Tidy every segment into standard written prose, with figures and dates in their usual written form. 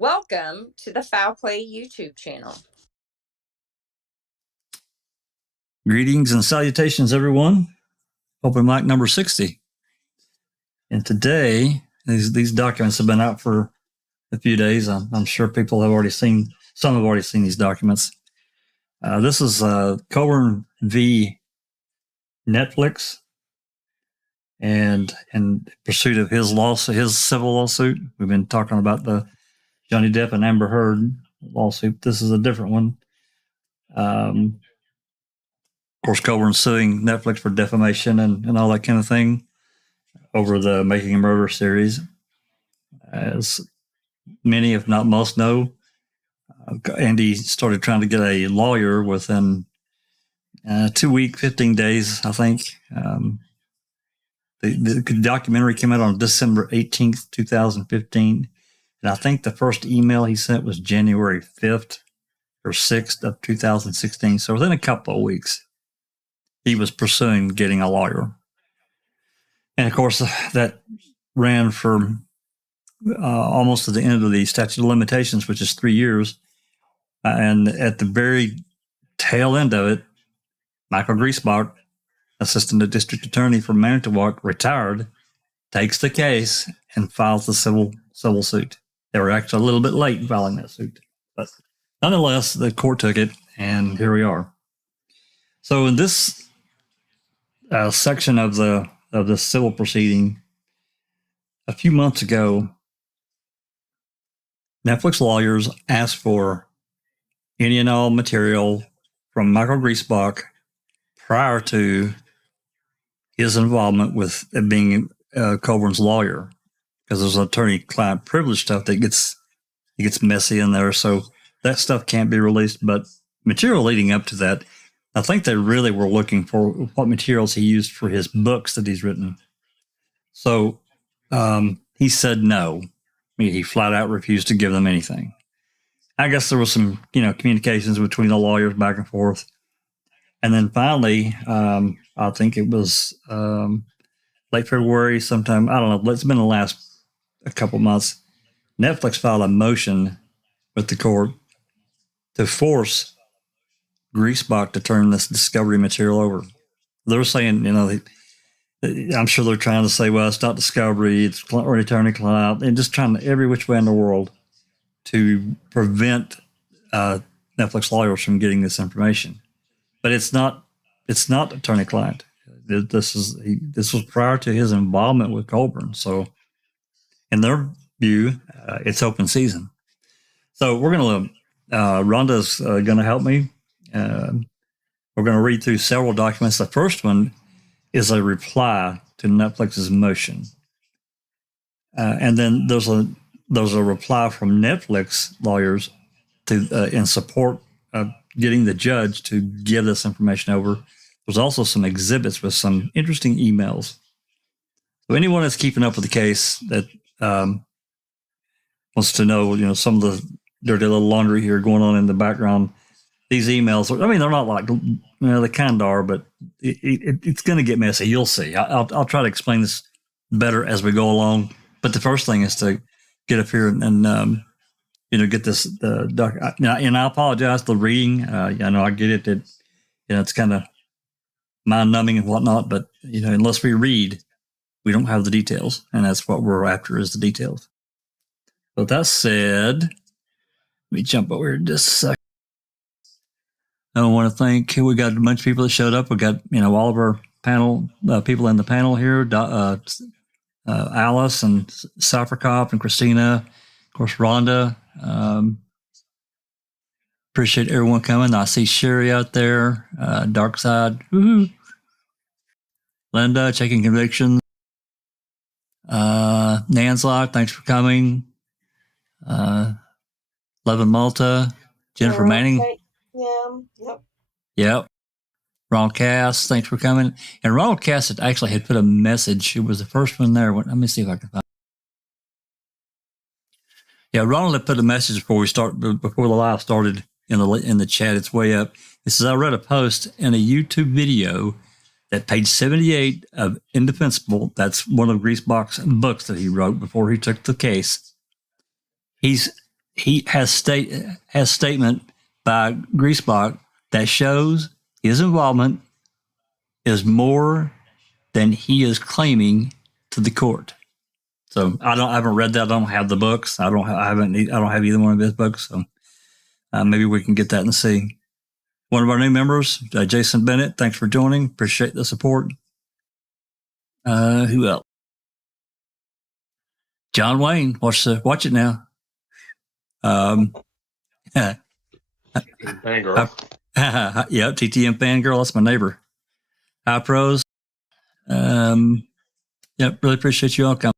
Welcome to the Foul Play YouTube channel. Greetings and salutations, everyone. Open mic number 60. And today, these documents have been out for a few days. I'm sure people have already seen, some have already seen these documents. This is Colborn v. Netflix, and in pursuit of his civil lawsuit. We've been talking about the Johnny Depp and Amber Heard lawsuit. This is a different one. Of course, Colborn's suing Netflix for defamation and all that kind of thing over the Making a Murderer series. As many, if not most, know, Andy started trying to get a lawyer within 2 weeks, 15 days, I think. The documentary came out on December 18th, 2015. And I think the first email he sent was January 5th or 6th of 2016. So within a couple of weeks, he was pursuing getting a lawyer. And of course, that ran for almost to the end of the statute of limitations, which is 3 years. And at the very tail end of it, Michael Griesbach, assistant district attorney from Manitowoc, retired, takes the case and files the civil suit. They were actually a little bit late in filing that suit, but nonetheless, the court took it, and here we are. So in this section of the civil proceeding, a few months ago, Netflix lawyers asked for any and all material from Michael Griesbach prior to his involvement with being Colborn's lawyer, because there's attorney-client privilege stuff that gets messy in there, so that stuff can't be released. But material leading up to that, I think they really were looking for what materials he used for his books that he's written. So he said no. I mean, he flat out refused to give them anything. I guess there was some, communications between the lawyers back and forth. And then finally, I think it was late February sometime, I don't know, it's been the last a couple months, Netflix filed a motion with the court to force Griesbach to turn this discovery material over. They're saying, I'm sure they're trying to say, well, it's not discovery, it's attorney-client, and just trying to every which way in the world to prevent Netflix lawyers from getting this information. But it's not attorney-client. This was prior to his involvement with Colborn. So in their view, it's open season. So we're going to, Rhonda's going to help me. We're going to read through several documents. The first one is a reply to Netflix's motion. And then there's a reply from Netflix lawyers in support of getting the judge to give this information over. There's also some exhibits with some interesting emails. So anyone that's keeping up with the case that wants to know, some of the dirty little laundry here going on in the background, these emails, they're not like, they kind of are, but it's going to get messy. You'll see. I'll try to explain this better as we go along. But the first thing is to get up here and get this doc. And I apologize for the reading. I know I get it that it's kind of mind numbing and whatnot, but unless we read, we don't have the details, and that's what we're after, is the details. So that said, let me jump over here just a second. I want to thank, we got a bunch of people that showed up. We got, all of our panel, people in the panel here, Alice and Safrakov and Christina, of course, Rhonda. Appreciate everyone coming. I see Sherry out there, Dark Side. Woohoo. Linda, checking convictions. Nanslock, thanks for coming. Levin Malta, Jennifer Manning. Yep. Ronald Cass, thanks for coming. And Ronald Cass had put a message. It was the first one there. Let me see if I can find it. Yeah, Ronald had put a message before the live started in the chat. It's way up. It says, I read a post in a YouTube video that page 78 of Indefensible, that's one of Griesbach's books that he wrote before he took the case. He he has statement by Griesbach that shows his involvement is more than he is claiming to the court. So I haven't read that. I don't have the books. I don't have either one of his books. So maybe we can get that and see. One of our new members, Jason Bennett. Thanks for joining. Appreciate the support. Who else? John Wayne. Watch it now. Fangirl. Yeah, TTM Fangirl. That's my neighbor. High Pros. Yep, really appreciate you all coming.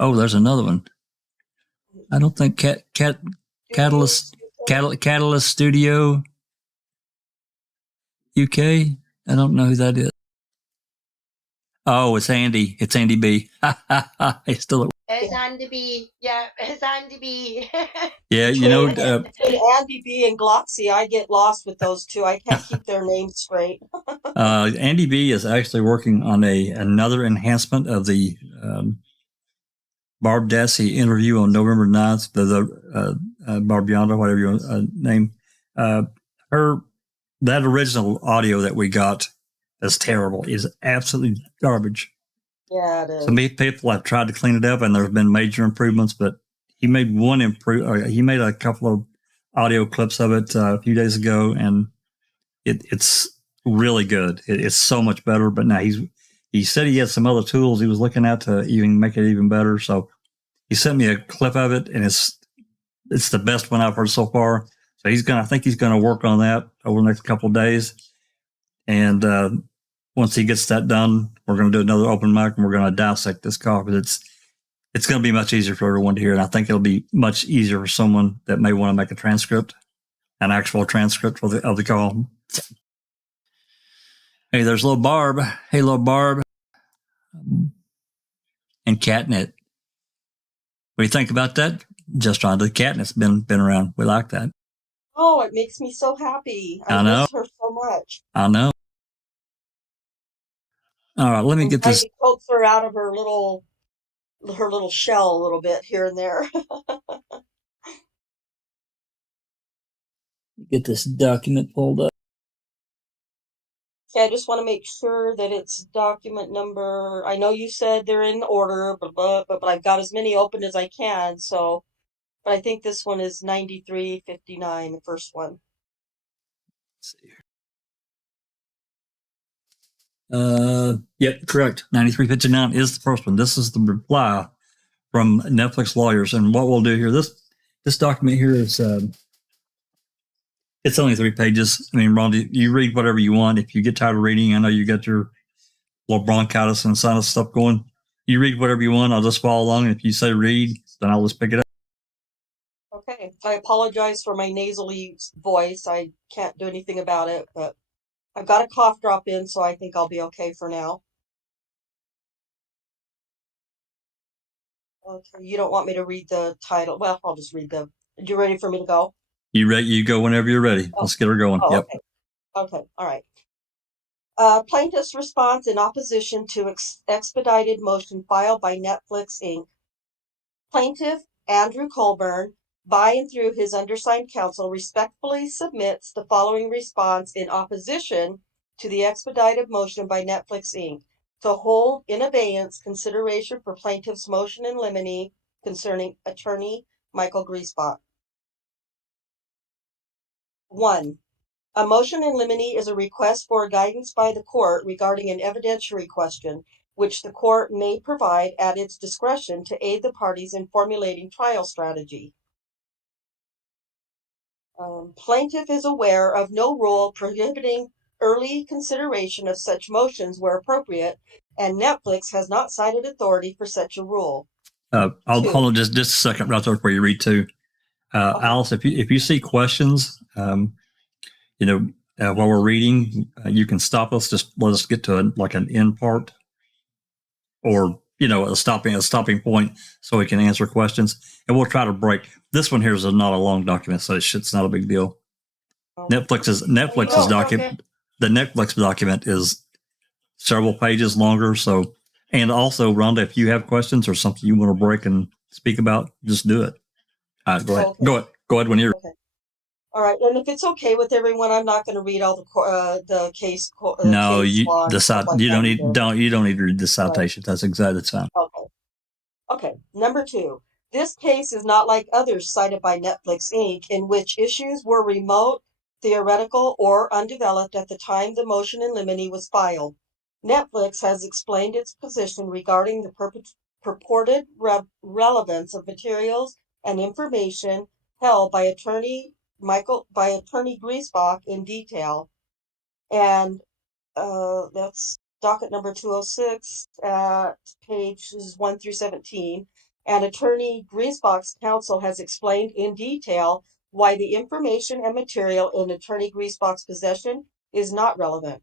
Oh, there's another one. I don't think Catalyst Studio UK. I don't know who that is. Oh, it's Andy. It's Andy B. He's still at work. It's Andy B. Yeah, it's Andy B. Yeah, you know. Andy B and Gloxy, I get lost with those two. I can't keep their names straight. Andy B is actually working on another enhancement of the Barb Dassey interview on November 9th. The Barb Yonda, whatever you name. That original audio that we got is terrible. Is absolutely garbage. Yeah, it is. So many people have tried to clean it up, and there have been major improvements. But he made he made a couple of audio clips of it a few days ago, and it's really good. It's so much better. But now he said he had some other tools he was looking at to even make it even better. So he sent me a clip of it, and it's the best one I've heard so far. So I think he's gonna work on that over the next couple of days, and once he gets that done, we're going to do another open mic, and we're going to dissect this call, because it's going to be much easier for everyone to hear. And I think it'll be much easier for someone that may want to make an actual transcript of the call. Hey, there's little Barb. Hey, little Barb. And Catnip. What do you think about that? Just trying to Catnip's been around. We like that. Oh, it makes me so happy. I know. Miss her so much. I know. All right, let me get this. Coax her out of her little shell a little bit here and there. Get this document pulled up. Okay, I just want to make sure that it's document number. I know you said they're in order, but I've got as many open as I can. So, but I think this one is 9359, the first one. Let's see here. Yep, correct. 9359 is the first one. This is the reply from Netflix lawyers. And what we'll do here, this document here is, it's only 3 pages. I mean, Ron, you read whatever you want. If you get tired of reading, I know you got your little bronchitis and sinus stuff going. You read whatever you want. I'll just follow along. And if you say read, then I'll just pick it up. Okay. I apologize for my nasally voice. I can't do anything about it, but I've got a cough drop in, so I think I'll be okay for now. Okay, you don't want me to read the title. Well, I'll just read you ready for me to go? You go whenever you're ready. Oh. Let's get her going. Oh, Yep. Okay. All right. Plaintiff's response in opposition to expedited motion filed by Netflix Inc. Plaintiff Andrew Colborn, by and through his undersigned counsel, respectfully submits the following response in opposition to the expedited motion by Netflix Inc. to hold in abeyance consideration for plaintiff's motion in limine concerning attorney Michael Griesbach. 1. A motion in limine is a request for guidance by the court regarding an evidentiary question, which the court may provide at its discretion to aid the parties in formulating trial strategy. Plaintiff is aware of no rule prohibiting early consideration of such motions where appropriate, and Netflix has not cited authority for such a rule. Hold on just a second right there before you read too. Alice, if you see questions, while we're reading, you can stop us. Just let us get to an end part, or a stopping point, so we can answer questions, and we'll try to break. This one here is not a long document, so it's not a big deal. Netflix's document, okay. The Netflix document is several pages longer. So, and also, Rhonda, if you have questions or something you want to break and speak about, just do it. Go ahead. Okay. Go ahead when you're. Okay. All right. And if it's okay with everyone, I'm not going to read all the case. No, case law and stuff like you don't that need either. you don't need to read the citation. That's fine. Okay. Okay. Number 2. This case is not like others cited by Netflix Inc., in which issues were remote, theoretical, or undeveloped at the time the motion in limine was filed. Netflix has explained its position regarding the purported relevance of materials and information held by attorney Griesbach in detail, and that's docket number 206 at pages 1 through 17. And attorney Griesbach's counsel has explained in detail why the information and material in attorney Griesbach's possession is not relevant.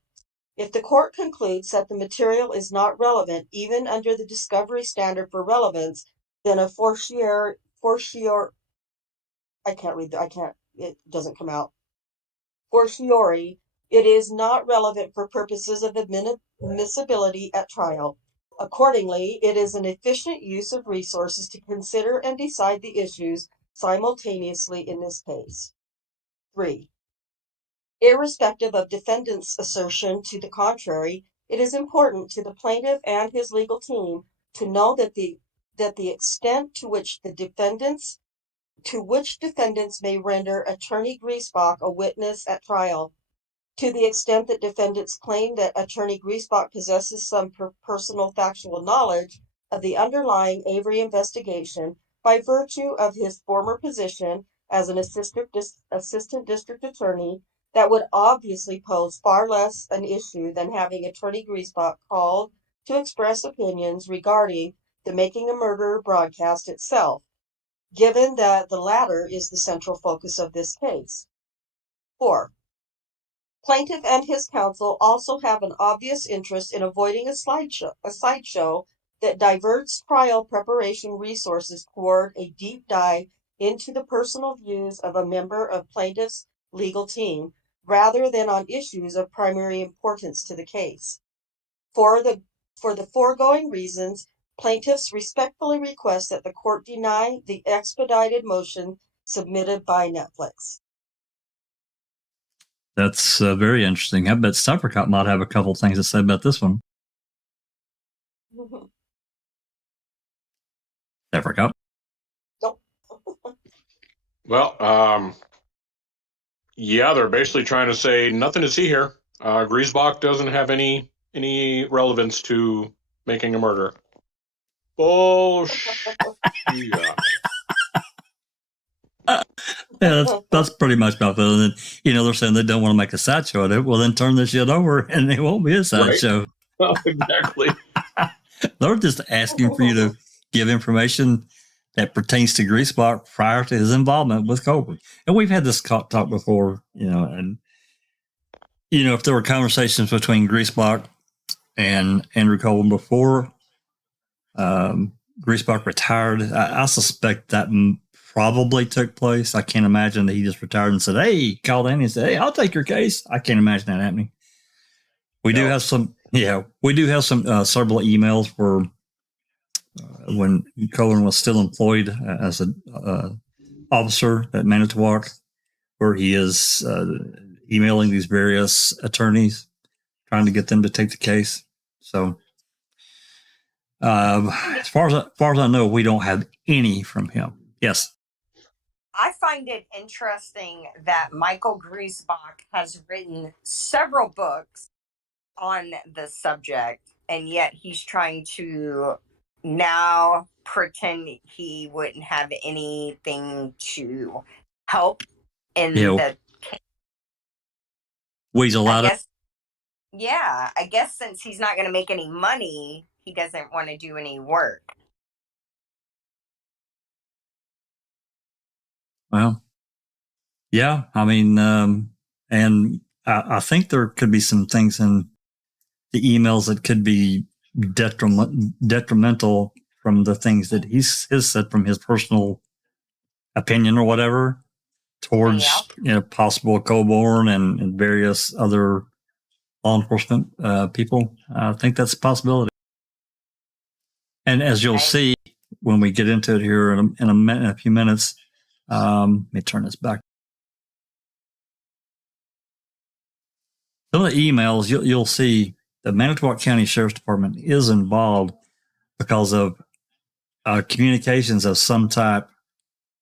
If the court concludes that the material is not relevant, even under the discovery standard for relevance, then it doesn't come out. Fortiori, it is not relevant for purposes of admissibility at trial. Accordingly, it is an efficient use of resources to consider and decide the issues simultaneously in this case. 3. Irrespective of defendant's assertion to the contrary, it is important to the plaintiff and his legal team to know that the extent to which defendants may render attorney Griesbach a witness at trial. To the extent that defendants claim that attorney Griesbach possesses some personal factual knowledge of the underlying Avery investigation by virtue of his former position as an assistant district attorney, that would obviously pose far less an issue than having attorney Griesbach called to express opinions regarding the Making a Murderer broadcast itself, given that the latter is the central focus of this case. 4. Plaintiff and his counsel also have an obvious interest in avoiding a sideshow that diverts trial preparation resources toward a deep dive into the personal views of a member of plaintiff's legal team, rather than on issues of primary importance to the case. For the foregoing reasons, plaintiffs respectfully request that the court deny the expedited motion submitted by Netflix. That's very interesting. I bet Stuffercott might have a couple things to say about this one. Stuffercott? Nope. Well, yeah, they're basically trying to say nothing to see here. Griesbach doesn't have any relevance to Making a Murderer. Bullshit. Yeah, that's pretty much about it. And then, they're saying they don't want to make a sideshow of it. Well, then turn this shit over and it won't be a sideshow. Right. Exactly. They're just asking for you to give information that pertains to Griesbach prior to his involvement with Colborn. And we've had this talk before, and, if there were conversations between Griesbach and Andrew Colborn before Griesbach retired, I suspect that probably took place. I can't imagine that he just retired and said, "Hey," called in and said, "Hey, I'll take your case." I can't imagine that happening. We do have some several emails where when Colborn was still employed as an officer at Manitowoc, where he is emailing these various attorneys, trying to get them to take the case. So, as far as I know, we don't have any from him. Yes. I find it interesting that Michael Griesbach has written several books on the subject, and yet he's trying to now pretend he wouldn't have anything to help in the case. Weasel out of. Yeah, I guess since he's not going to make any money, he doesn't want to do any work. Well, yeah, I mean, and I think there could be some things in the emails that could be detrimental from the things that he's said from his personal opinion or whatever towards possible Colborn and various other law enforcement people. I think that's a possibility. And as you'll see when we get into it here in a few minutes, Let me turn this back. Some of the emails you'll see the Manitowoc County Sheriff's Department is involved because of communications of some type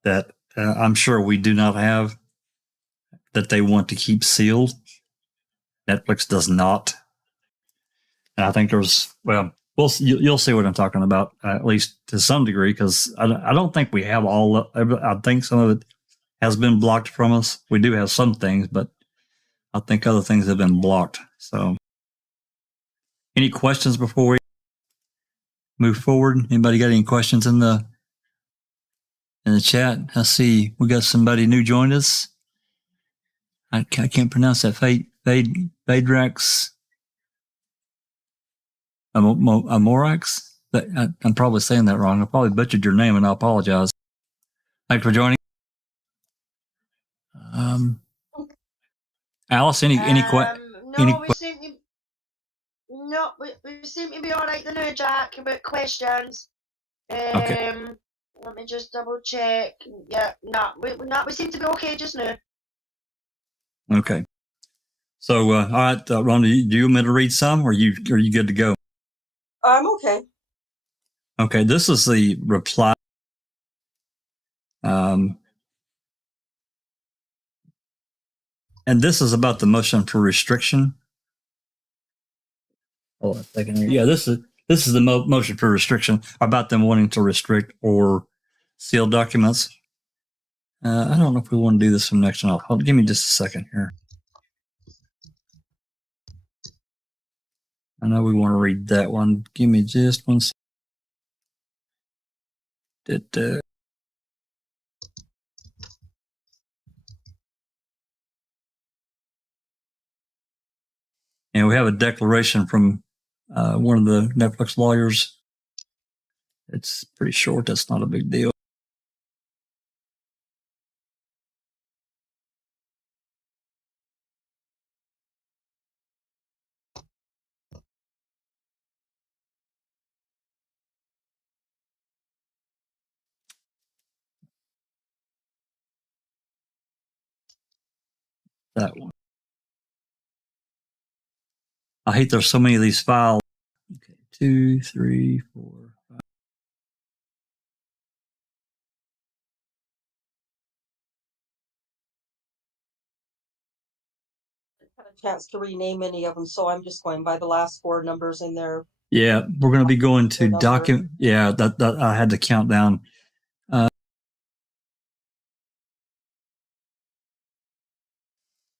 that I'm sure we do not have, that they want to keep sealed. Netflix does not. And I think you'll see what I'm talking about, at least to some degree, because I don't think we have all. I think some of it has been blocked from us. We do have some things, but I think other things have been blocked. So, any questions before we move forward? Anybody got any questions in the chat? I see we got somebody new joined us. I can't pronounce that. Fadrax Amorax. I'm probably saying that wrong. I probably butchered your name, and I apologize. Thanks for joining. Alice, any no, we seem to be all right now, Jack, about questions. Okay. Let me just double check. Yeah, we seem to be okay just now. Okay. So, all right, Rhonda, do you want me to read some, or are you good to go? I'm okay. Okay, this is the reply. And this is about the motion for restriction. Hold on a second here. Yeah, this is the motion for restriction about them wanting to restrict or seal documents. I don't know if we want to do this from next one. Give me just a second here. I know we want to read that one. Give me just 1 second. And we have a declaration from one of the Netflix lawyers. It's pretty short. That's not a big deal. That one. I hate there's so many of these files. Okay, 2, 3, 4, 5. I had a chance to rename any of them, so I'm just going by the last 4 numbers in there. Yeah, we're going to be going to document. Yeah, that I had to count down.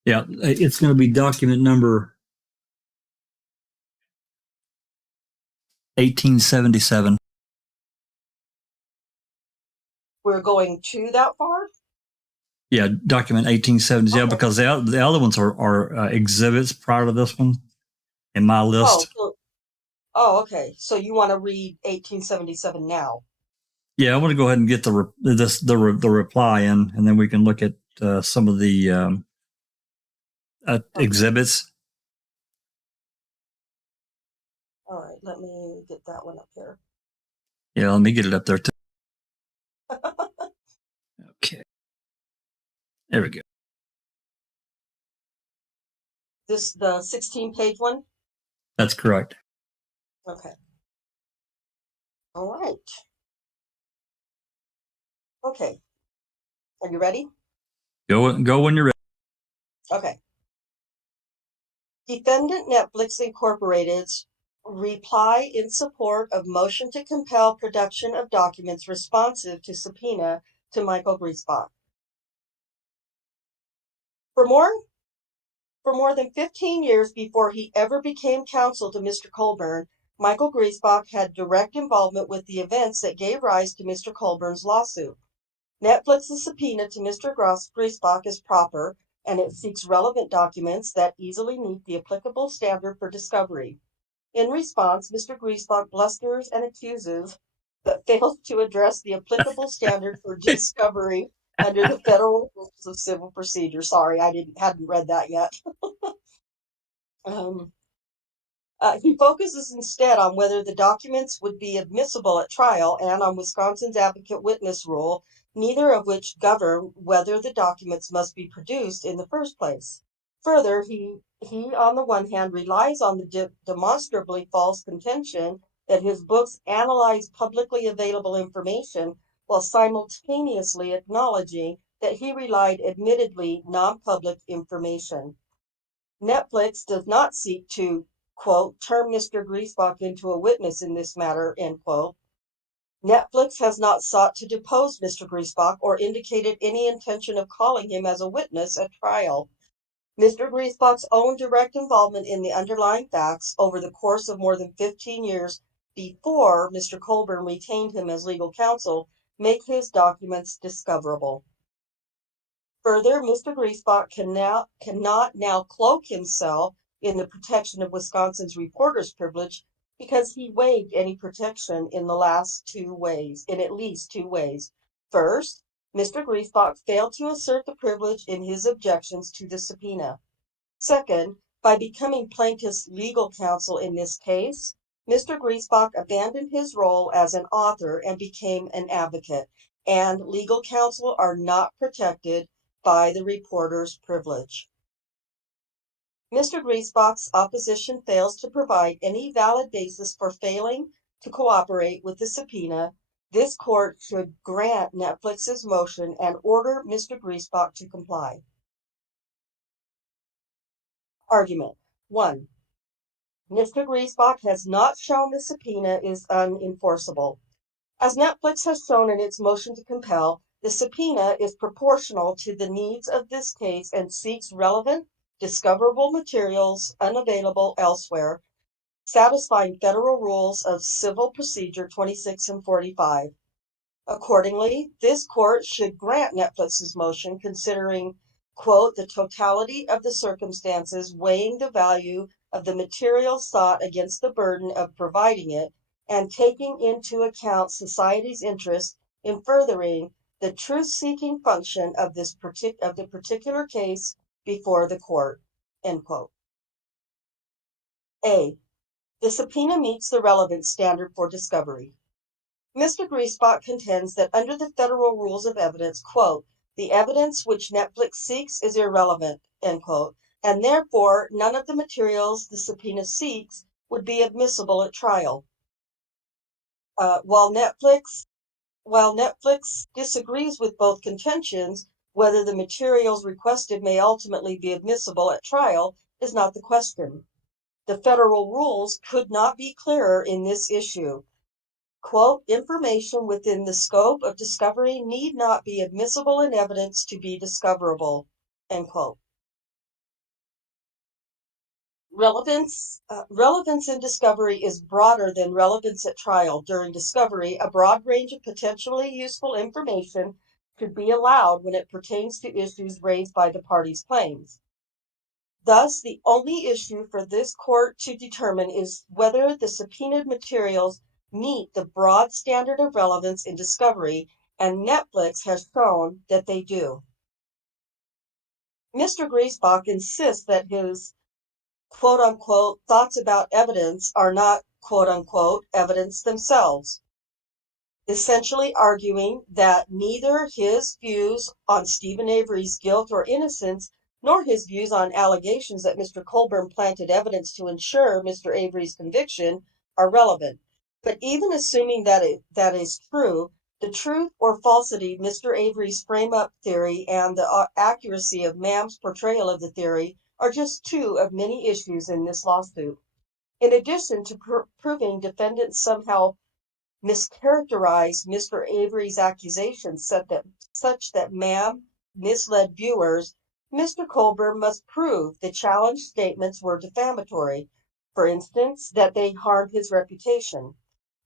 Yeah, it's going to be document number 1877. We're going to that far? Yeah, document 1870. Okay. Yeah, because the other ones are exhibits prior to this one in my list. Okay. So you want to read 1877 now? Yeah, I want to go ahead and get the reply in, and then we can look at some of the exhibits. All right, let me get that one up here. Yeah, let me get it up there too. Okay. There we go. This the 16-page one? That's correct. Okay. All right. Okay. Are you ready? Go when you're ready. Okay. Defendant Netflix Incorporated's reply in support of motion to compel production of documents responsive to subpoena to Michael Griesbach. For more than 15 years before he ever became counsel to Mr. Colborn, Michael Griesbach had direct involvement with the events that gave rise to Mr. Colborn's lawsuit. Netflix's subpoena to Mr. Griesbach is proper, and it seeks relevant documents that easily meet the applicable standard for discovery. In response, Mr. Griesbach blusters and accuses, but fails to address the applicable standard for discovery under the Federal Rules of Civil Procedure. Sorry, I hadn't read that yet. He focuses instead on whether the documents would be admissible at trial and on Wisconsin's advocate witness rule, neither of which govern whether the documents must be produced in the first place. Further, he on the one hand relies on the demonstrably false contention that his books analyze publicly available information while simultaneously acknowledging that he relied admittedly non-public information. Netflix does not seek to, quote, turn Mr. Griesbach into a witness in this matter, end quote. Netflix has not sought to depose Mr. Griesbach or indicated any intention of calling him as a witness at trial. Mr. Griesbach's own direct involvement in the underlying facts over the course of more than 15 years before Mr. Colborn retained him as legal counsel make his documents discoverable. Further, Mr. Griesbach cannot now cloak himself in the protection of Wisconsin's reporter's privilege because he waived any protection in at least two ways. First, Mr. Griesbach failed to assert the privilege in his objections to the subpoena. Second, by becoming plaintiff's legal counsel in this case, Mr. Griesbach abandoned his role as an author and became an advocate, and legal counsel are not protected by the reporter's privilege. Mr. Griesbach's opposition fails to provide any valid basis for failing to cooperate with the subpoena. This court should grant Netflix's motion and order Mr. Griesbach to comply. Argument 1. Mr. Griesbach has not shown the subpoena is unenforceable. As Netflix has shown in its motion to compel, the subpoena is proportional to the needs of this case and seeks relevant, discoverable materials unavailable elsewhere, satisfying federal rules of civil procedure 26 and 45. Accordingly, this court should grant Netflix's motion considering, quote, the totality of the circumstances, weighing the value of the material sought against the burden of providing it, and taking into account society's interest in furthering the truth-seeking function of the particular case before the court, end quote. A. The subpoena meets the relevance standard for discovery. Mr. Griesbach contends that under the federal rules of evidence, quote, the evidence which Netflix seeks is irrelevant, end quote, and therefore none of the materials the subpoena seeks would be admissible at trial. While Netflix disagrees with both contentions, whether the materials requested may ultimately be admissible at trial is not the question. The federal rules could not be clearer in this issue. Quote, information within the scope of discovery need not be admissible in evidence to be discoverable, end quote. Relevance in discovery is broader than relevance at trial. During discovery, a broad range of potentially useful information should be allowed when it pertains to issues raised by the parties' claims. Thus, the only issue for this court to determine is whether the subpoenaed materials meet the broad standard of relevance in discovery, and Netflix has shown that they do. Mr. Griesbach insists that his quote-unquote thoughts about evidence are not quote-unquote evidence themselves, essentially arguing that neither his views on Stephen Avery's guilt or innocence nor his views on allegations that Mr. Colborn planted evidence to ensure Mr. Avery's conviction are relevant. But even assuming that is true, the truth or falsity of Mr. Avery's frame-up theory and the accuracy of Ma'am's portrayal of the theory are just two of many issues in this lawsuit. In addition to proving defendants somehow mischaracterized Mr. Avery's accusations such that Ma'am misled viewers, Mr. Colborn must prove the challenged statements were defamatory, for instance, that they harmed his reputation.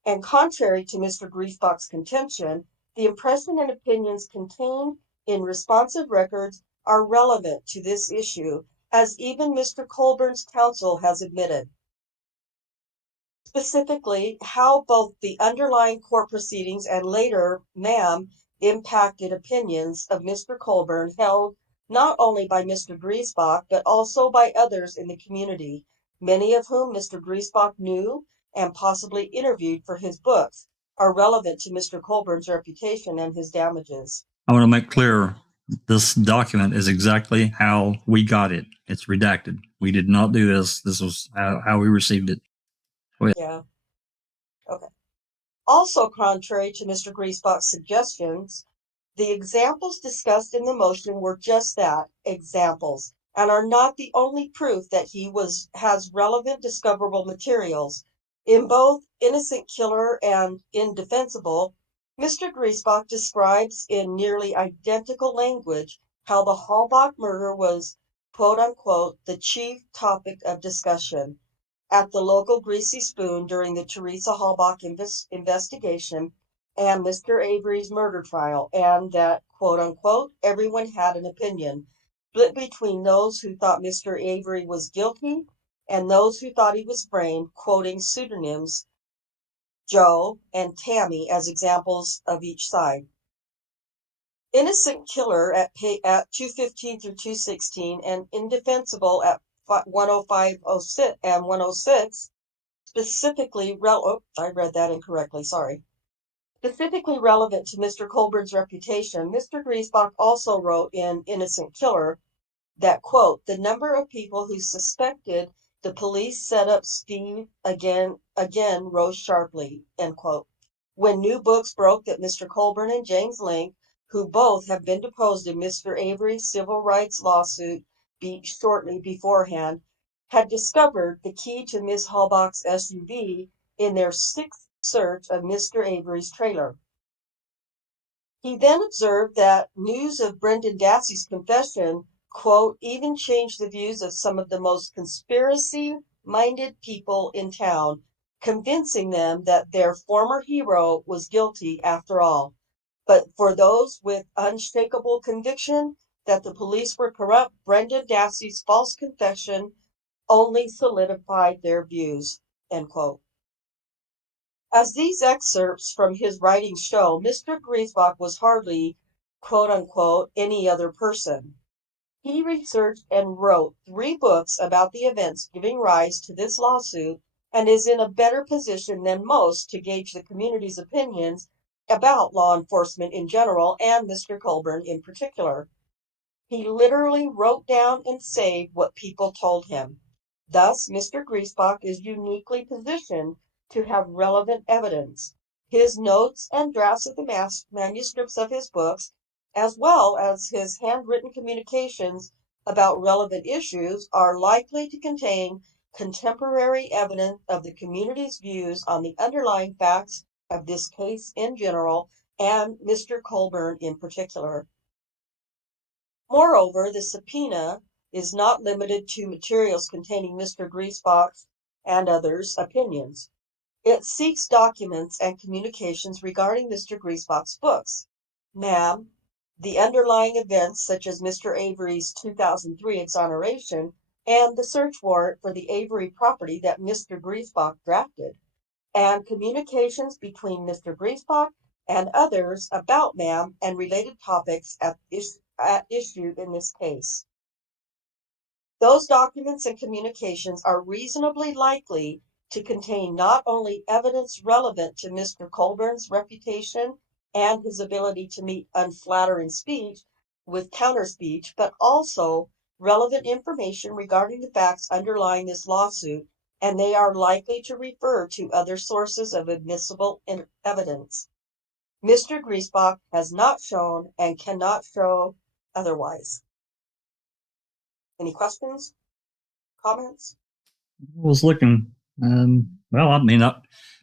And contrary to Mr. Griesbach's contention, the impression and opinions contained in responsive records are relevant to this issue, as even Mr. Colborn's counsel has admitted. Specifically, how both the underlying court proceedings and later Ma'am impacted opinions of Mr. Colborn held not only by Mr. Griesbach, but also by others in the community, many of whom Mr. Griesbach knew and possibly interviewed for his books, are relevant to Mr. Colburn's reputation and his damages. I want to make clear this document is exactly how we got it. It's redacted. We did not do this. This was how we received it. Yeah. Okay. Also, contrary to Mr. Griesbach's suggestions, the examples discussed in the motion were just that, examples, and are not the only proof that he has relevant discoverable materials. In both Innocent Killer and Indefensible, Mr. Griesbach describes in nearly identical language how the Halbach murder was, quote unquote, the chief topic of discussion at the local Greasy Spoon during the Teresa Halbach investigation and Mr. Avery's murder trial, and that, quote unquote, everyone had an opinion, split between those who thought Mr. Avery was guilty and those who thought he was framed, quoting pseudonyms Joe and Tammy as examples of each side. Innocent Killer at 215 through 216 and Indefensible at 105 and 106 specifically I read that incorrectly, sorry. Specifically relevant to Mr. Colburn's reputation, Mr. Griesbach also wrote in Innocent Killer that, quote, the number of people who suspected the police set up Steve again rose sharply, end quote. When new books broke that Mr. Colborn and James Link, who both have been deposed in Mr. Avery's civil rights lawsuit shortly beforehand, had discovered the key to Miss Halbach's SUV in their sixth search of Mr. Avery's trailer. He then observed that news of Brendan Dassey's confession, quote, even changed the views of some of the most conspiracy-minded people in town, convincing them that their former hero was guilty after all. But for those with unshakable conviction that the police were corrupt, Brendan Dassey's false confession only solidified their views, end quote. As these excerpts from his writings show, Mr. Griesbach was hardly, quote unquote, any other person. He researched and wrote 3 books about the events giving rise to this lawsuit and is in a better position than most to gauge the community's opinions about law enforcement in general and Mr. Colborn in particular. He literally wrote down and saved what people told him. Thus, Mr. Griesbach is uniquely positioned to have relevant evidence. His notes and drafts of the manuscripts of his books, as well as his handwritten communications about relevant issues, are likely to contain contemporary evidence of the community's views on the underlying facts of this case in general and Mr. Colborn in particular. Moreover, the subpoena is not limited to materials containing Mr. Griesbach's and others' opinions. It seeks documents and communications regarding Mr. Griesbach's books. Ma'am, the underlying events such as Mr. Avery's 2003 exoneration and the search warrant for the Avery property that Mr. Griesbach drafted, and communications between Mr. Griesbach and others about ma'am and related topics at issue in this case. Those documents and communications are reasonably likely to contain not only evidence relevant to Mr. Colburn's reputation and his ability to meet unflattering speech with counter speech, but also relevant information regarding the facts underlying this lawsuit, and they are likely to refer to other sources of admissible evidence. Mr. Griesbach has not shown and cannot show otherwise. Any questions? Comments? I was looking. Well, I mean,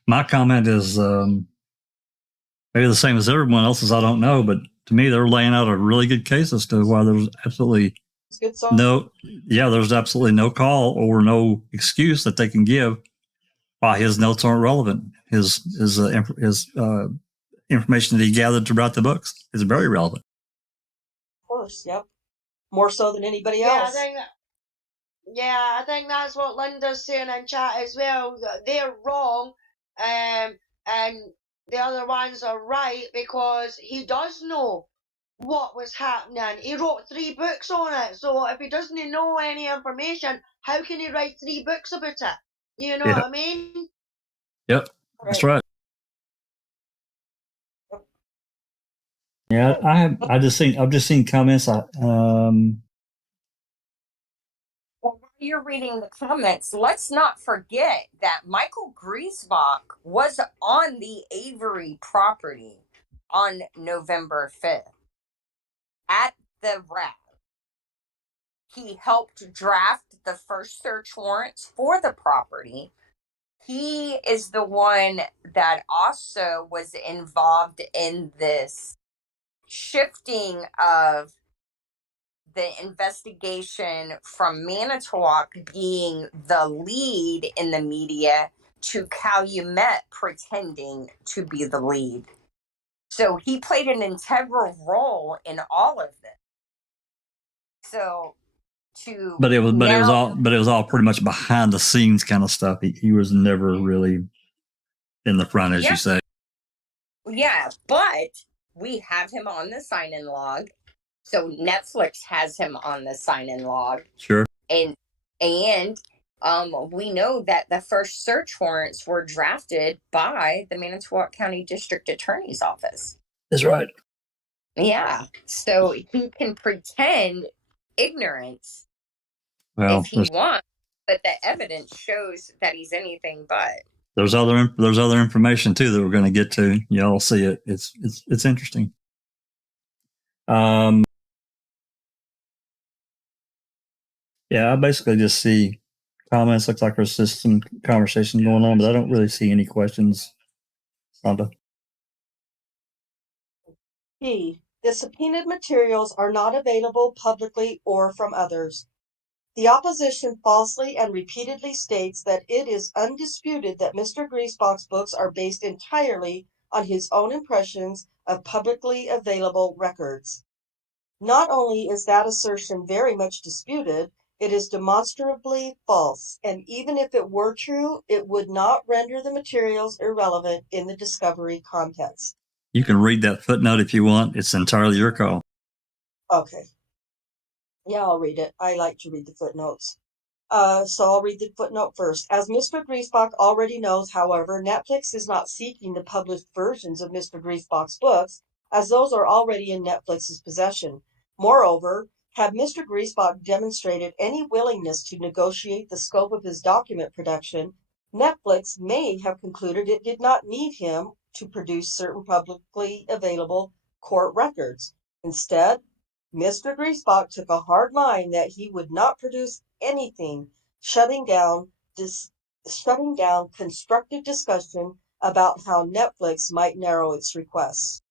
my comment is maybe the same as everyone else's. I don't know, but to me, they're laying out a really good case as to why there's absolutely there's absolutely no call or no excuse that they can give why his notes aren't relevant. His information that he gathered to write the books is very relevant. Of course, yep. More so than anybody else. I think that's what Linda's saying in chat as well. They're wrong, and the other ones are right because he does know what was happening. He wrote 3 books on it, so if he doesn't know any information, how can he write 3 books about it? You know what I mean? Yep, that's right. Yeah, I've just seen comments. Well, while you're reading the comments, let's not forget that Michael Griesbach was on the Avery property on November 5th at the RAB. He helped draft the first search warrants for the property. He is the one that also was involved in this shifting of the investigation from Manitowoc being the lead in the media to Calumet pretending to be the lead. So he played an integral role in all of this. So but it was all pretty much behind the scenes kind of stuff. He was never really in the front, as you say. Yeah, but we have him on the sign-in log. So Netflix has him on the sign-in log. Sure. And we know that the first search warrants were drafted by the Manitowoc County District Attorney's Office. That's right. Yeah. So he can pretend ignorance Well, if he wants, but the evidence shows that he's anything but. There's other information too that we're going to get to. Y'all see it. It's interesting. Yeah, I basically just see comments. Looks like there's just some conversation going on, but I don't really see any questions. Rhonda. B. The subpoenaed materials are not available publicly or from others. The opposition falsely and repeatedly states that it is undisputed that Mr. Griesbach's books are based entirely on his own impressions of publicly available records. Not only is that assertion very much disputed, it is demonstrably false, and even if it were true, it would not render the materials irrelevant in the discovery context. You can read that footnote if you want. It's entirely your call. Okay. Yeah, I'll read it. I like to read the footnotes. So I'll read the footnote first. As Mr. Griesbach already knows, however, Netflix is not seeking the published versions of Mr. Griesbach's books, as those are already in Netflix's possession. Moreover, had Mr. Griesbach demonstrated any willingness to negotiate the scope of his document production, Netflix may have concluded it did not need him to produce certain publicly available court records. Instead, Mr. Griesbach took a hard line that he would not produce anything, shutting down constructive discussion about how Netflix might narrow its requests.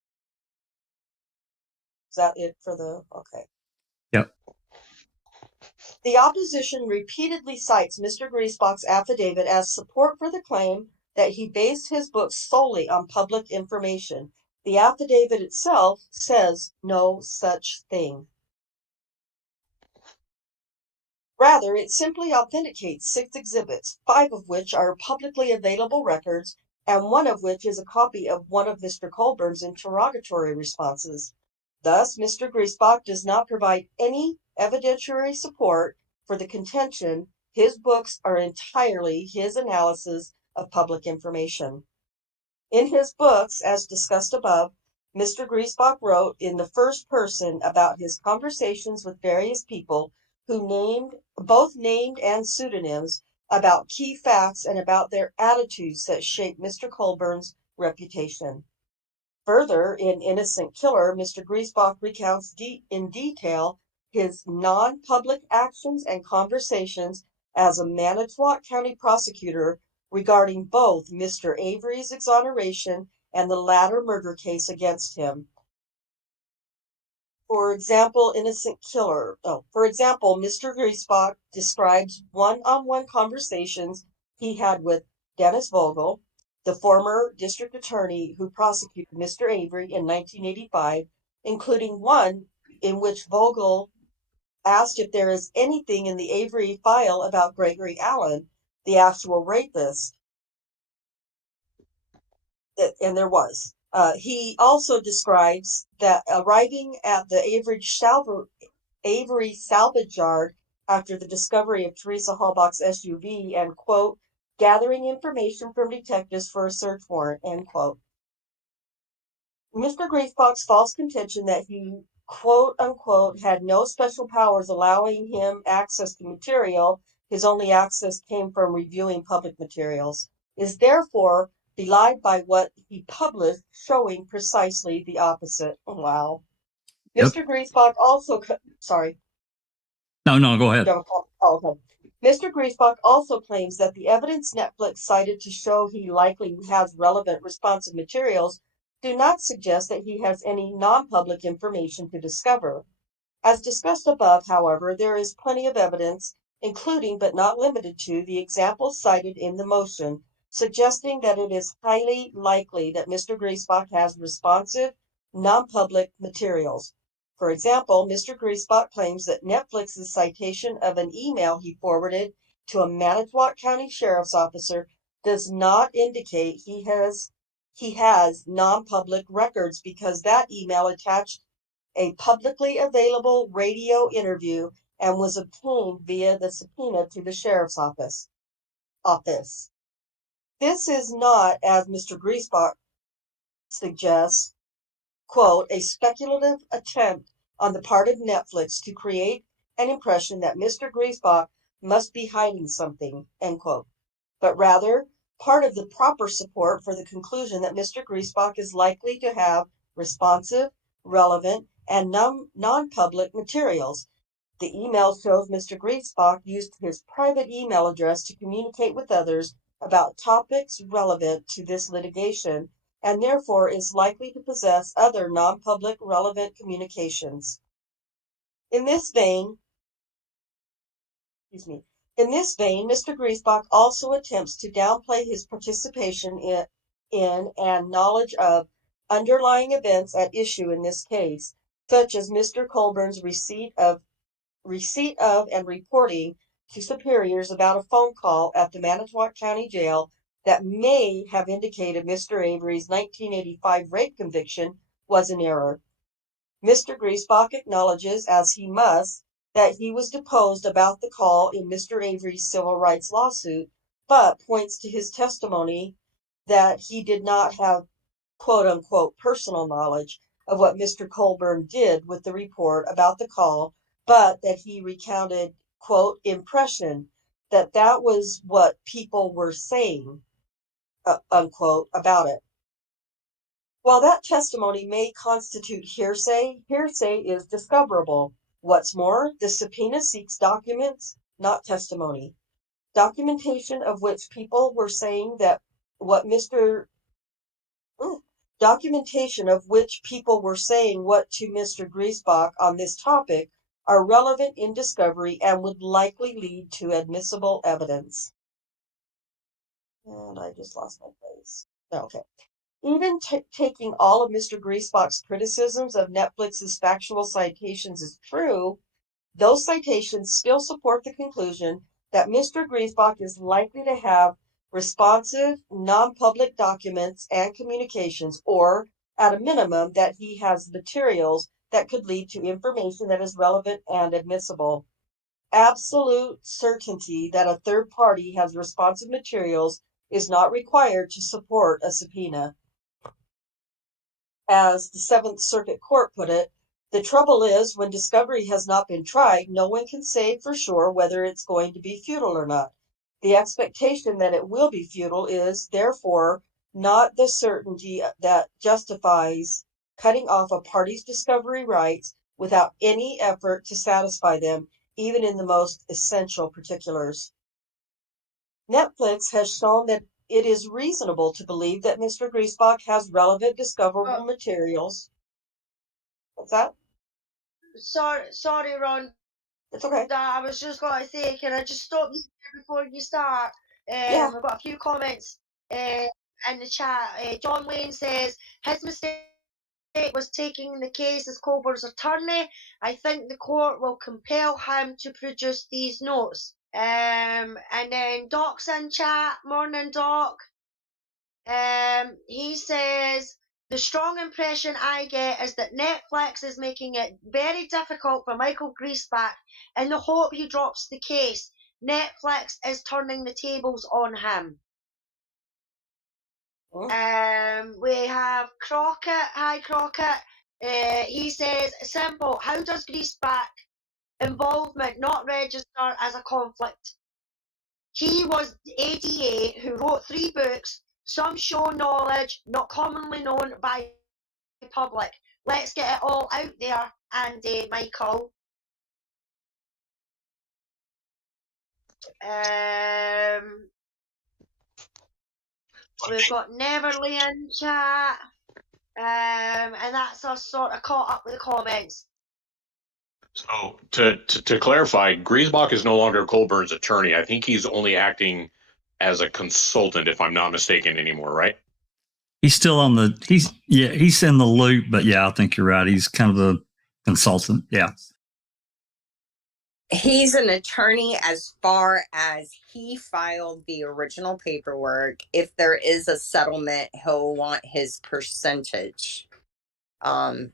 Is that it for the okay? Yep. The opposition repeatedly cites Mr. Griesbach's affidavit as support for the claim that he based his books solely on public information. The affidavit itself says no such thing. Rather, it simply authenticates 6 exhibits, 5 of which are publicly available records, and one of which is a copy of one of Mr. Colborn's interrogatory responses. Thus, Mr. Griesbach does not provide any evidentiary support for the contention his books are entirely his analysis of public information. In his books, as discussed above, Mr. Griesbach wrote in the first person about his conversations with various people who both named and pseudonyms, about key facts and about their attitudes that shaped Mr. Colborn's reputation. Further, in Innocent Killer, Mr. Griesbach recounts in detail his non-public actions and conversations as a Manitowoc County prosecutor regarding both Mr. Avery's exoneration and the latter murder case against him. For example, Mr. Griesbach describes one-on-one conversations he had with Dennis Vogel, the former district attorney who prosecuted Mr. Avery in 1985, including one in which Vogel asked if there is anything in the Avery file about Gregory Allen, the actual rapist, and there was. He also describes that arriving at the Avery salvage yard after the discovery of Teresa Halbach's SUV and, quote, gathering information from detectives for a search warrant, end quote. Mr. Griesbach's false contention that he quote unquote had no special powers allowing him access to material, his only access came from reviewing public materials, is therefore belied by what he published, showing precisely the opposite. Wow. Yep. Mr. Griesbach also, sorry. No, go ahead. Okay. Mr. Griesbach also claims that the evidence Netflix cited to show he likely has relevant responsive materials do not suggest that he has any non-public information to discover. As discussed above, however, there is plenty of evidence, including but not limited to the examples cited in the motion, suggesting that it is highly likely that Mr. Griesbach has responsive, non-public materials. For example, Mr. Griesbach claims that Netflix's citation of an email he forwarded to a Manitowoc County Sheriff's officer does not indicate he has non-public records because that email attached a publicly available radio interview and was obtained via the subpoena to the sheriff's office. This is not, as Mr. Griesbach suggests, quote, a speculative attempt on the part of Netflix to create an impression that Mr. Griesbach must be hiding something, end quote, but rather part of the proper support for the conclusion that Mr. Griesbach is likely to have responsive, relevant, and non-public materials. The email shows Mr. Griesbach used his private email address to communicate with others about topics relevant to this litigation and therefore is likely to possess other non-public relevant communications. In this vein, Mr. Griesbach also attempts to downplay his participation in and knowledge of underlying events at issue in this case, such as Mr. Colborn's receipt of and reporting to superiors about a phone call at the Manitowoc County Jail that may have indicated Mr. Avery's 1985 rape conviction was an error. Mr. Griesbach acknowledges, as he must, that he was deposed about the call in Mr. Avery's civil rights lawsuit, but points to his testimony that he did not have quote-unquote personal knowledge of what Mr. Colborn did with the report about the call, but that he recounted, quote, impression that that was what people were saying, unquote, about it. While that testimony may constitute hearsay, hearsay is discoverable. What's more, the subpoena seeks documents, not testimony. Documentation of which people were saying that what documentation of which people were saying what to Mr. Griesbach on this topic are relevant in discovery and would likely lead to admissible evidence. And I just lost my place. Okay. Even taking all of Mr. Griesbach's criticisms of Netflix's factual citations as true, those citations still support the conclusion that Mr. Griesbach is likely to have responsive, non-public documents and communications, or at a minimum that he has materials that could lead to information that is relevant and admissible. Absolute certainty that a third party has responsive materials is not required to support a subpoena. As the Seventh Circuit Court put it, the trouble is when discovery has not been tried, no one can say for sure whether it's going to be futile or not. The expectation that it will be futile is, therefore, not the certainty that justifies cutting off a party's discovery rights without any effort to satisfy them, even in the most essential particulars. Netflix has shown that it is reasonable to believe that Mr. Griesbach has relevant discoverable materials. What's that? Sorry, Ron. It's okay. I was just going to say, can I just stop you there before you start? Yeah. I've got a few comments in the chat. John Wayne says, his mistake was taking the case as Colborn's attorney. I think the court will compel him to produce these notes. And then Doc's in chat. Morning, Doc. He says, the strong impression I get is that Netflix is making it very difficult for Michael Griesbach in the hope he drops the case. Netflix is turning the tables on him. We have Crockett. Hi, Crockett. He says, simple. How does Greaseback involvement not register as a conflict? He was ADA who wrote 3 books. Some show knowledge not commonly known by the public. Let's get it all out there, Andy, Michael. We've got Neverly in chat. And that's us sort of caught up with the comments. So to clarify, Griesbach is no longer Colborn's attorney. I think he's only acting as a consultant, if I'm not mistaken, anymore, right? He's still on the he's in the loop, but yeah, I think you're right. He's kind of a consultant. Yeah. He's an attorney as far as he filed the original paperwork. If there is a settlement, he'll want his percentage. And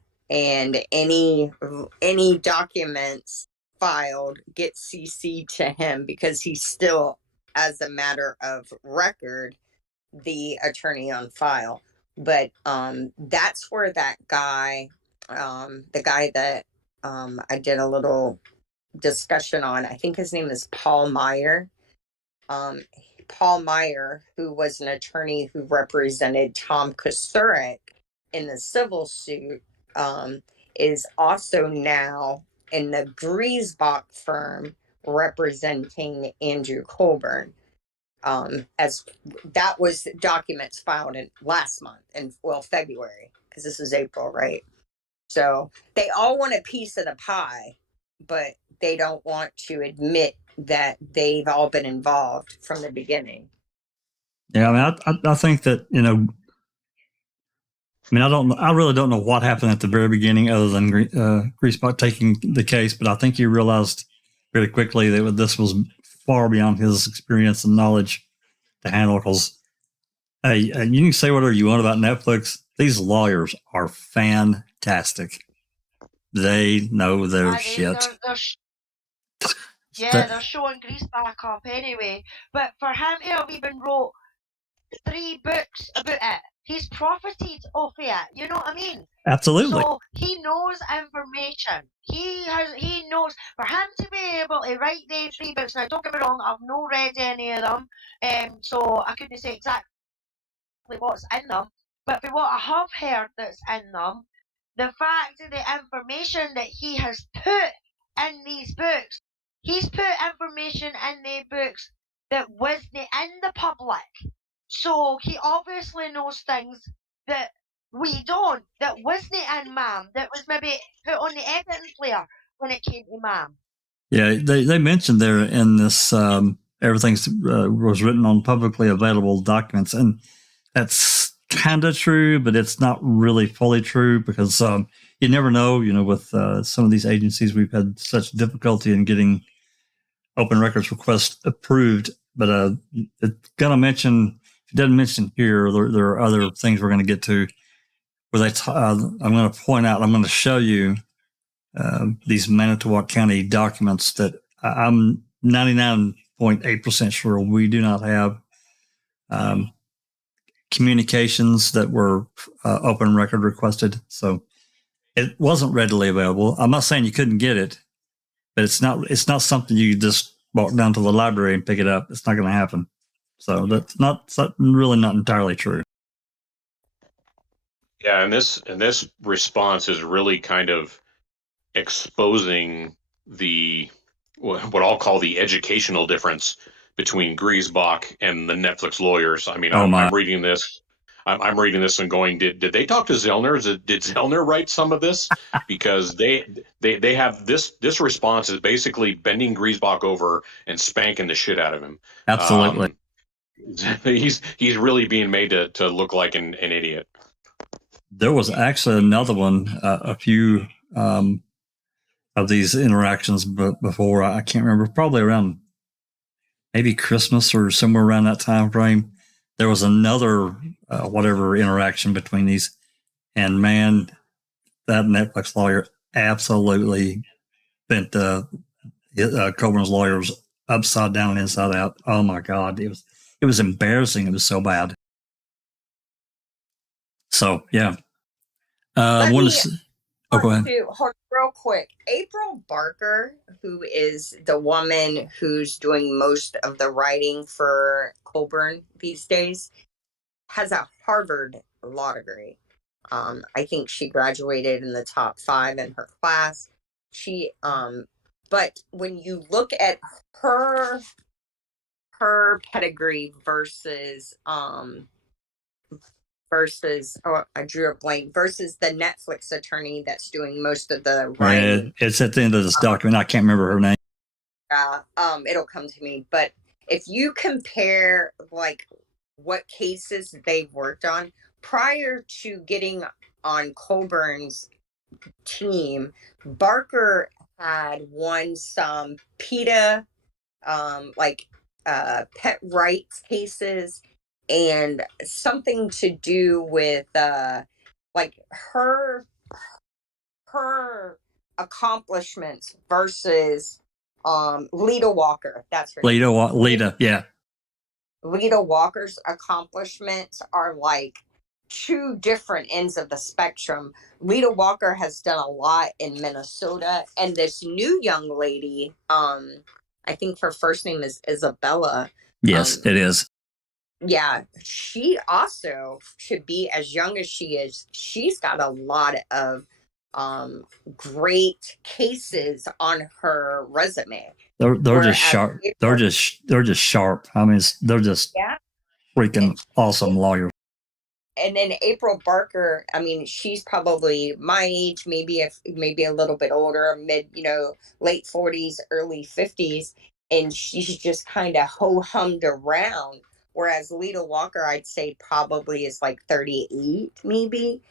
any documents filed get CC'd to him because he's still, as a matter of record, the attorney on file. But that's where that guy, the guy that I did a little discussion on, I think his name is Paul Meyer. Paul Meyer, who was an attorney who represented Tom Kosurik in the civil suit, is also now in the Griesbach firm representing Andrew Colborn. As that was documents filed in last month, and February, because this is April, right? So they all want a piece of the pie, but they don't want to admit that they've all been involved from the beginning. Yeah, I mean, I think that, I really don't know what happened at the very beginning other than Griesbach taking the case, but I think he realized very quickly that this was far beyond his experience and knowledge to handle. Because, hey, you can say whatever you want about Netflix. These lawyers are fantastic. They know their shit. They're showing Griesbach up anyway. But for him to have even wrote 3 books about it, he's profited off of it. You know what I mean? Absolutely. So he knows information. He knows. For him to be able to write the 3 books, now don't get me wrong, I've not read any of them, so I couldn't say exactly what's in them. But for what I have heard that's in them, the fact of the information that he has put in these books, he's put information in the books that wasn't in the public. So he obviously knows things that we don't, that wasn't in MAM, that was maybe put on the editing player when it came to MAM. Yeah, they mentioned there in this, everything was written on publicly available documents, and that's kind of true, but it's not really fully true because you never know. With some of these agencies, we've had such difficulty in getting open records requests approved. But it's gonna mention. If it doesn't mention here, there are other things we're going to get to. Where I'm going to point out. I'm going to show you these Manitowoc County documents that I'm 99.8% sure we do not have. Communications that were open record requested. So it wasn't readily available. I'm not saying you couldn't get it, but it's not something you just walk down to the library and pick it up. It's not going to happen. So that's really not entirely true. Yeah, and this response is really kind of exposing what I'll call the educational difference between Griesbach and the Netflix lawyers. I mean, I'm reading this. I'm reading this and going, did they talk to Zellner? Did Zellner write some of this? Because they have this response is basically bending Griesbach over and spanking the shit out of him. Absolutely. He's really being made to look like an idiot. There was actually another one, a few of these interactions before. I can't remember, probably around maybe Christmas or somewhere around that time frame. There was another whatever interaction between these, and man, that Netflix lawyer absolutely bent Colborn's lawyers upside down and inside out. Oh my God, it was embarrassing. It was so bad. So yeah. Let Go me ahead. hold real quick. April Barker, who is the woman who's doing most of the writing for Colborn these days, has a Harvard law degree. I think she graduated in the top 5 in her class. But when you look at her pedigree versus I drew a blank, versus the Netflix attorney that's doing most of the writing. It's at the end of this document. I can't remember her name. It'll come to me. But if you compare like what cases they've worked on prior to getting on Colburn's team, Barker had won some PETA, pet rights cases, and something to do with like her accomplishments versus Lita Walker. That's her name. Lita, yeah. Lita Walker's accomplishments are like 2 different ends of the spectrum. Lita Walker has done a lot in Minnesota, and this new young lady, I think her first name is Isabella. Yes, it is. Yeah, she also should be as young as she is. She's got a lot of great cases on her resume. They're just sharp. They're just sharp. I mean, they're just freaking awesome lawyers. And then April Barker, I mean, she's probably my age, maybe a little bit older, late 40s, early 50s, and she's just kind of ho-hummed around. Whereas Lita Walker, I'd say probably is like 38, maybe.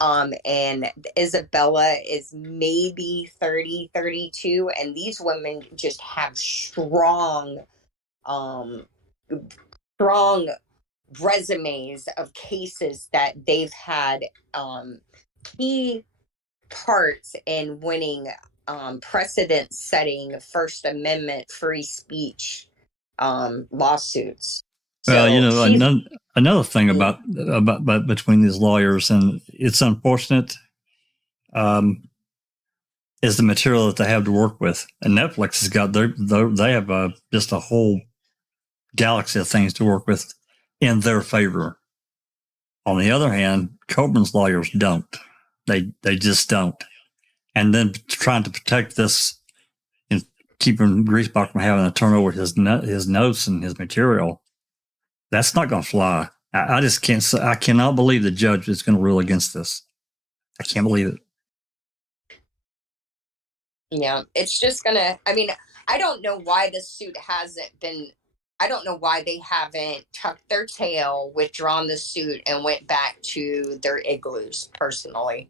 And Isabella is maybe 30, 32. And these women just have strong resumes of cases that they've had key parts in winning precedent setting First Amendment free speech lawsuits. Well, another thing about between these lawyers, and it's unfortunate, is the material that they have to work with. And Netflix has got they have just a whole galaxy of things to work with in their favor. On the other hand, Colburn's lawyers don't. They just don't. And then trying to protect this and keeping Griesbach from having to turn over his notes and his material, that's not going to fly. I just can't. I cannot believe the judge is going to rule against this. I can't believe it. Yeah, it's just gonna. I mean, I don't know why the suit hasn't been. I don't know why they haven't tucked their tail, withdrawn the suit, and went back to their igloos. Personally,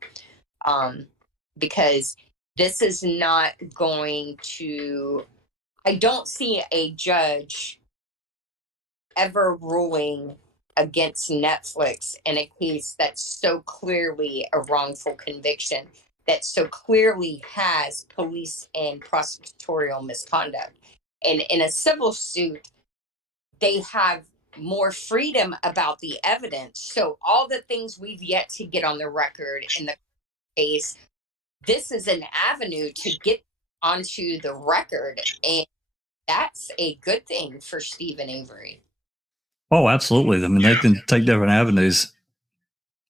because this is not going to. I don't see a judge ever ruling against Netflix in a case that's so clearly a wrongful conviction, that so clearly has police and prosecutorial misconduct. And in a civil suit, they have more freedom about the evidence. So all the things we've yet to get on the record in the case, this is an avenue to get onto the record. And that's a good thing for Steve and Avery. Oh, absolutely. I mean, they can take different avenues,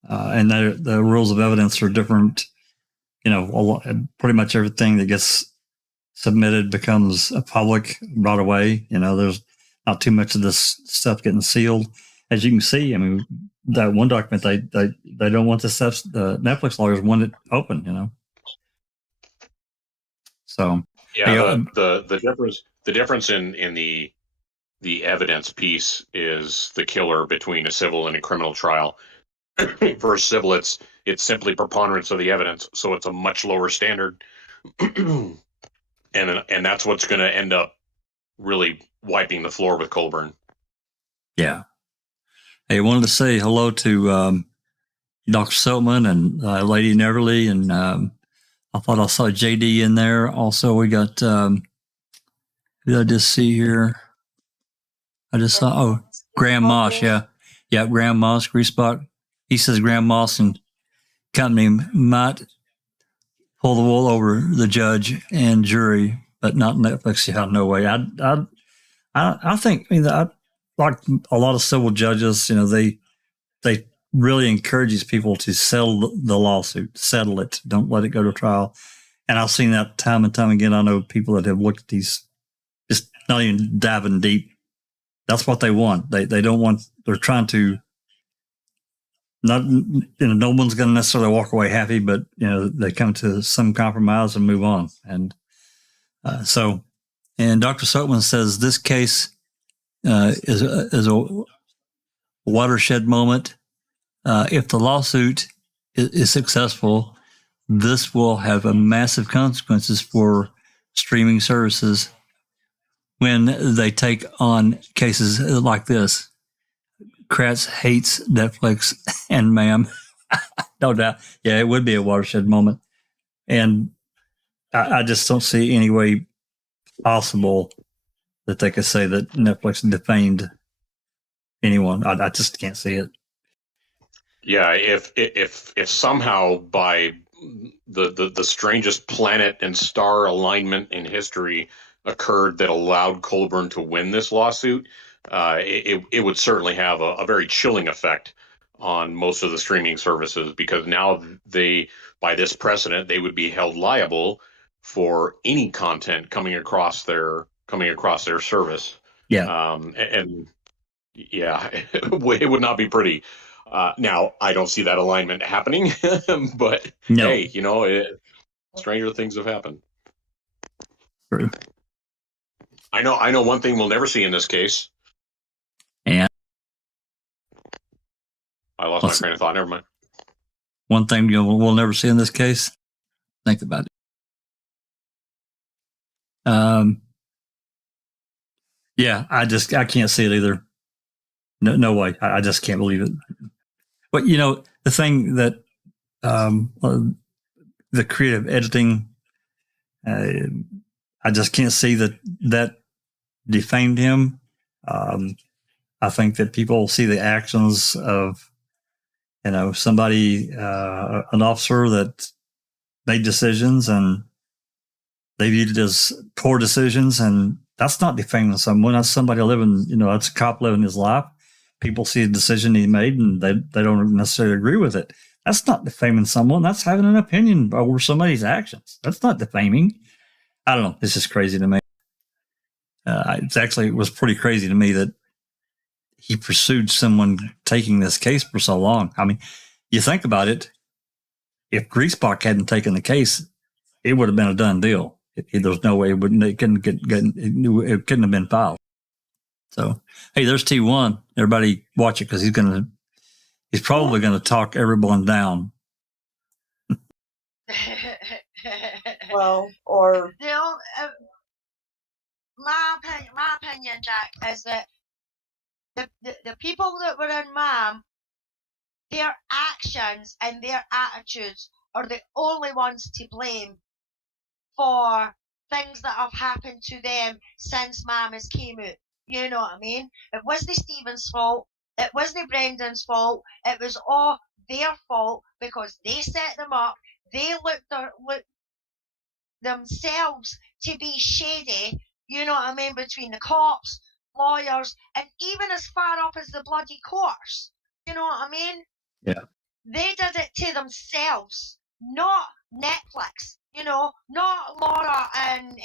and the rules of evidence are different. Pretty much everything that gets submitted becomes public right away. There's not too much of this stuff getting sealed. As you can see, I mean, that one document, they don't want this stuff. The Netflix lawyers want it open, So yeah, the difference in the evidence piece is the killer between a civil and a criminal trial. For civil, it's simply preponderance of the evidence, so it's a much lower standard, and that's what's going to end up really wiping the floor with Colborn. Yeah. Hey, I wanted to say hello to Dr. Silkman and Lady Neverly, and I thought I saw JD in there. Also, we got who did I just see here? I just saw Graham Moss, yeah, Graham Moss, Griesbach. he says Graham Moss and company might pull the wool over the judge and jury, but not Netflix. Yeah, no way. I think, like a lot of civil judges, they really encourage these people to settle the lawsuit, settle it, don't let it go to trial. And I've seen that time and time again. I know people that have looked at these, just not even diving deep. That's what they want. They don't want. They're trying to. Not, no one's going to necessarily walk away happy, but they come to some compromise and move on. And and Dr. Silkman says this case is a watershed moment. If the lawsuit is successful, this will have a massive consequences for streaming services when they take on cases like this. Kratz hates Netflix and ma'am. No doubt. Yeah, it would be a watershed moment. And I just don't see any way possible that they could say that Netflix defamed anyone. I just can't see it. Yeah, if somehow by the strangest planet and star alignment in history occurred that allowed Colborn to win this lawsuit, it would certainly have a very chilling effect on most of the streaming services, because now by this precedent, they would be held liable for any content coming across their service. Yeah. And yeah, it would not be pretty. Now, I don't see that alignment happening, but no. Hey, stranger things have happened. True. I know one thing we'll never see in this case. And I lost my train of thought. Never mind. One thing we'll never see in this case. Think about it. Yeah, I can't see it either. No way. I just can't believe it. But the thing that the creative editing, I just can't see that defamed him. I think that people see the actions of somebody, an officer that made decisions, and they viewed it as poor decisions, and that's not defaming someone. That's somebody living, that's a cop living his life. People see a decision he made and they don't necessarily agree with it. That's not defaming someone. That's having an opinion over somebody's actions. That's not defaming. I don't know. It's just crazy to me. It was pretty crazy to me that he pursued someone taking this case for so long. I mean, you think about it. If Griesbach hadn't taken the case, it would have been a done deal. There's no way it couldn't have been filed. So, hey, there's T1. Everybody watch it, because he's probably going to talk everyone down. Well, or my opinion, Jack, is that the people that were in MAM, their actions and their attitudes are the only ones to blame for things that have happened to them since MAM has came out. You know what I mean? It wasn't Stephen's fault. It wasn't Brendan's fault. It was all their fault, because they set them up. They looked themselves to be shady, you know what I mean, between the cops, lawyers, and even as far up as the bloody courts. You know what I mean? Yeah. They did it to themselves, not Netflix. Not Laura and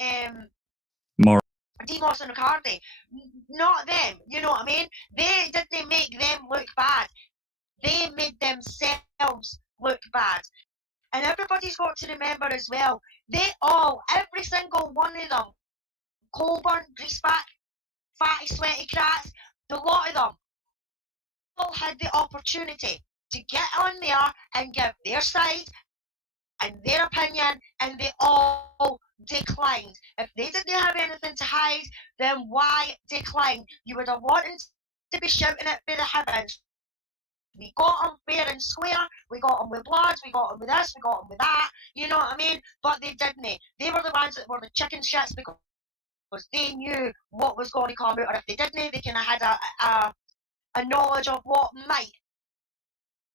Demos and Riccardi. Not them. You know what I mean? They didn't make them look bad. They made themselves look bad. And everybody's got to remember as well, every single one of them, Colborn, Griesbach, Fatty, Sweaty Kratz, the lot of them, all had the opportunity to get on there and give their side and their opinion, and they all declined. If they didn't have anything to hide, then why decline? You would have wanted to be shouting it by the heavens. We got them fair and square. We got them with bloods. We got them with this. We got them with that. You know what I mean? But they didn't. They were the ones that were the chicken shits, because they knew what was going to come out. Or if they didn't, they kind of had a knowledge of what might.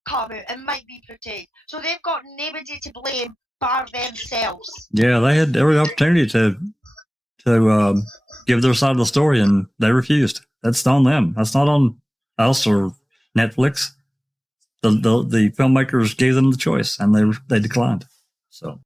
come out and might be protected. So they've got nobody to blame bar themselves. Yeah, they had every opportunity to give their side of the story, and they refused. That's on them. That's not on us or Netflix. The filmmakers gave them the choice, and they declined. So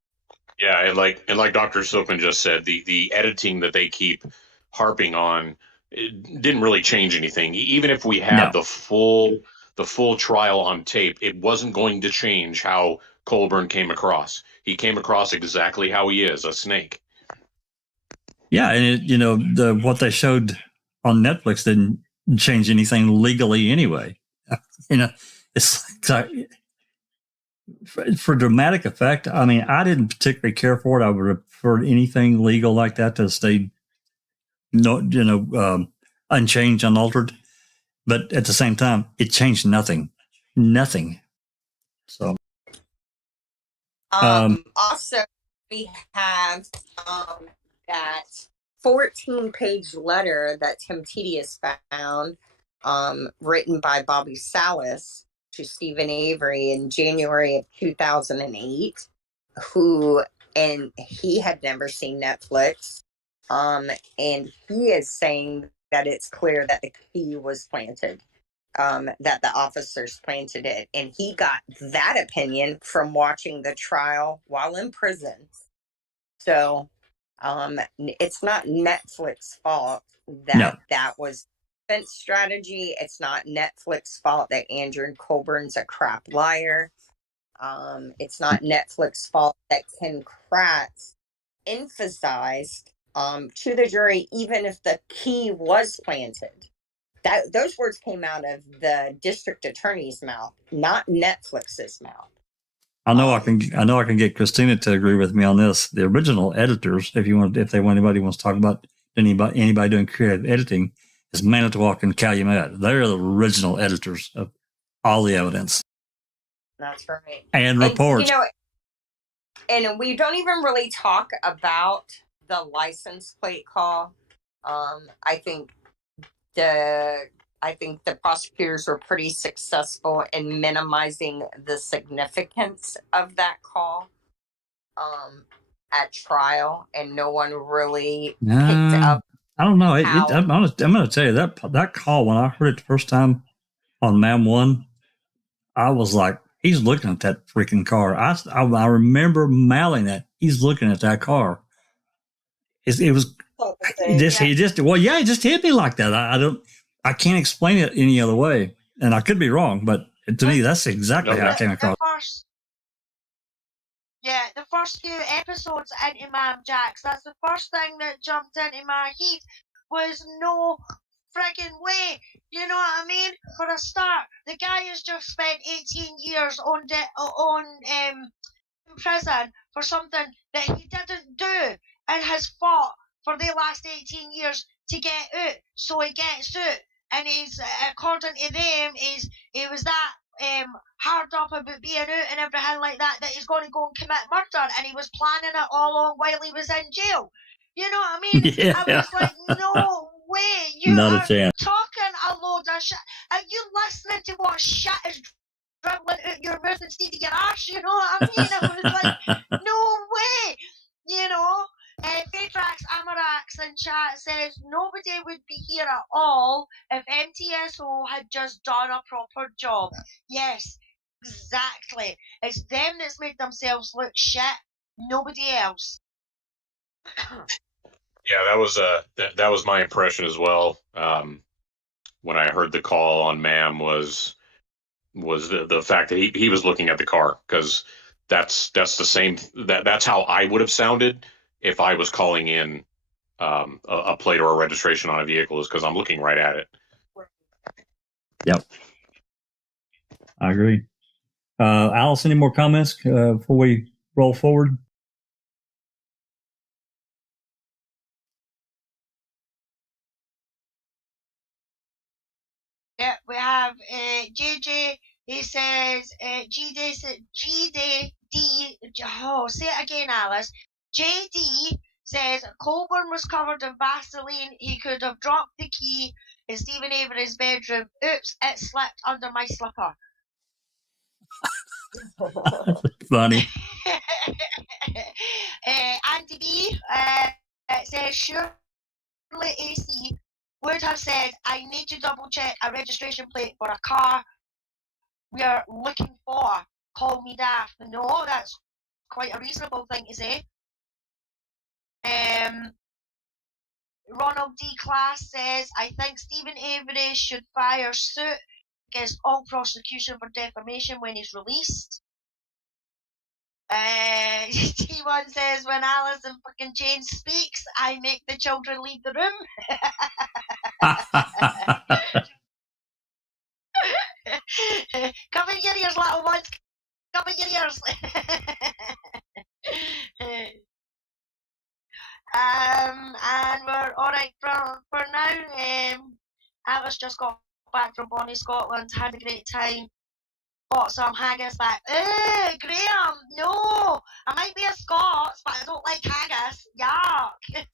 yeah, and like Dr. Silkman just said, the editing that they keep harping on, it didn't really change anything. Even if we had the full trial on tape, it wasn't going to change how Colborn came across. He came across exactly how he is, a snake. Yeah, and what they showed on Netflix didn't change anything legally anyway. It's like, for dramatic effect. I mean, I didn't particularly care for it. I would have preferred anything legal like that to stay, unchanged, unaltered. But at the same time, it changed nothing. So, also, we have that 14-page letter that Tim Tedious found, written by Bobby Salas to Stephen Avery in January of 2008, and he had never seen Netflix. And he is saying that it's clear that the key was planted. That the officers planted it, and he got that opinion from watching the trial while in prison. So it's not Netflix's fault that was defense strategy. It's not Netflix's fault that Andrew Colburn's a crap liar. It's not Netflix's fault that Ken Kratz emphasized to the jury, even if the key was planted. Those words came out of the district attorney's mouth, not Netflix's mouth. I know I can get Christina to agree with me on this. The original editors, if anybody wants to talk about anybody doing creative editing, is Manitowoc and Calumet. They're the original editors of all the evidence. That's right. And reports. And we don't even really talk about the license plate call. I think the prosecutors were pretty successful in minimizing the significance of that call at trial, and no one really picked up. I don't know. I'm going to tell you that call, when I heard it the first time on MAM 1, I was like, he's looking at that freaking car. I remember mouthing that. He's looking at that car. It was he just hit me like that. I can't explain it any other way, and I could be wrong, but to me, that's exactly how it came across. The first few episodes into Ma'am Jax, that's the first thing that jumped into my head was no friggin' way. You know what I mean? For a start, the guy has just spent 18 years in prison for something that he didn't do and has fought for the last 18 years to get out. So he gets out, and he's, according to them, he was that hard up about being out and everything like that he's going to go and commit murder, and he was planning it all along while he was in jail. You know what I mean? Yeah. I was like, no way. You Not are a chance. talking a load of shit. Are you listening to what shit is dribbling out your mouth instead of your arse? You know what I mean? It was like, no way. You know? Phaedrax Amarax in chat says nobody would be here at all if MTSO had just done a proper job. Yes, exactly. It's them that's made themselves look shit, nobody else. Yeah, that was my impression as well. When I heard the call on MAM was the fact that he was looking at the car, because that's the same that's how I would have sounded if I was calling in a plate or a registration on a vehicle, is because I'm looking right at it. Yep, I agree. Alice, any more comments before we roll forward? Yeah, we have JJ. He says say it again, Alice. JD says Colborn was covered in Vaseline. He could have dropped the key in Stephen Avery's bedroom. Oops, it slipped under my slipper. Funny. Andy B says, surely AC would have said, I need to double check a registration plate for a car we're looking for. Call me daft. No, that's quite a reasonable thing to say. Ronald D. Class says, I think Stephen Avery should fire suit against all prosecution for defamation when he's released. T1 says, when Alice in fucking Chains speaks, I make the children leave the room. Come in your ears, little ones. Come in your ears. And we're all right for now. Alice just got back from Bonnie, Scotland, had a great time. Bought some haggis back. Graham, no! I might be a Scots, but I don't like haggis. Yuck!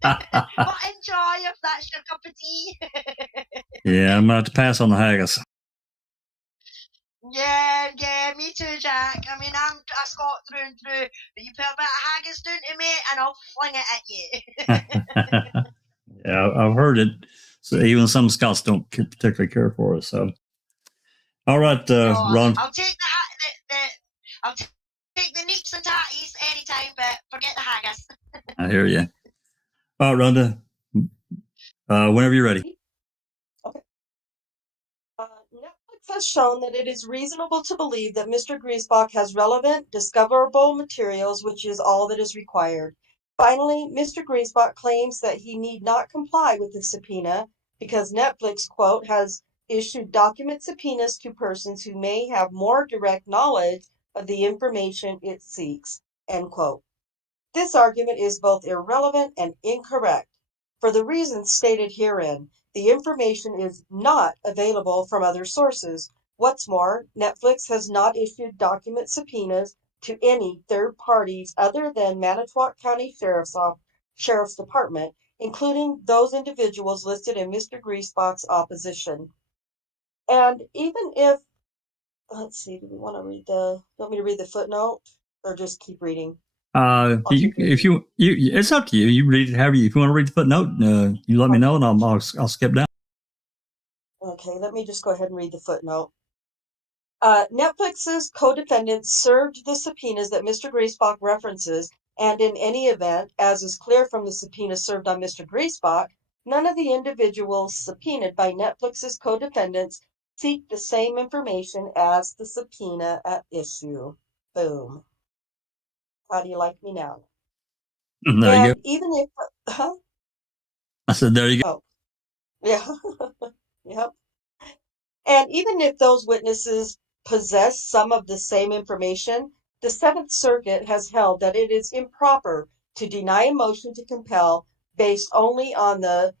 But enjoy if that's your cup of tea. Yeah, I'm going to have to pass on the haggis. Yeah, me too, Jack. I mean, I'm a Scot through and through, but you put a bit of haggis down to me and I'll fling it at you. Yeah, I've heard it. So even some Scots don't particularly care for it. So, all right, Ron. I'll take I'll take the neeps and tatties anytime, but forget the haggis. I hear you. All right, Rhonda. Whenever you're ready. Okay. Netflix has shown that it is reasonable to believe that Mr. Griesbach has relevant, discoverable materials, which is all that is required. Finally, Mr. Griesbach claims that he need not comply with the subpoena because Netflix, quote, has issued document subpoenas to persons who may have more direct knowledge of the information it seeks, end quote. This argument is both irrelevant and incorrect. For the reasons stated herein, the information is not available from other sources. What's more, Netflix has not issued document subpoenas to any third parties other than Manitowoc County Sheriff's Department, including those individuals listed in Mr. Griesbach's opposition. And even if, let's see, do we want me to read the footnote or just keep reading? If you, it's up to you. You read it however you. If you want to read the footnote, you let me know, and I'll skip down. Okay, let me just go ahead and read the footnote. Netflix's co-defendants served the subpoenas that Mr. Griesbach references, and in any event, as is clear from the subpoena served on Mr. Griesbach, none of the individuals subpoenaed by Netflix's co-defendants seek the same information as the subpoena at issue. Boom. How do you like me now? There you go. Even if, I said, there you Oh, go. yeah, yep. And even if those witnesses possess some of the same information, the Seventh Circuit has held that it is improper to deny a motion to compel based only on the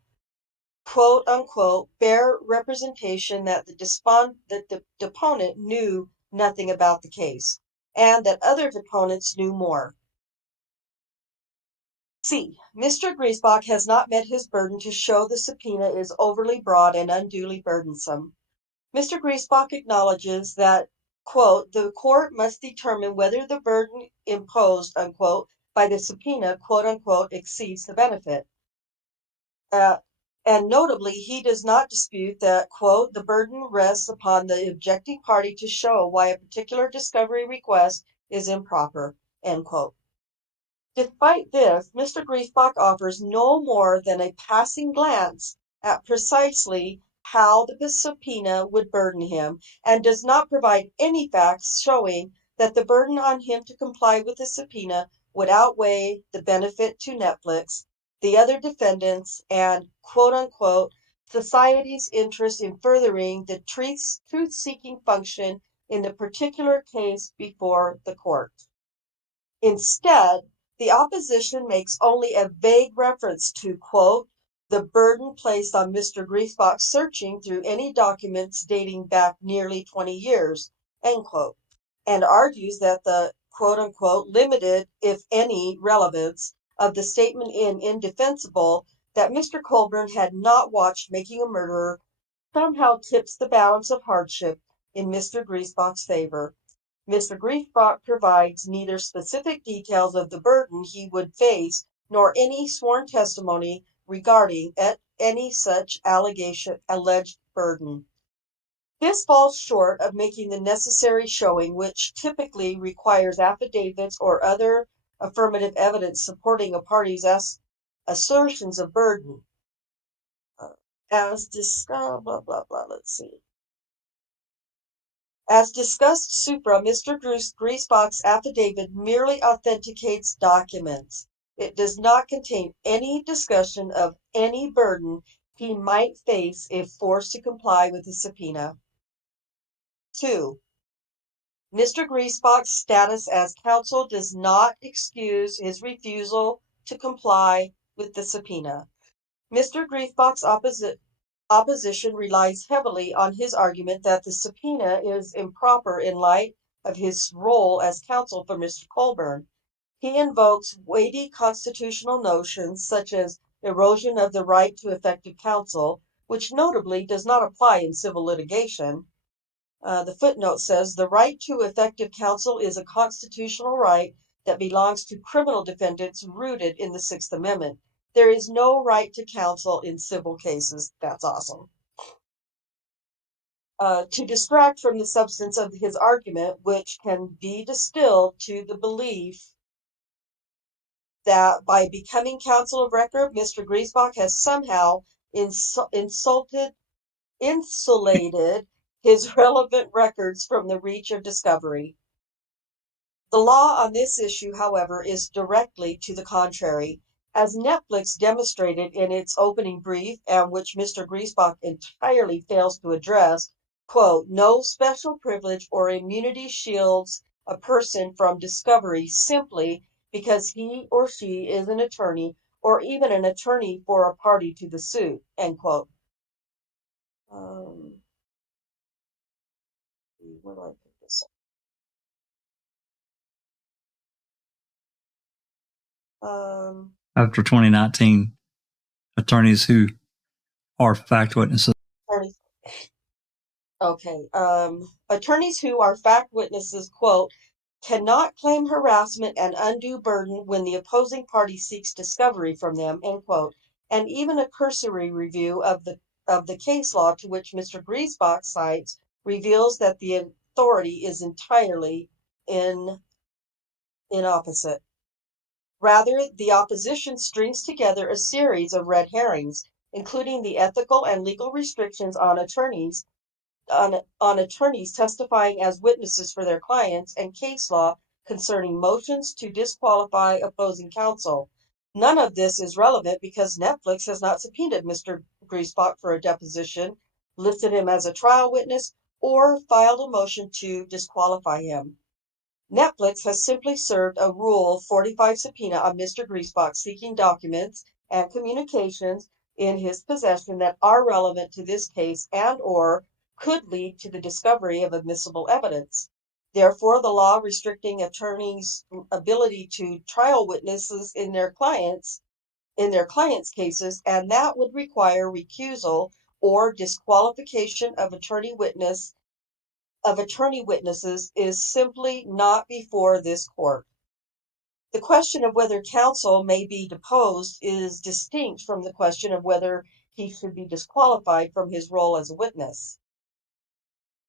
quote unquote bare representation that the deponent knew nothing about the case and that other deponents knew more. C. Mr. Griesbach has not met his burden to show the subpoena is overly broad and unduly burdensome. Mr. Griesbach acknowledges that, quote, the court must determine whether the burden imposed, unquote, by the subpoena, quote unquote, exceeds the benefit. And notably, he does not dispute that, quote, the burden rests upon the objecting party to show why a particular discovery request is improper, end quote. Despite this, Mr. Griesbach offers no more than a passing glance at precisely how the subpoena would burden him and does not provide any facts showing that the burden on him to comply with the subpoena would outweigh the benefit to Netflix, the other defendants, and quote unquote, society's interest in furthering the truth-seeking function in the particular case before the court. Instead, the opposition makes only a vague reference to, quote, the burden placed on Mr. Griesbach searching through any documents dating back nearly 20 years, end quote, and argues that the, quote unquote, limited, if any, relevance of the statement in Indefensible that Mr. Colborn had not watched Making a Murderer somehow tips the balance of hardship in Mr. Griesbach's favor. Mr. Griesbach provides neither specific details of the burden he would face nor any sworn testimony regarding any such alleged burden. This falls short of making the necessary showing, which typically requires affidavits or other affirmative evidence supporting a party's assertions of burden. As discussed, As discussed supra, Mr. Griesbach's affidavit merely authenticates documents. It does not contain any discussion of any burden he might face if forced to comply with the subpoena. 2. Mr. Griesbach's status as counsel does not excuse his refusal to comply with the subpoena. Mr. Griesbach's opposition relies heavily on his argument that the subpoena is improper in light of his role as counsel for Mr. Colborn. He invokes weighty constitutional notions such as erosion of the right to effective counsel, which notably does not apply in civil litigation. The footnote says the right to effective counsel is a constitutional right that belongs to criminal defendants rooted in the Sixth Amendment. There is no right to counsel in civil cases. That's awesome. To distract from the substance of his argument, which can be distilled to the belief that by becoming counsel of record, Mr. Griesbach has somehow insulated his relevant records from the reach of discovery. The law on this issue, however, is directly to the contrary. As Netflix demonstrated in its opening brief, and which Mr. Griesbach entirely fails to address, quote, no special privilege or immunity shields a person from discovery simply because he or she is an attorney or even an attorney for a party to the suit, end quote. Where do I put this? After 2019, attorneys who are fact witnesses. Attorneys who are fact witnesses, quote, cannot claim harassment and undue burden when the opposing party seeks discovery from them, end quote. And even a cursory review of the case law to which Mr. Griesbach cites reveals that the authority is entirely inopposite. Rather, the opposition strings together a series of red herrings, including the ethical and legal restrictions on attorneys testifying as witnesses for their clients and case law concerning motions to disqualify opposing counsel. None of this is relevant because Netflix has not subpoenaed Mr. Griesbach for a deposition, listed him as a trial witness, or filed a motion to disqualify him. Netflix has simply served a Rule 45 subpoena on Mr. Griesbach seeking documents and communications in his possession that are relevant to this case and or could lead to the discovery of admissible evidence. Therefore, the law restricting attorneys' ability to trial witnesses in their clients' cases, and that would require recusal or disqualification of attorney witnesses is simply not before this court. The question of whether counsel may be deposed is distinct from the question of whether he should be disqualified from his role as a witness.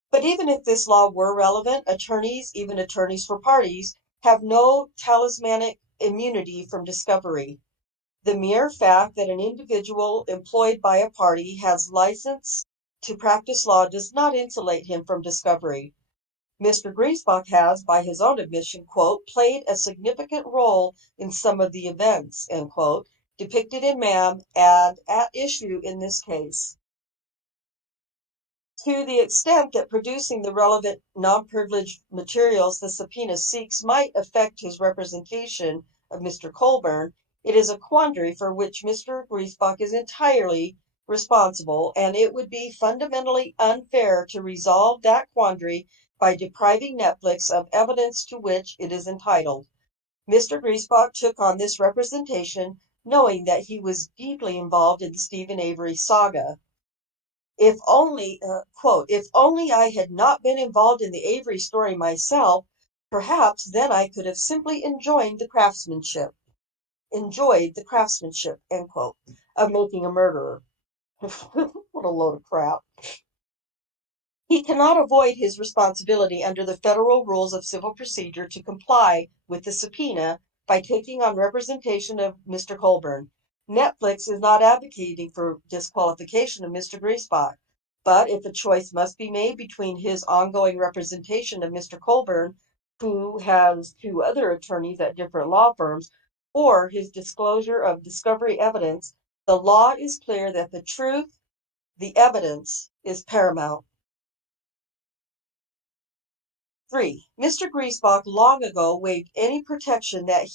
But even if this law were relevant, attorneys, even attorneys for parties, have no talismanic immunity from discovery. The mere fact that an individual employed by a party has license to practice law does not insulate him from discovery. Mr. Griesbach has, by his own admission, quote, played a significant role in some of the events, end quote, depicted in MAM and at issue in this case. To the extent that producing the relevant non-privileged materials the subpoena seeks might affect his representation of Mr. Colborn, it is a quandary for which Mr. Griesbach is entirely responsible, and it would be fundamentally unfair to resolve that quandary by depriving Netflix of evidence to which it is entitled. Mr. Griesbach took on this representation knowing that he was deeply involved in the Stephen Avery saga. If only, quote, if only I had not been involved in the Avery story myself, perhaps then I could have simply enjoyed the craftsmanship, end quote, of making a murderer. What a load of crap. He cannot avoid his responsibility under the federal rules of civil procedure to comply with the subpoena by taking on representation of Mr. Colborn. Netflix is not advocating for disqualification of Mr. Griesbach, but if a choice must be made between his ongoing representation of Mr. Colborn, who has two other attorneys at different law firms, or his disclosure of discovery evidence, the law is clear that the truth, the evidence, is paramount. 3. Mr. Griesbach long ago waived any protection that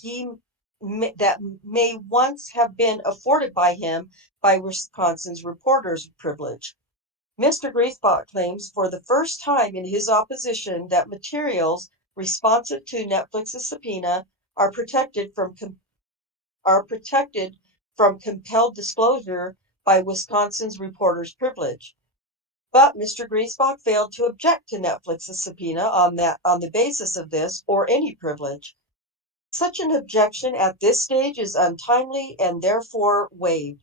may once have been afforded by him by Wisconsin's reporter's privilege. Mr. Griesbach claims for the first time in his opposition that materials responsive to Netflix's subpoena are protected from compelled disclosure by Wisconsin's reporter's privilege. But Mr. Griesbach failed to object to Netflix's subpoena on the basis of this or any privilege. Such an objection at this stage is untimely and therefore waived.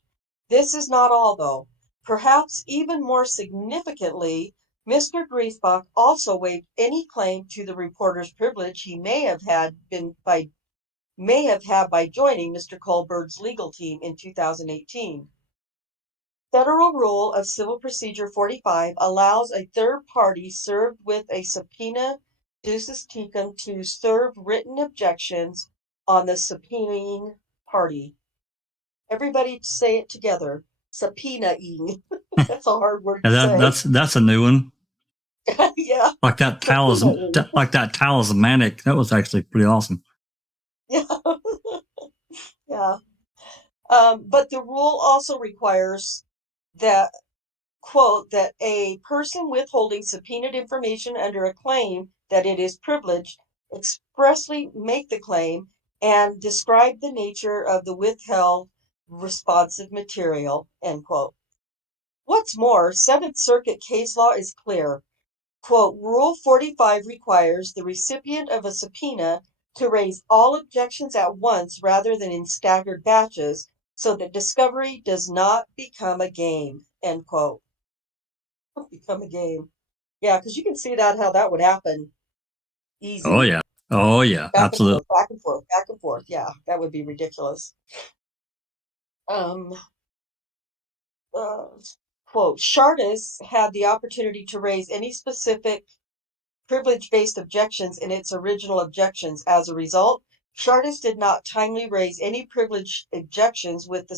This is not all, though. Perhaps even more significantly, Mr. Griesbach also waived any claim to the reporter's privilege he may have had by joining Mr. Colborn's legal team in 2018. Federal Rule of Civil Procedure 45 allows a third party served with a subpoena ducis tecum to serve written objections on the subpoenaing party. Everybody say it together. Subpoenaing. That's a hard word to say. That's a new one. Yeah. Like that talismanic. That was actually pretty awesome. Yeah. Yeah. But the rule also requires that, quote, that a person withholding subpoenaed information under a claim that it is privileged expressly make the claim and describe the nature of the withheld responsive material, end quote. What's more, Seventh Circuit case law is clear. Quote, Rule 45 requires the recipient of a subpoena to raise all objections at once rather than in staggered batches so that discovery does not become a game, end quote. Become a game. Yeah, because you can see how that would happen easy. Oh, yeah. Absolutely. Back and forth. Yeah, that would be ridiculous. Quote, Chartis had the opportunity to raise any specific privilege-based objections in its original objections. As a result, Chartis did not timely raise any privilege objections with the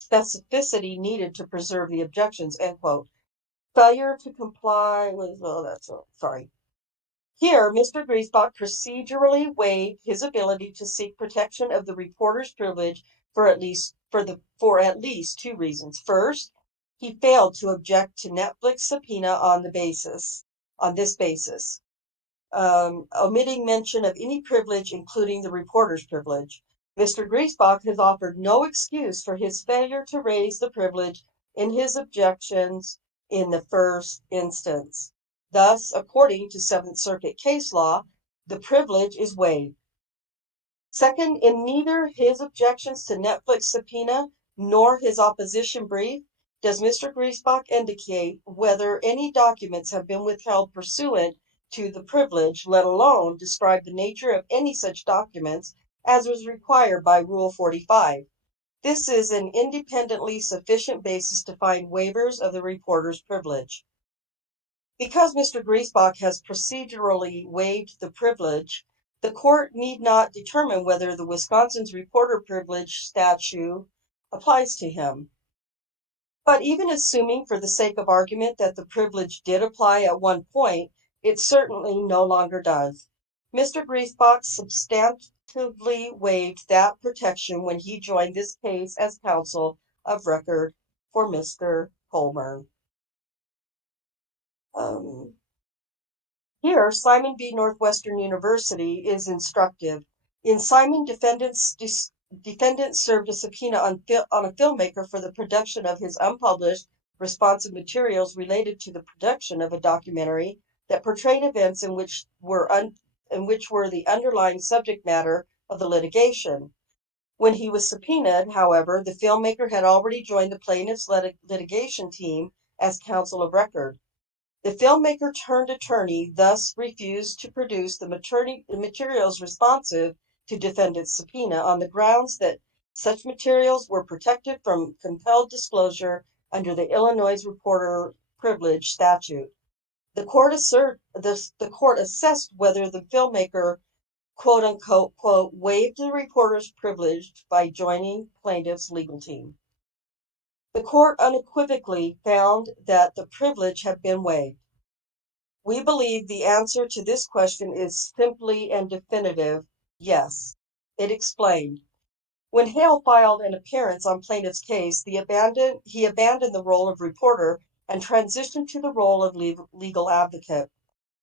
specificity needed to preserve the objections, end quote. Failure to comply with, Here, Mr. Griesbach procedurally waived his ability to seek protection of the reporter's privilege for at least two reasons. First, he failed to object to Netflix subpoena on this basis, omitting mention of any privilege, including the reporter's privilege. Mr. Griesbach has offered no excuse for his failure to raise the privilege in his objections in the first instance. Thus, according to Seventh Circuit case law, the privilege is waived. Second, in neither his objections to Netflix subpoena nor his opposition brief does Mr. Griesbach indicate whether any documents have been withheld pursuant to the privilege, let alone describe the nature of any such documents as was required by Rule 45. This is an independently sufficient basis to find waivers of the reporter's privilege. Because Mr. Griesbach has procedurally waived the privilege, the court need not determine whether the Wisconsin's reporter privilege statute applies to him. But even assuming for the sake of argument that the privilege did apply at one point, it certainly no longer does. Mr. Griesbach substantively waived that protection when he joined this case as counsel of record for Mr. Colborn. Here, Simon v. Northwestern University is instructive. In Simon, defendant served a subpoena on a filmmaker for the production of his unpublished responsive materials related to the production of a documentary that portrayed events in which were the underlying subject matter of the litigation. When he was subpoenaed, however, the filmmaker had already joined the plaintiff's litigation team as counsel of record. The filmmaker turned attorney thus refused to produce the materials responsive to defendant's subpoena on the grounds that such materials were protected from compelled disclosure under the Illinois reporter privilege statute. The court assessed whether the filmmaker, quote unquote, quote, waived the reporter's privilege by joining plaintiff's legal team. The court unequivocally found that the privilege had been waived. We believe the answer to this question is simply and definitive yes. It explained. When Hale filed an appearance on plaintiff's case, he abandoned the role of reporter and transitioned to the role of legal advocate.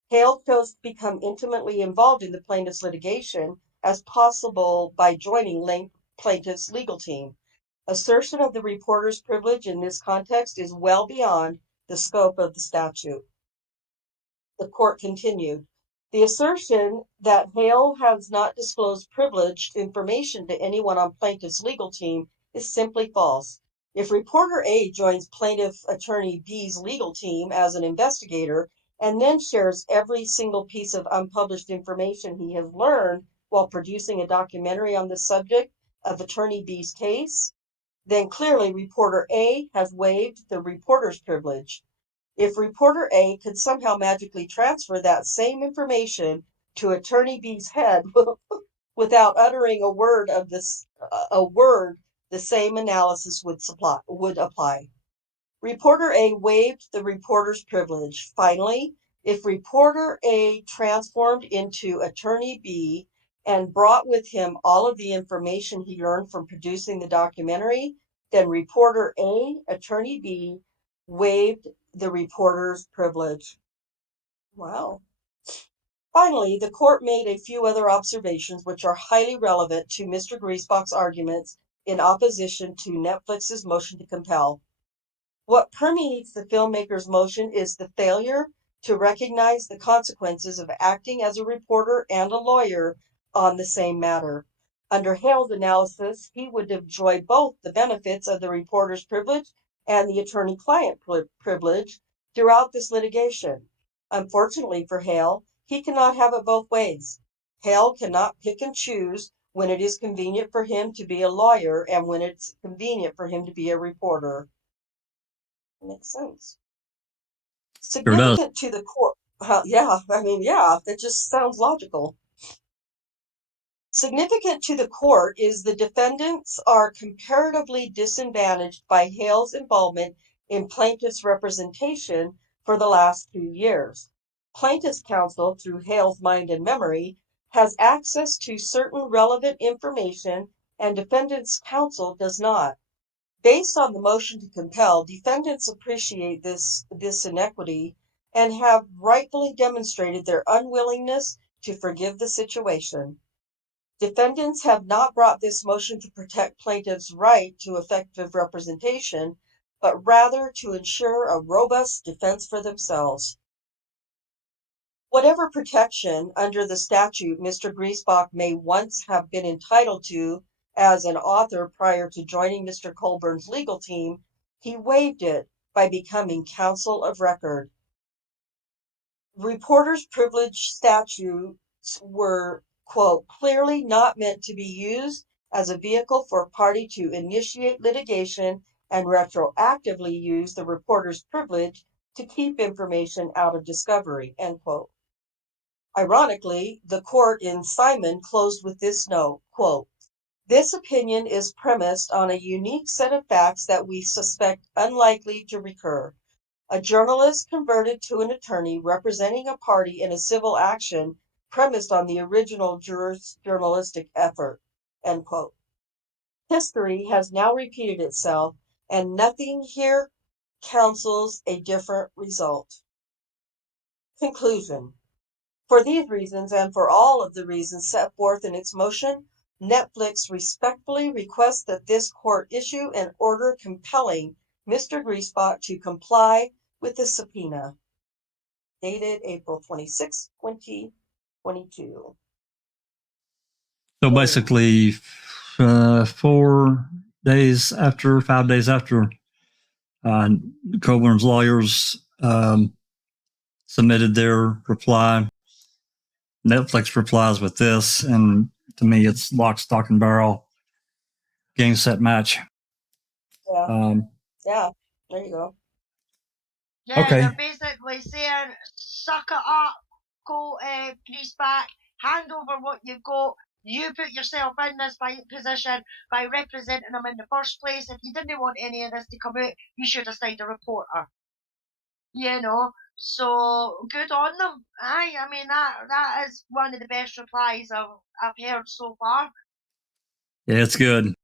Hale chose to become intimately involved in the plaintiff's litigation as possible by joining plaintiff's legal team. Assertion of the reporter's privilege in this context is well beyond the scope of the statute. The court continued. The assertion that Hale has not disclosed privileged information to anyone on plaintiff's legal team is simply false. If reporter A joins plaintiff attorney B's legal team as an investigator and then shares every single piece of unpublished information he has learned while producing a documentary on the subject of attorney B's case, then clearly reporter A has waived the reporter's privilege. If reporter A could somehow magically transfer that same information to attorney B's head without uttering a word, the same analysis would apply. Reporter A waived the reporter's privilege. Finally, if reporter A transformed into attorney B and brought with him all of the information he learned from producing the documentary, then reporter A, attorney B, waived the reporter's privilege. Wow. Finally, the court made a few other observations which are highly relevant to Mr. Griesbach's arguments in opposition to Netflix's motion to compel. What permeates the filmmaker's motion is the failure to recognize the consequences of acting as a reporter and a lawyer on the same matter. Under Hale's analysis, he would enjoy both the benefits of the reporter's privilege and the attorney-client privilege throughout this litigation. Unfortunately for Hale, he cannot have it both ways. Hale cannot pick and choose when it is convenient for him to be a lawyer and when it's convenient for him to be a reporter. Makes sense. Significant to the court. That just sounds logical. Significant to the court is the defendants are comparatively disadvantaged by Hale's involvement in plaintiff's representation for the last 2 years. Plaintiff's counsel, through Hale's mind and memory, has access to certain relevant information and defendant's counsel does not. Based on the motion to compel, defendants appreciate this inequity and have rightfully demonstrated their unwillingness to forgive the situation. Defendants have not brought this motion to protect plaintiff's right to effective representation, but rather to ensure a robust defense for themselves. Whatever protection under the statute Mr. Griesbach may once have been entitled to as an author prior to joining Mr. Colborn's legal team, he waived it by becoming counsel of record. Reporters' privilege statutes were, quote, clearly not meant to be used as a vehicle for a party to initiate litigation and retroactively use the reporter's privilege to keep information out of discovery, end quote. Ironically, the court in Simon closed with this note, quote, this opinion is premised on a unique set of facts that we suspect unlikely to recur. A journalist converted to an attorney representing a party in a civil action premised on the original journalistic effort, end quote. History has now repeated itself, and nothing here counsels a different result. Conclusion. For these reasons, and for all of the reasons set forth in its motion, Netflix respectfully requests that this court issue an order compelling Mr. Griesbach to comply with the subpoena dated April 26, 2022. So basically, 5 days after Colborn's lawyers submitted their reply, Netflix replies with this, and to me, it's lock, stock, and barrel, game, set, match. Yeah. Yeah, there you go. Yeah, Okay. they're basically saying, suck it up, go Griesbach, hand over what you've got. You put yourself in this position by representing them in the first place. If you didn't want any of this to come out, you should have signed a reporter. You know, so good on them. I mean, that is one of the best replies I've heard so far. Yeah, it's good.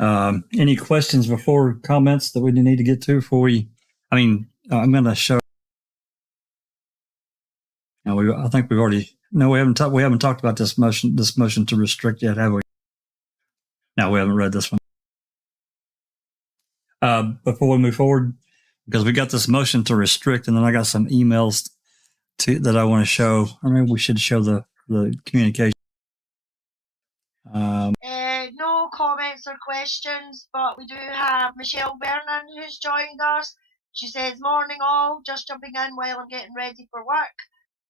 Any questions before comments that we need to get to before we? I mean, I'm going to show. I think we've already. No, we haven't talked about this motion to restrict yet, have we? No, we haven't read this one. Before we move forward, because we got this motion to restrict, and then I got some emails that I want to show. Or maybe we should show the communication. No comments or questions, but we do have Michelle Vernon who's joined us. She says, morning all, just jumping in while I'm getting ready for work.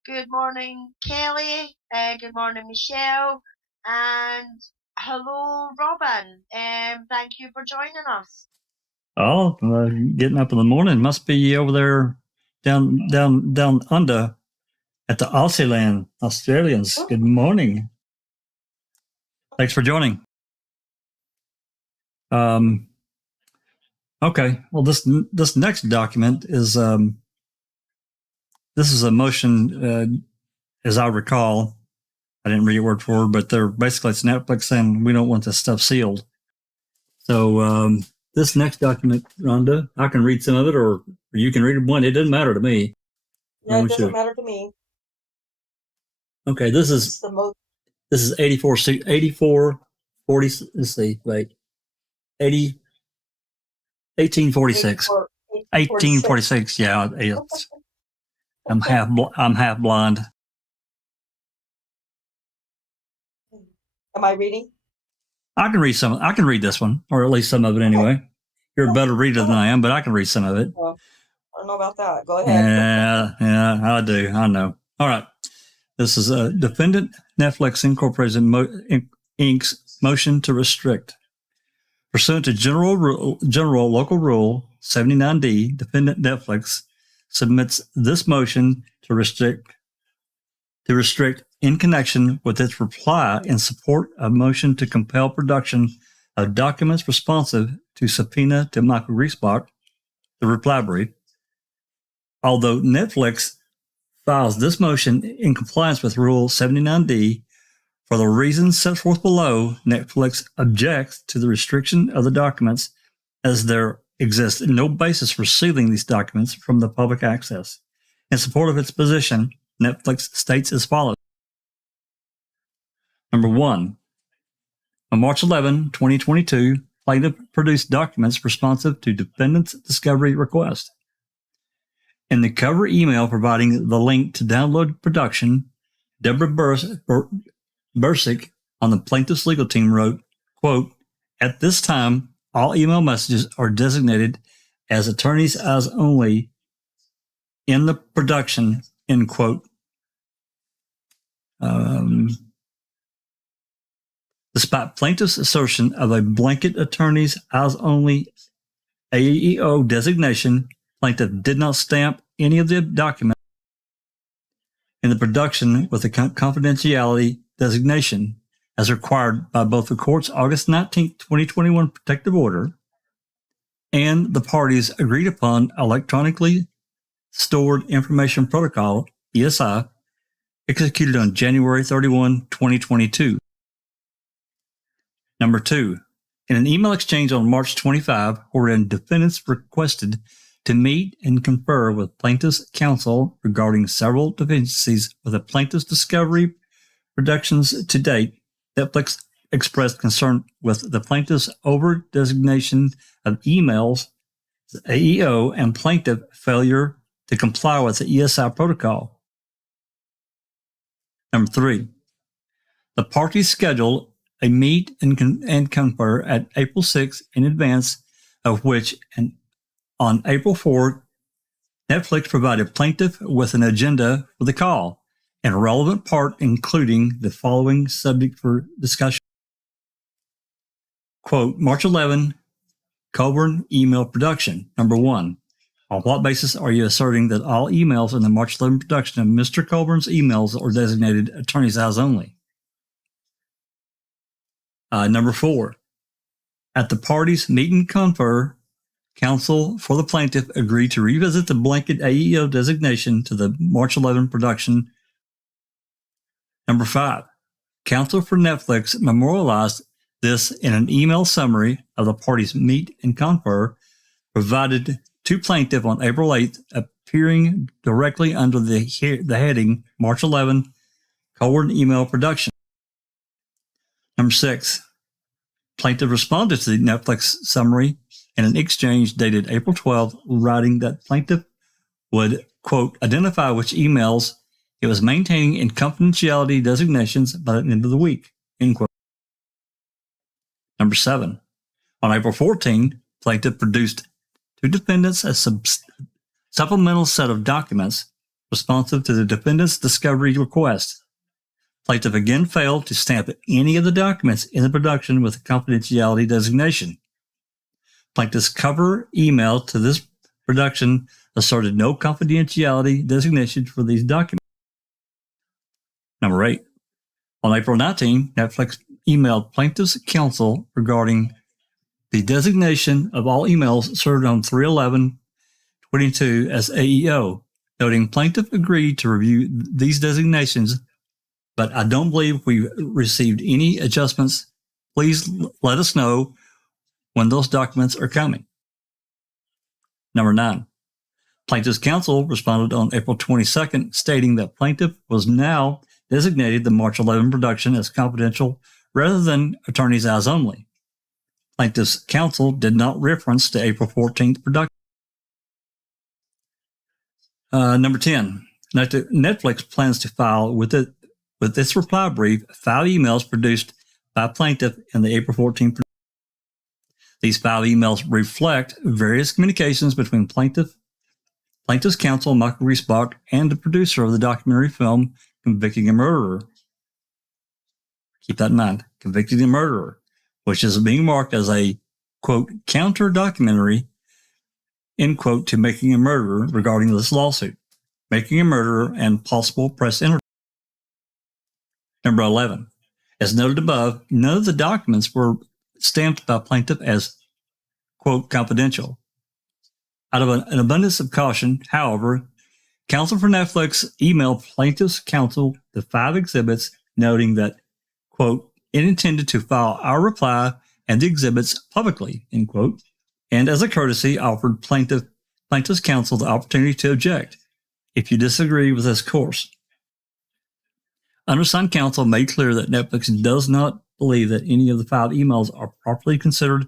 Good morning, Kelly. Good morning, Michelle. And hello, Robin. Thank you for joining us. Oh, getting up in the morning must be over there down under at the Aussie land, Australians. Good morning. Thanks for joining. Okay. Well, this next document is this is a motion, as I recall. I didn't read it word for word, but they're basically it's Netflix saying we don't want this stuff sealed. So this next document, Rhonda, I can read some of it, or you can read it. One, it doesn't matter to me. Yeah, it doesn't matter to me. Okay, this is 8440. Let's see, wait, 1846. 1846. Yeah, it's. I'm half blind. Am I reading? I can read some. I can read this one, or at least some of it anyway. You're a better reader than I am, but I can read some of it. Well, I don't know about that. Go ahead. Yeah, I do. I know. All right. This is a Defendant Netflix Incorporated Inc.'s motion to restrict. Pursuant to General Local Rule 79D, Defendant Netflix submits this motion to restrict in connection with its reply in support of motion to compel production of documents responsive to subpoena to Michael Griesbach, the reply brief. Although Netflix files this motion in compliance with Rule 79D, for the reasons set forth below, Netflix objects to the restriction of the documents as there exists no basis for sealing these documents from the public access. In support of its position, Netflix states as follows. Number 1, on March 11, 2022, Plaintiff produced documents responsive to defendant's discovery request. In the cover email providing the link to download production, Deborah Bursick on the plaintiff's legal team wrote, quote, at this time, all email messages are designated as attorney's eyes only in the production, end quote. Despite plaintiff's assertion of a blanket attorney's eyes only AEO designation, plaintiff did not stamp any of the documents in the production with a confidentiality designation as required by both the court's August 19, 2021 protective order and the parties agreed upon electronically stored information protocol, ESI, executed on January 31, 2022. Number 2, in an email exchange on March 25, wherein defendants requested to meet and confer with plaintiff's counsel regarding several deficiencies with the plaintiff's discovery productions to date, Netflix expressed concern with the plaintiff's over-designation of emails, the AEO and plaintiff failure to comply with the ESI protocol. Number 3, the parties scheduled a meet and confer at April 6 in advance of which, and on April 4, Netflix provided plaintiff with an agenda for the call and a relevant part including the following subject for discussion. Quote, March 11, Colborn email production. Number 1, on what basis are you asserting that all emails in the March 11 production of Mr. Colborn's emails are designated attorney's eyes only? Number 4, at the parties meet and confer, counsel for the plaintiff agreed to revisit the blanket AEO designation to the March 11 production. Number 5, counsel for Netflix memorialized this in an email summary of the parties meet and confer provided to plaintiff on April 8th, appearing directly under the heading March 11 Colborn email production. Number 6, plaintiff responded to the Netflix summary in an exchange dated April 12th, writing that plaintiff would, quote, identify which emails it was maintaining in confidentiality designations by the end of the week, end quote. Number 7, on April 14, plaintiff produced to defendants a supplemental set of documents responsive to the defendant's discovery request. Plaintiff again failed to stamp any of the documents in the production with a confidentiality designation. Plaintiff's cover email to this production asserted no confidentiality designation for these documents. Number 8, on April 19, Netflix emailed plaintiff's counsel regarding the designation of all emails served on 3/11/22 as AEO, noting plaintiff agreed to review these designations, but I don't believe we received any adjustments. Please let us know when those documents are coming. Number 9, plaintiff's counsel responded on April 22nd, stating that plaintiff was now designated the March 11 production as confidential rather than attorney's eyes only. Plaintiff's counsel did not reference the April 14th production. Number 10, Netflix plans to file with its reply brief 5 emails produced by plaintiff in the April 14th production. These 5 emails reflect various communications between plaintiff's counsel, Michael Griesbach, and the producer of the documentary film Convicting a Murderer. Keep that in mind, Convicting a Murderer, which is being marked as a, quote, counter documentary, end quote, to Making a Murderer regarding this lawsuit, Making a Murderer, and possible press interview. Number 11, as noted above, none of the documents were stamped by plaintiff as, quote, confidential. Out of an abundance of caution, however, counsel for Netflix emailed plaintiff's counsel the 5 exhibits, noting that, quote, it intended to file our reply and the exhibits publicly, end quote, and as a courtesy offered plaintiff's counsel the opportunity to object if you disagree with this course. Undersigned counsel made clear that Netflix does not believe that any of the 5 emails are properly considered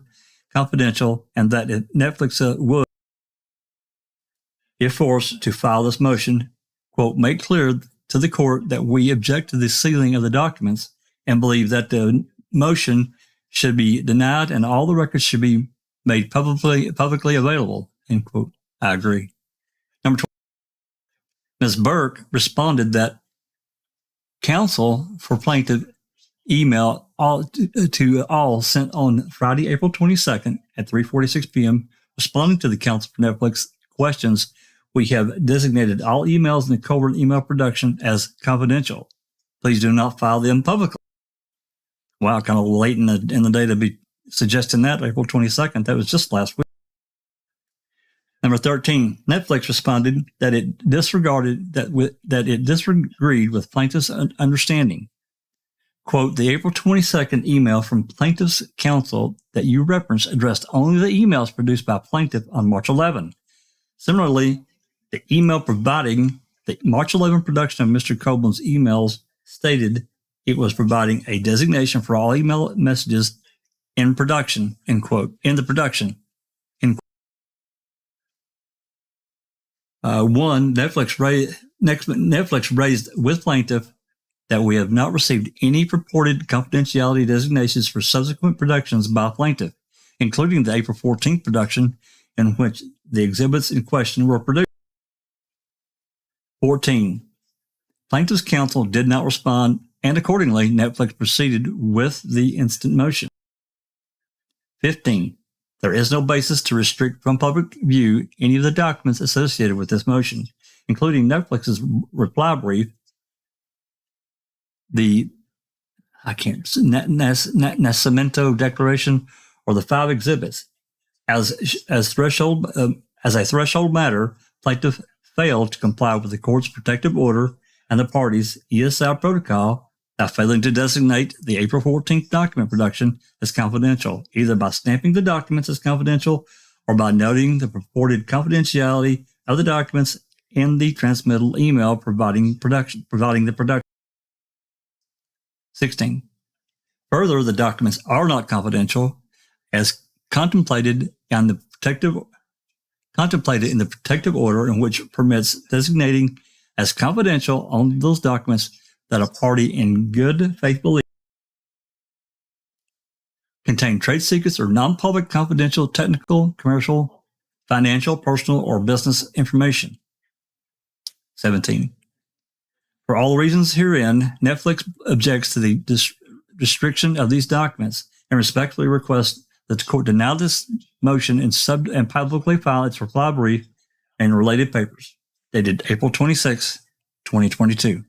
confidential and that if Netflix would, if forced to file this motion, quote, make clear to the court that we object to the sealing of the documents and believe that the motion should be denied and all the records should be made publicly available, end quote. I agree. Number 12, Ms. Burke responded that counsel for plaintiff email to all sent on Friday, April 22nd at 3:46 p.m. responding to the counsel for Netflix questions. We have designated all emails in the Colborn email production as confidential. Please do not file them publicly. Wow, kind of late in the day to be suggesting that, April 22nd. That was just last week. Number 13, Netflix responded that it disagreed with plaintiff's understanding. Quote, the April 22nd email from plaintiff's counsel that you referenced addressed only the emails produced by plaintiff on March 11. Similarly, the email providing the March 11 production of Mr. Colborn's emails stated it was providing a designation for all email messages in production, end quote, in the production. One, Netflix raised with plaintiff that we have not received any purported confidentiality designations for subsequent productions by plaintiff, including the April 14th production in which the exhibits in question were produced. 14. Plaintiff's counsel did not respond, and accordingly, Netflix proceeded with the instant motion. 15. There is no basis to restrict from public view any of the documents associated with this motion, including Netflix's reply brief, the Nascimento Declaration, or the 5 exhibits. As a threshold matter, plaintiff failed to comply with the court's protective order and the parties' ESI protocol by failing to designate the April 14th document production as confidential, either by stamping the documents as confidential or by noting the purported confidentiality of the documents in the transmittal email providing the production. 16. Further, the documents are not confidential as contemplated in the protective order, in which permits designating as confidential on those documents that a party in good faith belief contain trade secrets or non-public, confidential, technical, commercial, financial, personal, or business information. 17. For all the reasons herein, Netflix objects to the restriction of these documents and respectfully requests that the court deny this motion and publicly file its reply brief and related papers, dated April 26, 2022.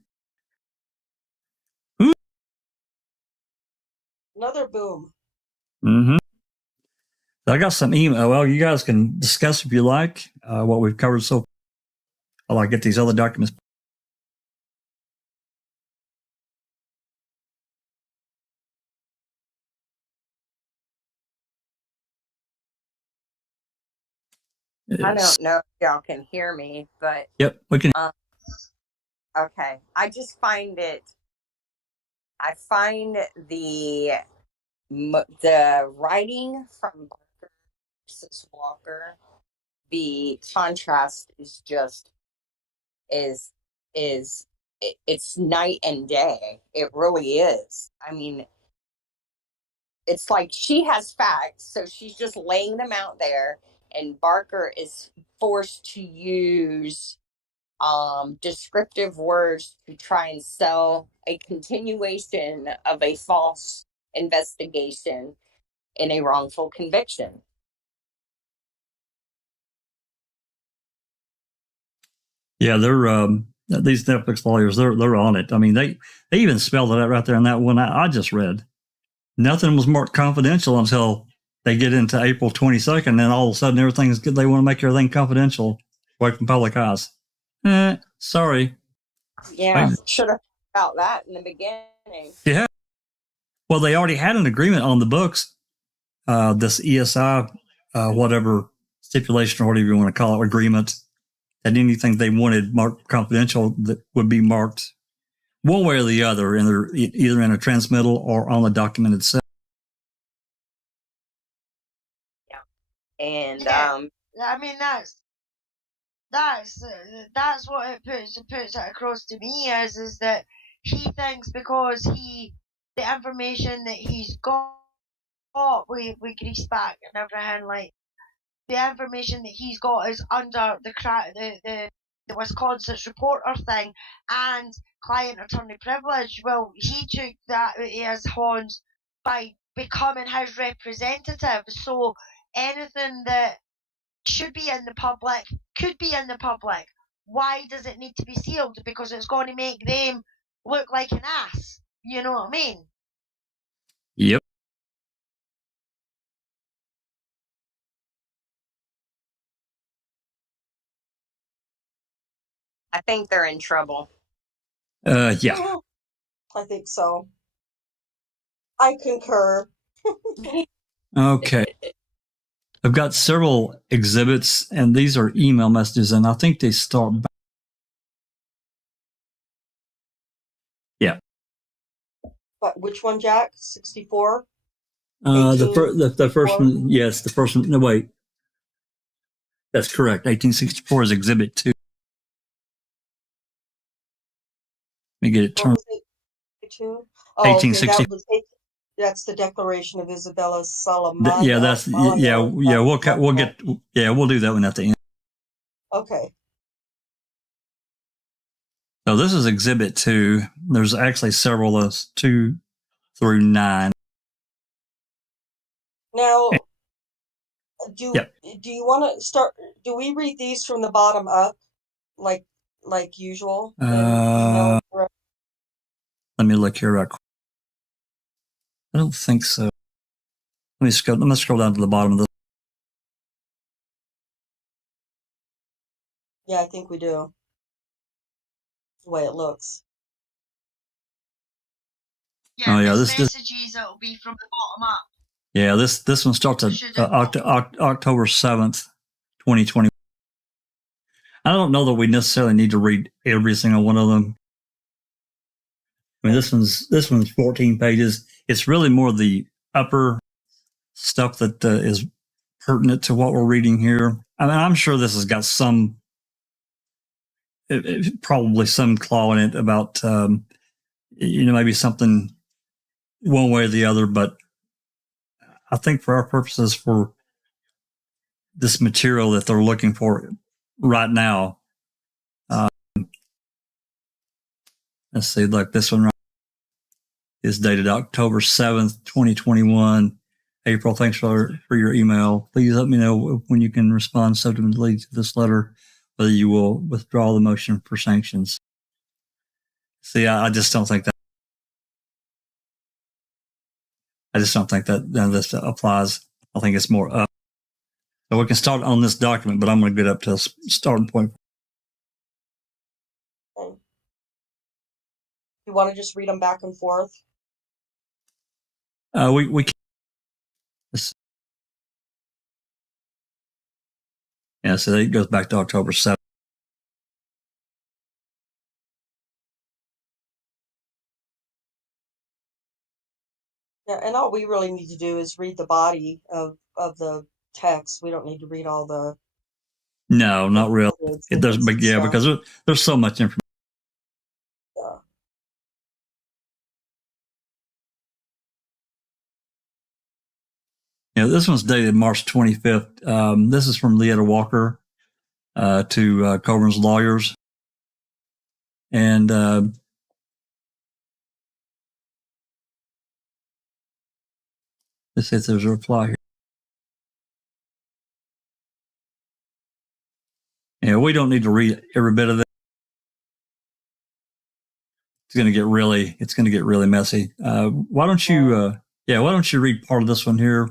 Another boom. Mm-hmm. I got some email. Well, you guys can discuss if you like what we've covered so far. I'll get these other documents. I don't know if y'all can hear me, but yep, we can. Okay, I just find the writing from Barker versus Walker, the contrast is just it's night and day. It really is. I mean, it's like she has facts, so she's just laying them out there, and Barker is forced to use descriptive words to try and sell a continuation of a false investigation in a wrongful conviction. Yeah, they're these Netflix lawyers. They're on it. I mean, they even spelled it out right there in that one I just read. Nothing was marked confidential until they get into April 22nd, and then all of a sudden everything's good. They want to make everything confidential away from public eyes. Sorry. Yeah, should have about that in the beginning. Yeah. Well, they already had an agreement on the books. This ESI, whatever stipulation or whatever you want to call it, agreement, that anything they wanted marked confidential that would be marked one way or the other, either in a transmittal or on the document itself. Yeah, and yeah. I mean that's what it puts it across to me is that he thinks because the information that he's got with Greaseback and everything, like the information that he's got is under the Wisconsin's reporter thing and client attorney privilege. Well, he took that out of his horns by becoming his representative. So anything that should be in the public could be in the public. Why does it need to be sealed? Because it's going to make them look like an ass. You know what I mean? Yep. I think they're in trouble. Yeah. I think so. I concur. Okay. I've got several exhibits, and these are email messages, and I think they start back. Yeah. But which one, Jack? 64? The first one, yes, the first one. No, wait. That's correct. 1864 is Exhibit 2. Let me get it What turned. was it? 2? Oh, okay, 1860. that's the Declaration of Isabella Salamana. Yeah, that's yeah. We'll get we'll do that one at the end. Okay. So this is Exhibit 2. There's actually several of those, 2 through 9. Now, do Yep. you want to start? Do we read these from the bottom up, like usual? Let me look here real quick. I don't think so. Let me scroll down to the bottom of this. Yeah, I think we do. The way it looks. Yeah, Oh, yeah, this this- messages it'll be from the bottom up. Yeah, this one starts at October 7th, 2020. I don't know that we necessarily need to read every single one of them. I mean, this one's 14 pages. It's really more the upper stuff that is pertinent to what we're reading here. I mean, I'm sure this has got some, probably some claw in it about, maybe something one way or the other. But I think for our purposes, for this material that they're looking for right now, let's see, like this one is dated October 7th, 2021. April, thanks for your email. Please let me know when you can respond subsequently to this letter, whether you will withdraw the motion for sanctions. See, I just don't think that. I just don't think that none of this applies. I think it's more up. So we can start on this document, but I'm going to get up to a starting point. Okay. You want to just read them back and forth? We can. Yeah, so it goes back to October 7th. Yeah, and all we really need to do is read the body of the text. We don't need to read all the. No, not really. Because there's so much information. Yeah. Yeah, this one's dated March 25th. This is from Leetta Walker to Colborn's lawyers. And let's see if there's a reply here. Yeah, we don't need to read every bit of it. It's going to get really messy. Why don't you read part of this one here?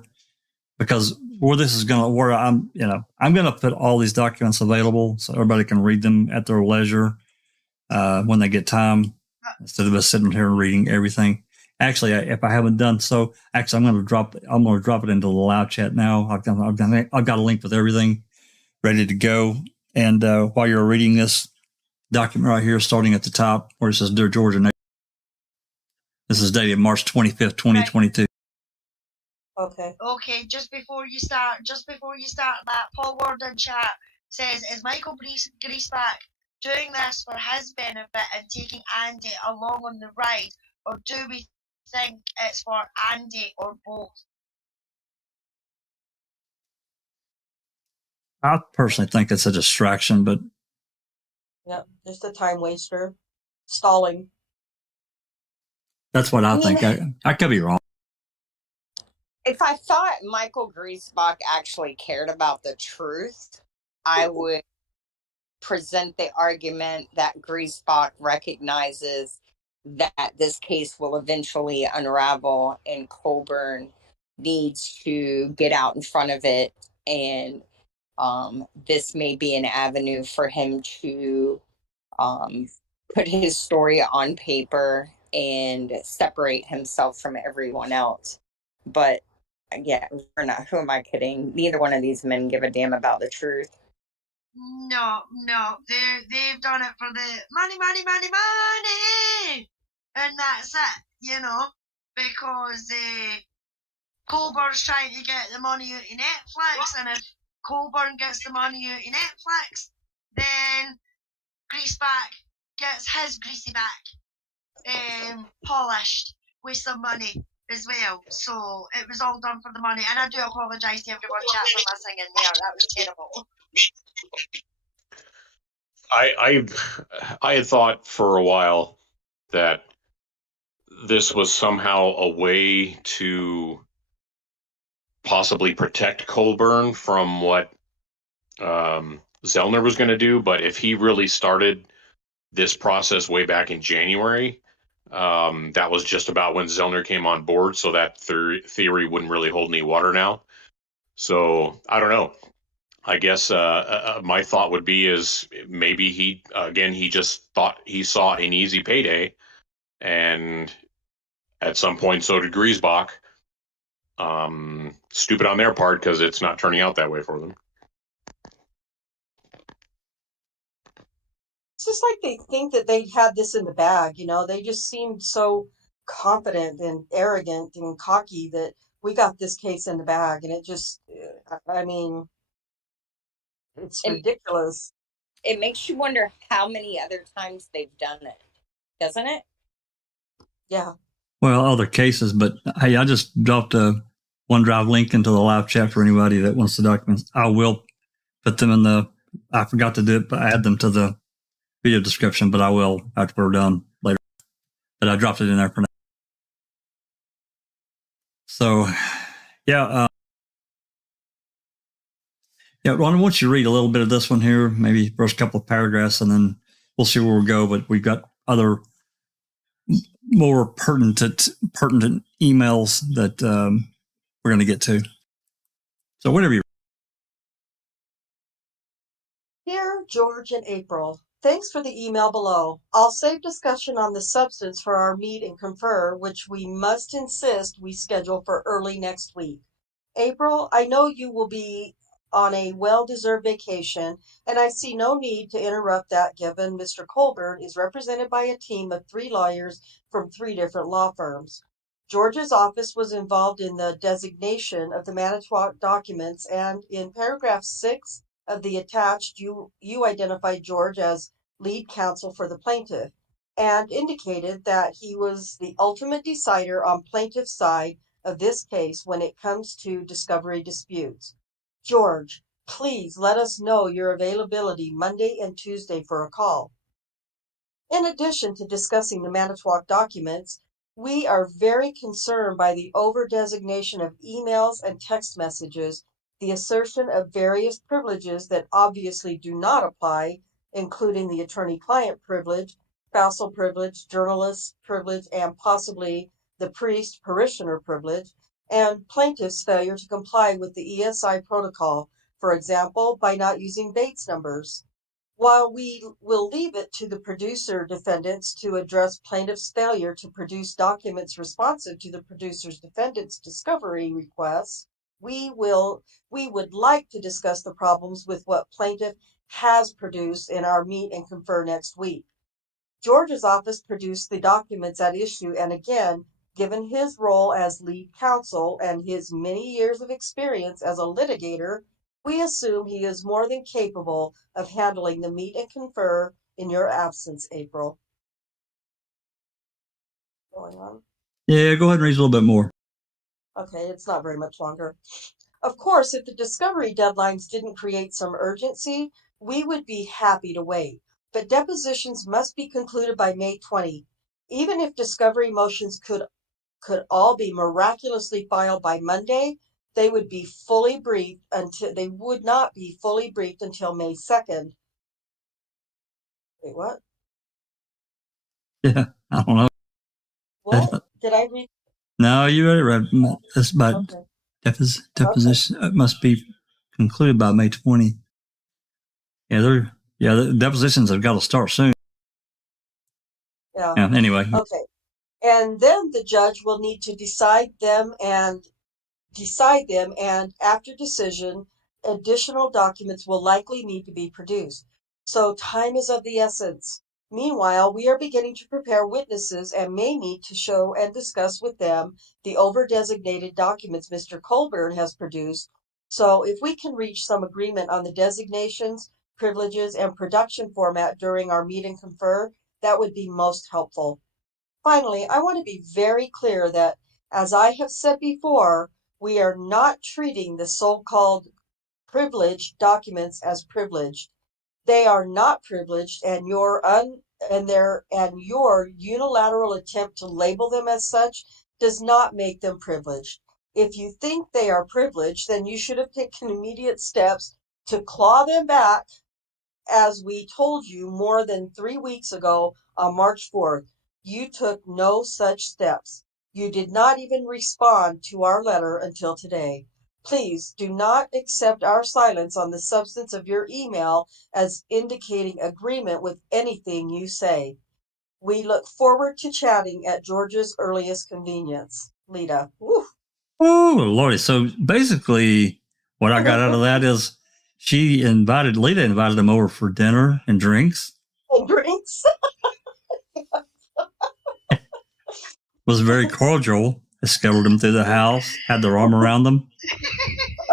Because where I'm going to put all these documents available so everybody can read them at their leisure when they get time, instead of us sitting here and reading everything. Actually, if I haven't done so, I'm going to drop it into the live chat now. I've got a link with everything ready to go. And while you're reading this document right here, starting at the top where it says Dear Georgia Nation, this is dated March 25th, 2022. Okay. Okay, just before you start that, Paul Ward in chat says, is Michael Griesbach doing this for his benefit and taking Andy along on the ride, or do we think it's for Andy, or both? I personally think it's a distraction, but Yep, just a time waster, stalling. that's what I think. I could be wrong. If I thought Michael Griesbach actually cared about the truth, I would present the argument that Griesbach recognizes that this case will eventually unravel and Colborn needs to get out in front of it, and this may be an avenue for him to put his story on paper and separate himself from everyone else. But yeah, who am I kidding? Neither one of these men give a damn about the truth. No, they've done it for the money, and that's it, because Colborn's trying to get the money out of Netflix, and if Colborn gets the money out of Netflix, then Greaseback gets his greasy back polished with some money as well. So it was all done for the money, and I do apologise to everyone chat for my singing there. That was terrible. I had thought for a while that this was somehow a way to possibly protect Colborn from what Zellner was going to do. But if he really started this process way back in January, that was just about when Zellner came on board. So that theory wouldn't really hold any water now. So I don't know. I guess my thought would be is maybe he just thought he saw an easy payday, and at some point so did Griesbach. Stupid on their part because it's not turning out that way for them. It's just like they think that they had this in the bag, you know. They just seemed so confident and arrogant and cocky that we got this case in the bag, and it just, I mean, it's ridiculous. It makes you wonder how many other times they've done it, doesn't it? Yeah. Well, other cases, but hey, I just dropped a OneDrive link into the live chat for anybody that wants the documents. I will put them I forgot to do it, but add them to the video description, but I will after we're done later. But I dropped it in there for now. So, yeah. Ron, why don't you read a little bit of this one here, maybe first couple of paragraphs, and then we'll see where we go. But we've got other more pertinent emails that we're going to get to. So whatever you. Dear George and April, thanks for the email below. I'll save discussion on the substance for our meet and confer, which we must insist we schedule for early next week. April, I know you will be on a well-deserved vacation, and I see no need to interrupt that given Mr. Colborn is represented by a team of 3 lawyers from 3 different law firms. George's office was involved in the designation of the Manitowoc documents, and in paragraph 6 of the attached, you identified George as lead counsel for the plaintiff and indicated that he was the ultimate decider on plaintiff's side of this case when it comes to discovery disputes. George, please let us know your availability Monday and Tuesday for a call. In addition to discussing the Manitowoc documents, we are very concerned by the over-designation of emails and text messages, the assertion of various privileges that obviously do not apply, including the attorney-client privilege, spousal privilege, journalist privilege, and possibly the priest-parishioner privilege, and plaintiff's failure to comply with the ESI protocol, for example, by not using Bates numbers. While we will leave it to the producer defendants to address plaintiff's failure to produce documents responsive to the producer's defendant's discovery requests, we would like to discuss the problems with what plaintiff has produced in our meet and confer next week. George's office produced the documents at issue, and again, given his role as lead counsel and his many years of experience as a litigator, we assume he is more than capable of handling the meet and confer in your absence, April. Going on? Yeah, go ahead and read a little bit more. Okay, it's not very much longer. Of course, if the discovery deadlines didn't create some urgency, we would be happy to wait. But depositions must be concluded by May 20. Even if discovery motions could all be miraculously filed by Monday, they would be fully briefed they would not be fully briefed until May 2nd. Wait, what? Yeah, I don't know. What? Did I read? No, you read it right. It's about deposition. Okay. It must be concluded by May 20. Yeah, the depositions have got to start soon. Yeah. Anyway. Okay. And then the judge will need to decide them, and after decision, additional documents will likely need to be produced. So time is of the essence. Meanwhile, we are beginning to prepare witnesses and may need to show and discuss with them the over-designated documents Mr. Colborn has produced. So if we can reach some agreement on the designations, privileges, and production format during our meet and confer, that would be most helpful. Finally, I want to be very clear that, as I have said before, we are not treating the so-called privileged documents as privileged. They are not privileged, and your unilateral attempt to label them as such does not make them privileged. If you think they are privileged, then you should have taken immediate steps to claw them back, as we told you more than 3 weeks ago on March 4th. You took no such steps. You did not even respond to our letter until today. Please do not accept our silence on the substance of your email as indicating agreement with anything you say. We look forward to chatting at George's earliest convenience. Lita. Woo. Oh, Lordy. So basically, what I got out of that is Lita invited them over for dinner and drinks. And drinks. Was very cordial. Escorted them through the house, had their arm around them.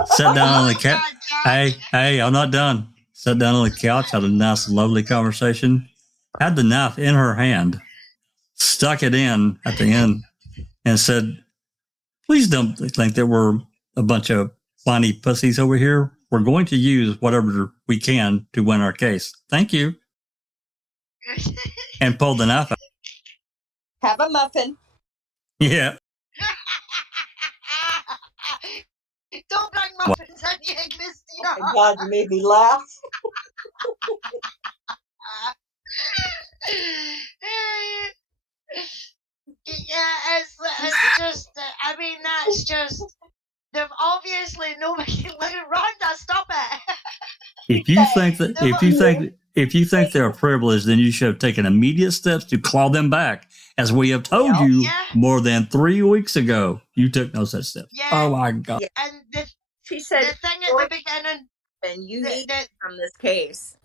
Sat down on the couch. Hey, I'm not done. Sat down on the couch, had a nice, lovely conversation. Had the knife in her hand, stuck it in at the end, and said, please don't think that we're a bunch of whiny pussies over here. We're going to use whatever we can to win our case. Thank you. And pulled the knife out. Have a muffin. Yeah. Don't bring muffins in here, Christina. Oh my God, you made me laugh. Yeah, it's just, I mean, that's just, they've obviously nobody, Rhonda, stop it. If you think they're privileged, then you should have taken immediate steps to claw them back, as we have told you more than 3 weeks ago. You took no such steps. Yeah. Oh my God! And She said, the thing at the beginning, and you need on this case.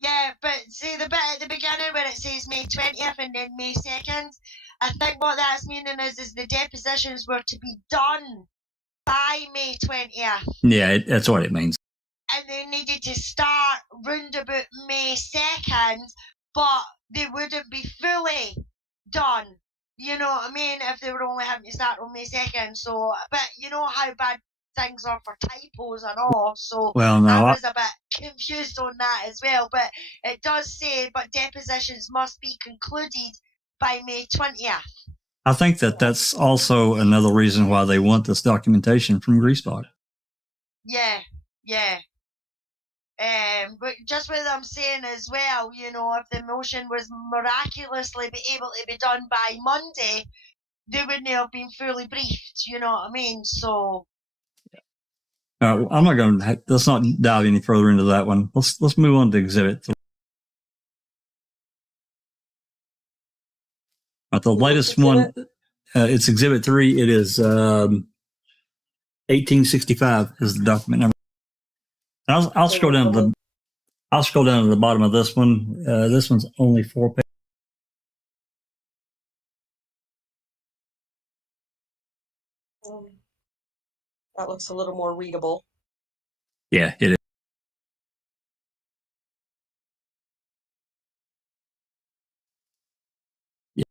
yeah, but see the bit at the beginning where it says May 20th and then May 2nd, I think what that's meaning is the depositions were to be done by May 20th. Yeah, that's what it means. And they needed to start round about May 2nd, but they wouldn't be fully done. You know what I mean? If they were only having to start on May 2nd. So, but you know how bad things are for typos and all. So I was a bit confused on that as well. But it does say, but depositions must be concluded by May 20th. I think that's also another reason why they want this documentation from Greasebog. Yeah. But just what I'm saying as well, you know, if the motion was miraculously able to be done by Monday, they wouldn't have been fully briefed, you know what I mean? So I'm not going to. Let's not dive any further into that one. Let's move on to Exhibit 3. The latest one, it's Exhibit 3. It is 1865 is the document number. I'll scroll down to the bottom of this one. This one's only 4 pages. That looks a little more readable. Yeah, it is. Yeah.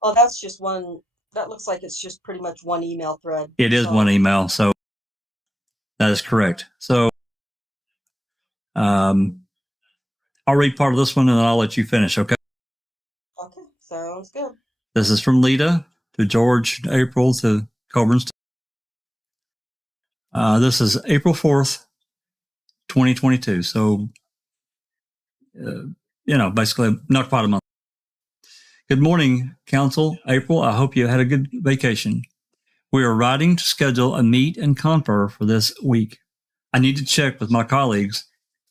Oh, that's just one. That looks like it's just pretty much one email thread. It is one email, so that is correct. So I'll read part of this one and then I'll let you finish, okay? Okay, sounds good. This is from Lita to George, April to Colborn's. This is April 4th, 2022. So, basically not quite a month. Good morning, Council. April, I hope you had a good vacation. We are writing to schedule a meet and confer for this week. I need to check with my colleagues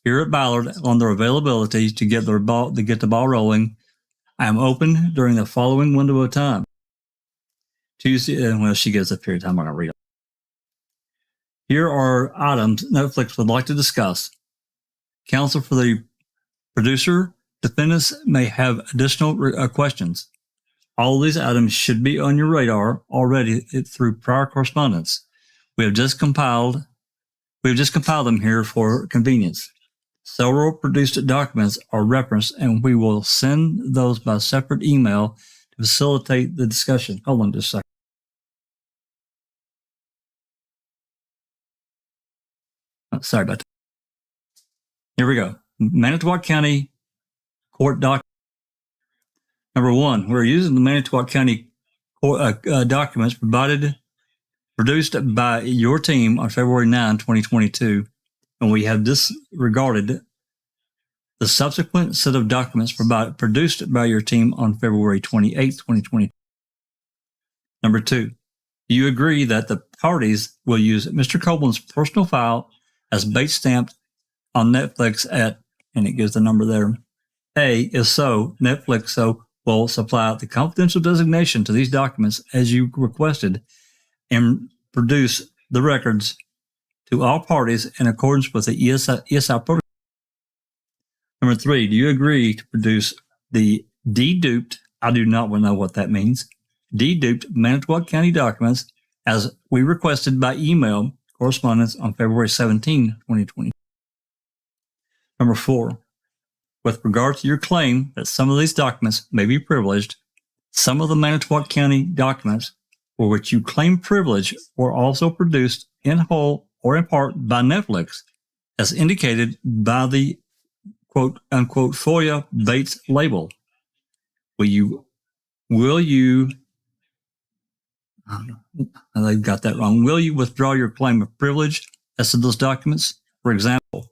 here at Ballard on their availability to get the ball rolling. I am open during the following window of time. Tuesday, well, she gives a period of time. I'm going to read it. Here are items Netflix would like to discuss. Counsel for the producer defendants may have additional questions. All of these items should be on your radar already through prior correspondence. We have just compiled them here for convenience. Several produced documents are referenced, and we will send those by separate email to facilitate the discussion. Hold on just a second. Oh, sorry about that. Here we go. Manitowoc County Court document. Number one, we're using the Manitowoc County court, documents produced by your team on February 9, 2022, and we have disregarded the subsequent set of documents produced by your team on February 28, 2020. Number two, do you agree that the parties will use Mr. Colborn's personal file as bait stamped on Netflix at, and it gives the number there. If so, Netflix will supply the confidential designation to these documents as you requested and produce the records to all parties in accordance with the ESI protocol. Number three, do you agree to produce the deduped, I do not know what that means, deduped Manitowoc County documents as we requested by email correspondence on February 17, 2020. Number four, with regard to your claim that some of these documents may be privileged, some of the Manitowoc County documents for which you claim privilege were also produced in whole or in part by Netflix, as indicated by the quote unquote FOIA Bates label. Will you they got that wrong. Will you withdraw your claim of privilege as to those documents? For example,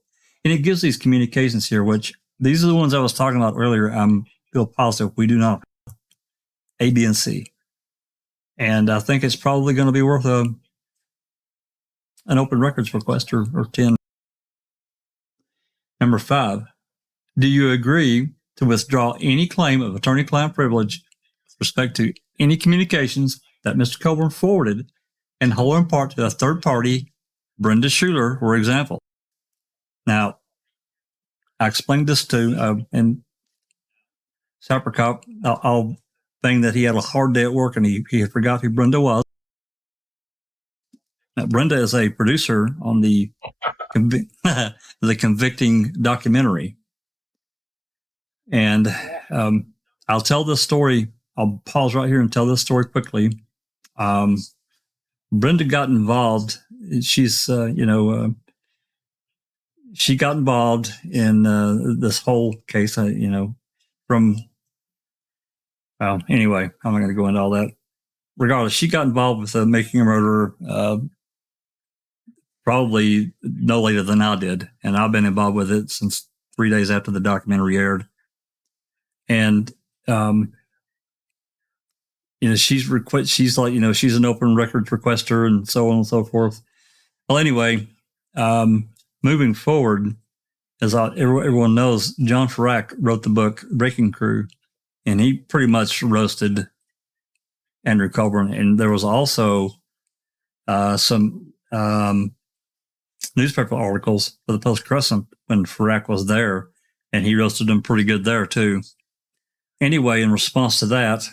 and it gives these communications here, which these are the ones I was talking about earlier. I'm feel positive we do not. A, B, and C. And I think it's probably going to be worth an open records request or 10. Number five, do you agree to withdraw any claim of attorney-client privilege with respect to any communications that Mr. Colborn forwarded in whole or in part to a third party, Brenda Schuler, for example? Now, I explained this to in Sapercop. I'll think that he had a hard day at work and he forgot who Brenda was. Now, Brenda is a producer on the the convicting documentary. And I'll tell this story. I'll pause right here and tell this story quickly. Brenda got involved. She's, she got involved in this whole case, from, well, anyway, I'm not going to go into all that. Regardless, she got involved with making a murderer probably no later than I did. And I've been involved with it since 3 days after the documentary aired. And, she's like, she's an open records requester and so on and so forth. Well, anyway, moving forward, as everyone knows, John Farrak wrote the book Breaking Crew, and he pretty much roasted Andrew Colborn. And there was also some newspaper articles for the Post-Crescent when Farrak was there, and he roasted them pretty good there too. Anyway, in response to that,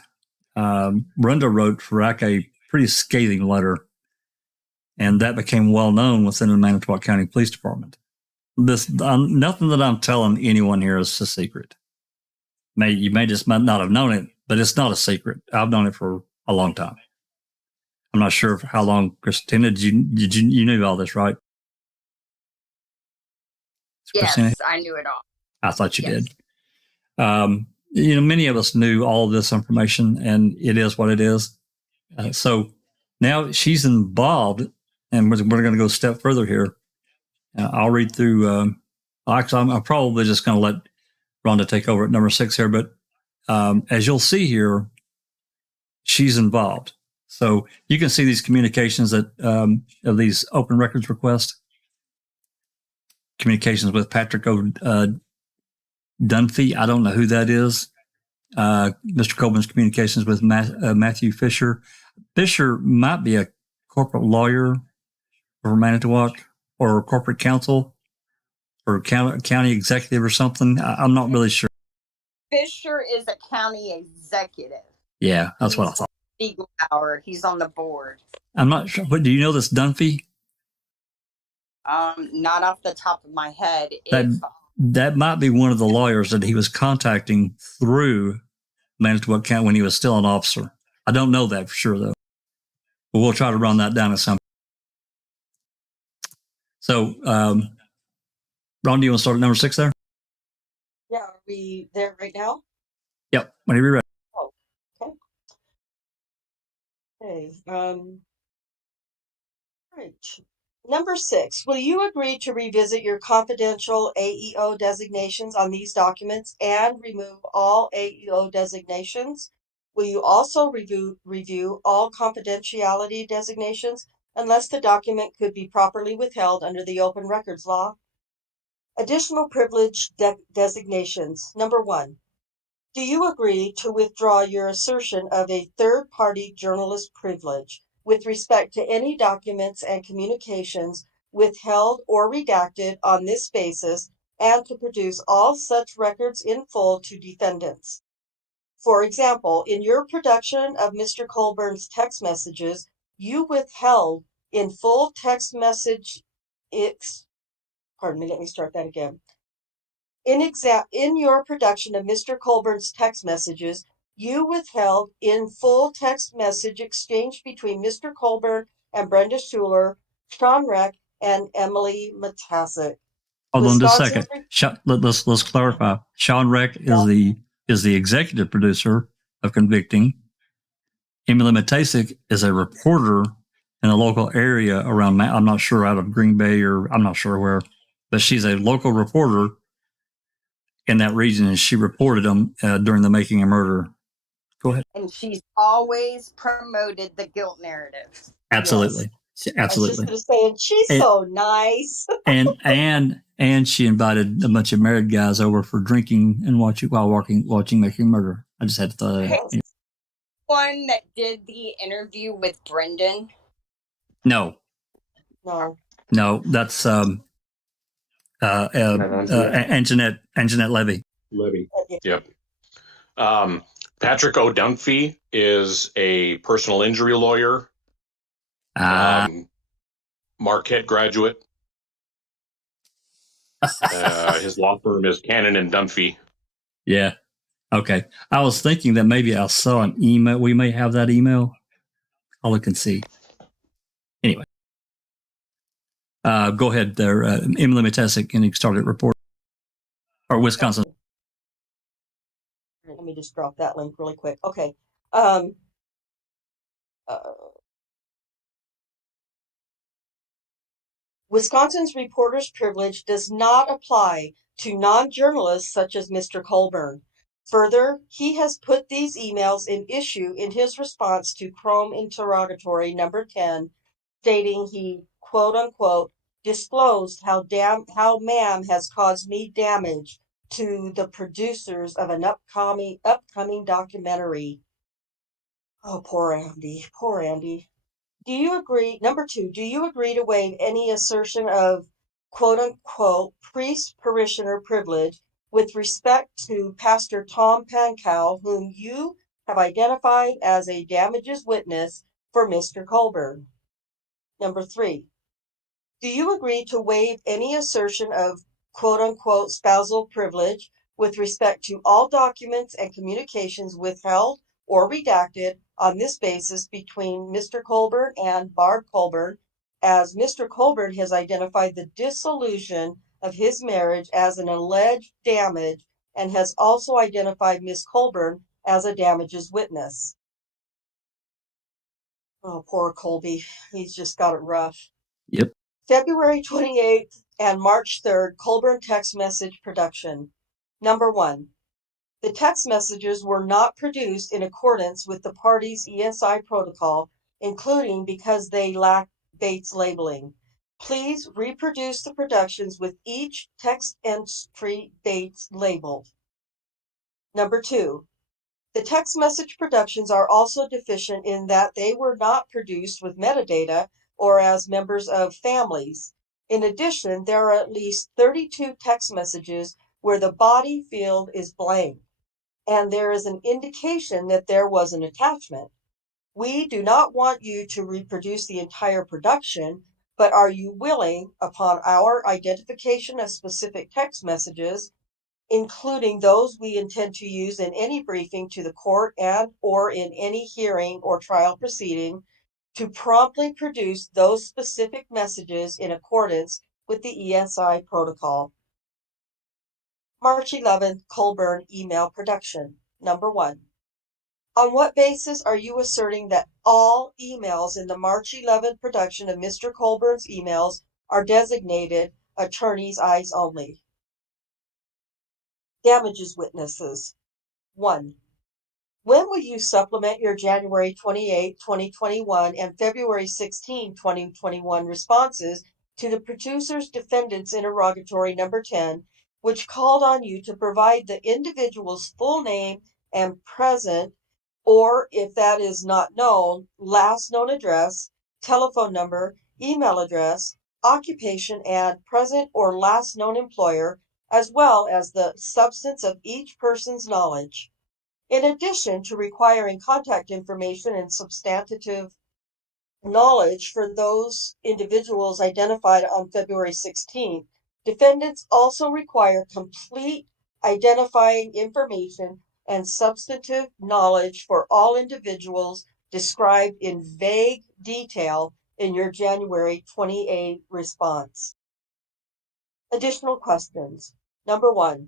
Brenda wrote Farrak a pretty scathing letter, and that became well known within the Manitowoc County Police Department. This nothing that I'm telling anyone here is a secret. You may not have known it, but it's not a secret. I've known it for a long time. I'm not sure how long, Christina. You knew all this, right? Yes, Christina? I knew it all. I thought you did. Many of us knew all of this information, and it is what it is. So now she's involved, and we're going to go a step further here. I'll read through. Actually, I'm probably just going to let Rhonda take over at number 6 here, but as you'll see here, she's involved. So you can see these communications that of these open records requests, communications with Patrick Dunphy. I don't know who that is. Mr. Colborn's communications with Matthew Fisher. Fisher might be a corporate lawyer for Manitowoc or corporate counsel or county executive or something. I'm not really sure. Fisher is a county executive. Yeah, that's what I thought. Eagle Hour. He's on the board. I'm not sure. But do you know this Dunphy? Not off the top of my head. That might be one of the lawyers that he was contacting through Manitowoc County when he was still an officer. I don't know that for sure, though. But we'll try to run that down at some point. So, Ron, do you want to start at number 6 there? Yeah, are we there right now? Yep, whenever you're ready. Oh, okay. Right. Number 6, will you agree to revisit your confidential AEO designations on these documents and remove all AEO designations? Will you also review all confidentiality designations unless the document could be properly withheld under the Open Records Law? Additional privilege designations. Number 1, do you agree to withdraw your assertion of a third-party journalist privilege with respect to any documents and communications withheld or redacted on this basis, and to produce all such records in full to defendants? For example, in your production of Mr. Colborn's text messages, you withheld in full text message let me start that again. In your production of Mr. Colborn's text messages, you withheld in full text message exchange between Mr. Colborn and Brenda Schuler, Sean Reck, and Emily Matasic. Hold on just a second. Let's clarify. Sean Reck is the executive producer of Convicting. Emily Matasic is a reporter in a local area around, I'm not sure, out of Green Bay, or I'm not sure where, but she's a local reporter in that region, and she reported them during the Making a Murder. Go ahead. And she's always promoted the guilt narrative. Absolutely. Yes. Absolutely. I was just going to say, and she's so nice. and she invited a bunch of married guys over for drinking and watching Making a Murder. I just had to throw that out. One that did the interview with Brendan? No, that's Anjanette Levy. Yep. Patrick O. Dunphy is a personal injury lawyer. Marquette graduate. His law firm is Cannon and Dunphy. Yeah. Okay. I was thinking that maybe I saw an email. We may have that email. I'll look and see. Anyway. Go ahead there. Emily Matasic, and started reporting. Or Wisconsin. Let me just drop that link really quick. Okay. Wisconsin's reporter's privilege does not apply to non-journalists such as Mr. Colborn. Further, he has put these emails in issue in his response to Chrome Interrogatory number 10, stating he, quote unquote, disclosed how ma'am has caused me damage to the producers of an upcoming documentary. Oh, poor Andy. Do you agree? Number 2, do you agree to waive any assertion of quote unquote priest parishioner privilege with respect to Pastor Tom Pankow, whom you have identified as a damages witness for Mr. Colborn? Number 3, do you agree to waive any assertion of quote unquote spousal privilege with respect to all documents and communications withheld or redacted on this basis between Mr. Colborn and Barb Colborn, as Mr. Colborn has identified the dissolution of his marriage as an alleged damage and has also identified Ms. Colborn as a damages witness? Oh, poor Colby. He's just got it rough. Yep. February 28th and March 3rd, Colborn text message production. Number 1, the text messages were not produced in accordance with the parties' ESI protocol, including because they lack Bates labeling. Please reproduce the productions with each text entry Bates labeled. Number 2, the text message productions are also deficient in that they were not produced with metadata or as members of families. In addition, there are at least 32 text messages where the body field is blank. and there is an indication that there was an attachment. We do not want you to reproduce the entire production, but are you willing, upon our identification of specific text messages, including those we intend to use in any briefing to the court and or in any hearing or trial proceeding, to promptly produce those specific messages in accordance with the ESI protocol? March 11th, Colborn email production. Number 1. On what basis are you asserting that all emails in the March 11th production of Mr. Colborn's emails are designated attorney's eyes only? Damages witnesses. 1. When will you supplement your January 28, 2021 and February 16, 2021 responses to the producer's defendant's interrogatory number 10, which called on you to provide the individual's full name and present, or if that is not known, last known address, telephone number, email address, occupation, and present or last known employer, as well as the substance of each person's knowledge? In addition to requiring contact information and substantive knowledge for those individuals identified on February 16th, defendants also require complete identifying information and substantive knowledge for all individuals described in vague detail in your January 28 response. Additional questions. Number 1.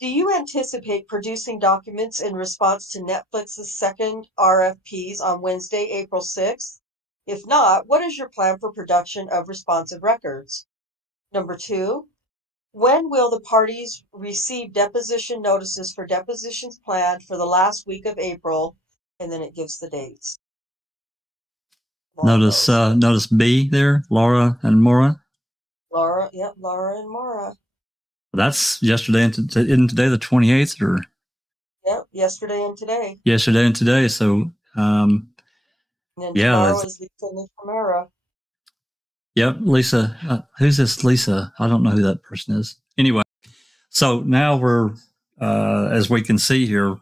Do you anticipate producing documents in response to Netflix's second RFPs on Wednesday, April 6th? If not, what is your plan for production of responsive records? Number 2, when will the parties receive deposition notices for depositions planned for the last week of April? And then it gives the dates. Notice B there, Laura and Maura. Laura and Maura. That's yesterday and today, the 28th, or? Yep, yesterday and today. Yesterday and today. So, and then tomorrow is Lisa Camara. Yep, Lisa. Who's this Lisa? I don't know who that person is. Anyway, so now we're, as we can see here,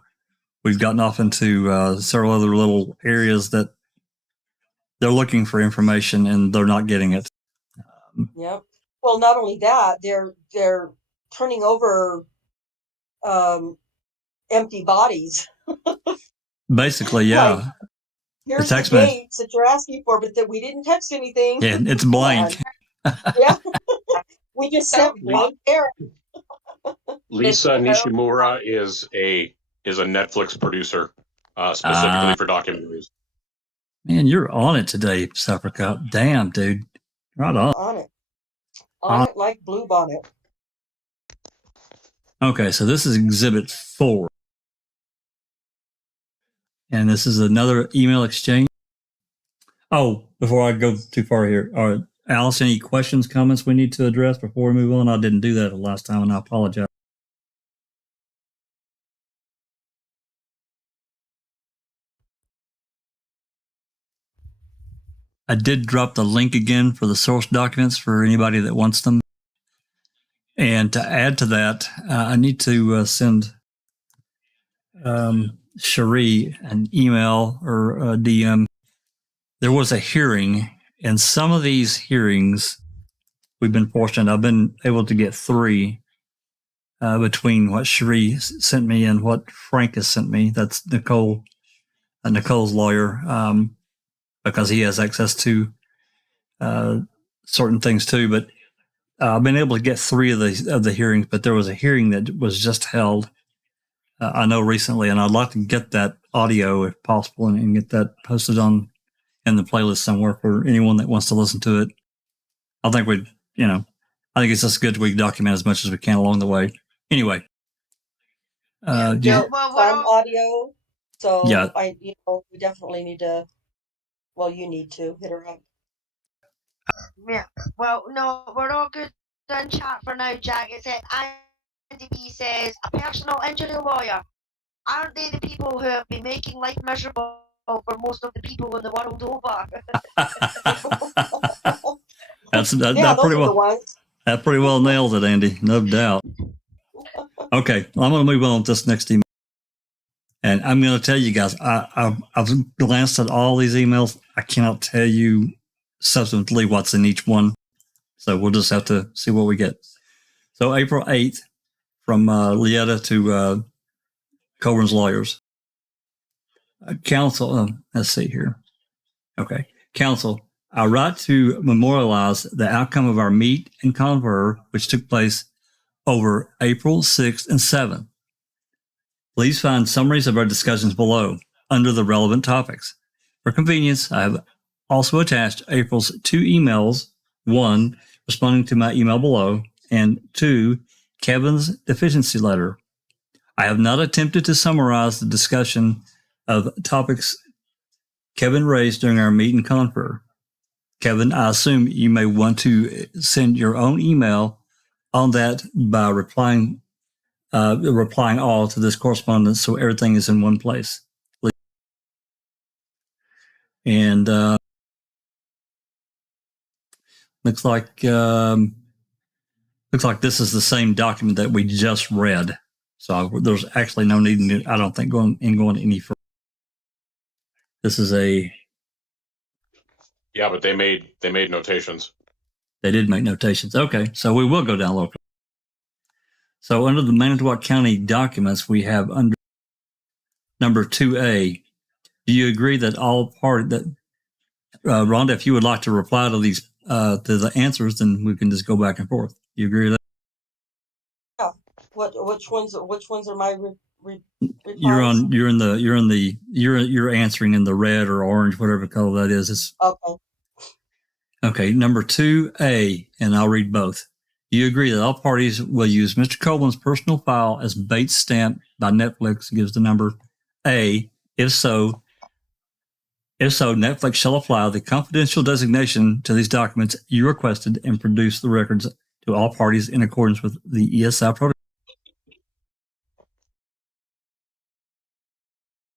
we've gotten off into several other little areas that they're looking for information and they're not getting it. Yep. Well, not only that, they're turning over empty bodies. Basically, yeah. Like, here's the dates that you're asking for, but that we didn't text anything. Yeah, it's blank. Yeah. We just sent blank there. Lisa Nishimura is a Netflix producer, specifically for documentaries. Man, you're on it today, Suppercup. Damn, dude. Right on. On it. On it like blue bonnet. Okay, so this is Exhibit 4. And this is another email exchange. Oh, before I go too far here, Alice, any questions, comments we need to address before we move on? I didn't do that the last time, and I apologize. I did drop the link again for the source documents for anybody that wants them. And to add to that, I need to send Cherie an email or a DM. There was a hearing, and some of these hearings, we've been fortunate. I've been able to get 3 between what Cherie sent me and what Frank has sent me. That's Nicole's lawyer, because he has access to certain things too. But I've been able to get 3 of the hearings, but there was a hearing that was just held, I know recently, and I'd like to get that audio if possible and get that posted in the playlist somewhere for anyone that wants to listen to it. I think I think it's just good we document as much as we can along the way. Anyway. Audio. So yeah. We definitely need to, you need to hit her up. Yeah. Well, no, we're all good in chat for now, Jack. It said, Andy B says, a personal injury lawyer. Aren't they the people who have been making life miserable for most of the people in the world over? That pretty well nails it, Andy. No doubt. Okay, I'm going to move on to this next email. And I'm going to tell you guys, I've glanced at all these emails. I cannot tell you substantively what's in each one. So we'll just have to see what we get. So April 8th from Lietta to Colborn's lawyers. Counsel, let's see here. Okay. Counsel, I write to memorialize the outcome of our meet and confer, which took place over April 6th and 7th. Please find summaries of our discussions below under the relevant topics. For convenience, I have also attached April's 2 emails, 1 responding to my email below, and 2 Kevin's deficiency letter. I have not attempted to summarize the discussion of topics Kevin raised during our meet and confer. Kevin, I assume you may want to send your own email on that by replying all to this correspondence so everything is in one place. And looks like this is the same document that we just read. So there's actually no need, I don't think, going any further. This is Yeah, but they made notations. They did make notations. Okay, so we will go down local. So under the Manitowoc County documents, we have under number 2A. Do you agree that all part that Rhonda, if you would like to reply to these to the answers, then we can just go back and forth. Do you agree with that? Yeah. Which ones are my replies? You're answering in the red or orange, whatever color that is. It's, okay. Number 2A, and I'll read both. Do you agree that all parties will use Mr. Colborn's personal file as bait stamp by Netflix? Gives the number A. If so, Netflix shall apply the confidential designation to these documents you requested and produce the records to all parties in accordance with the ESI protocol.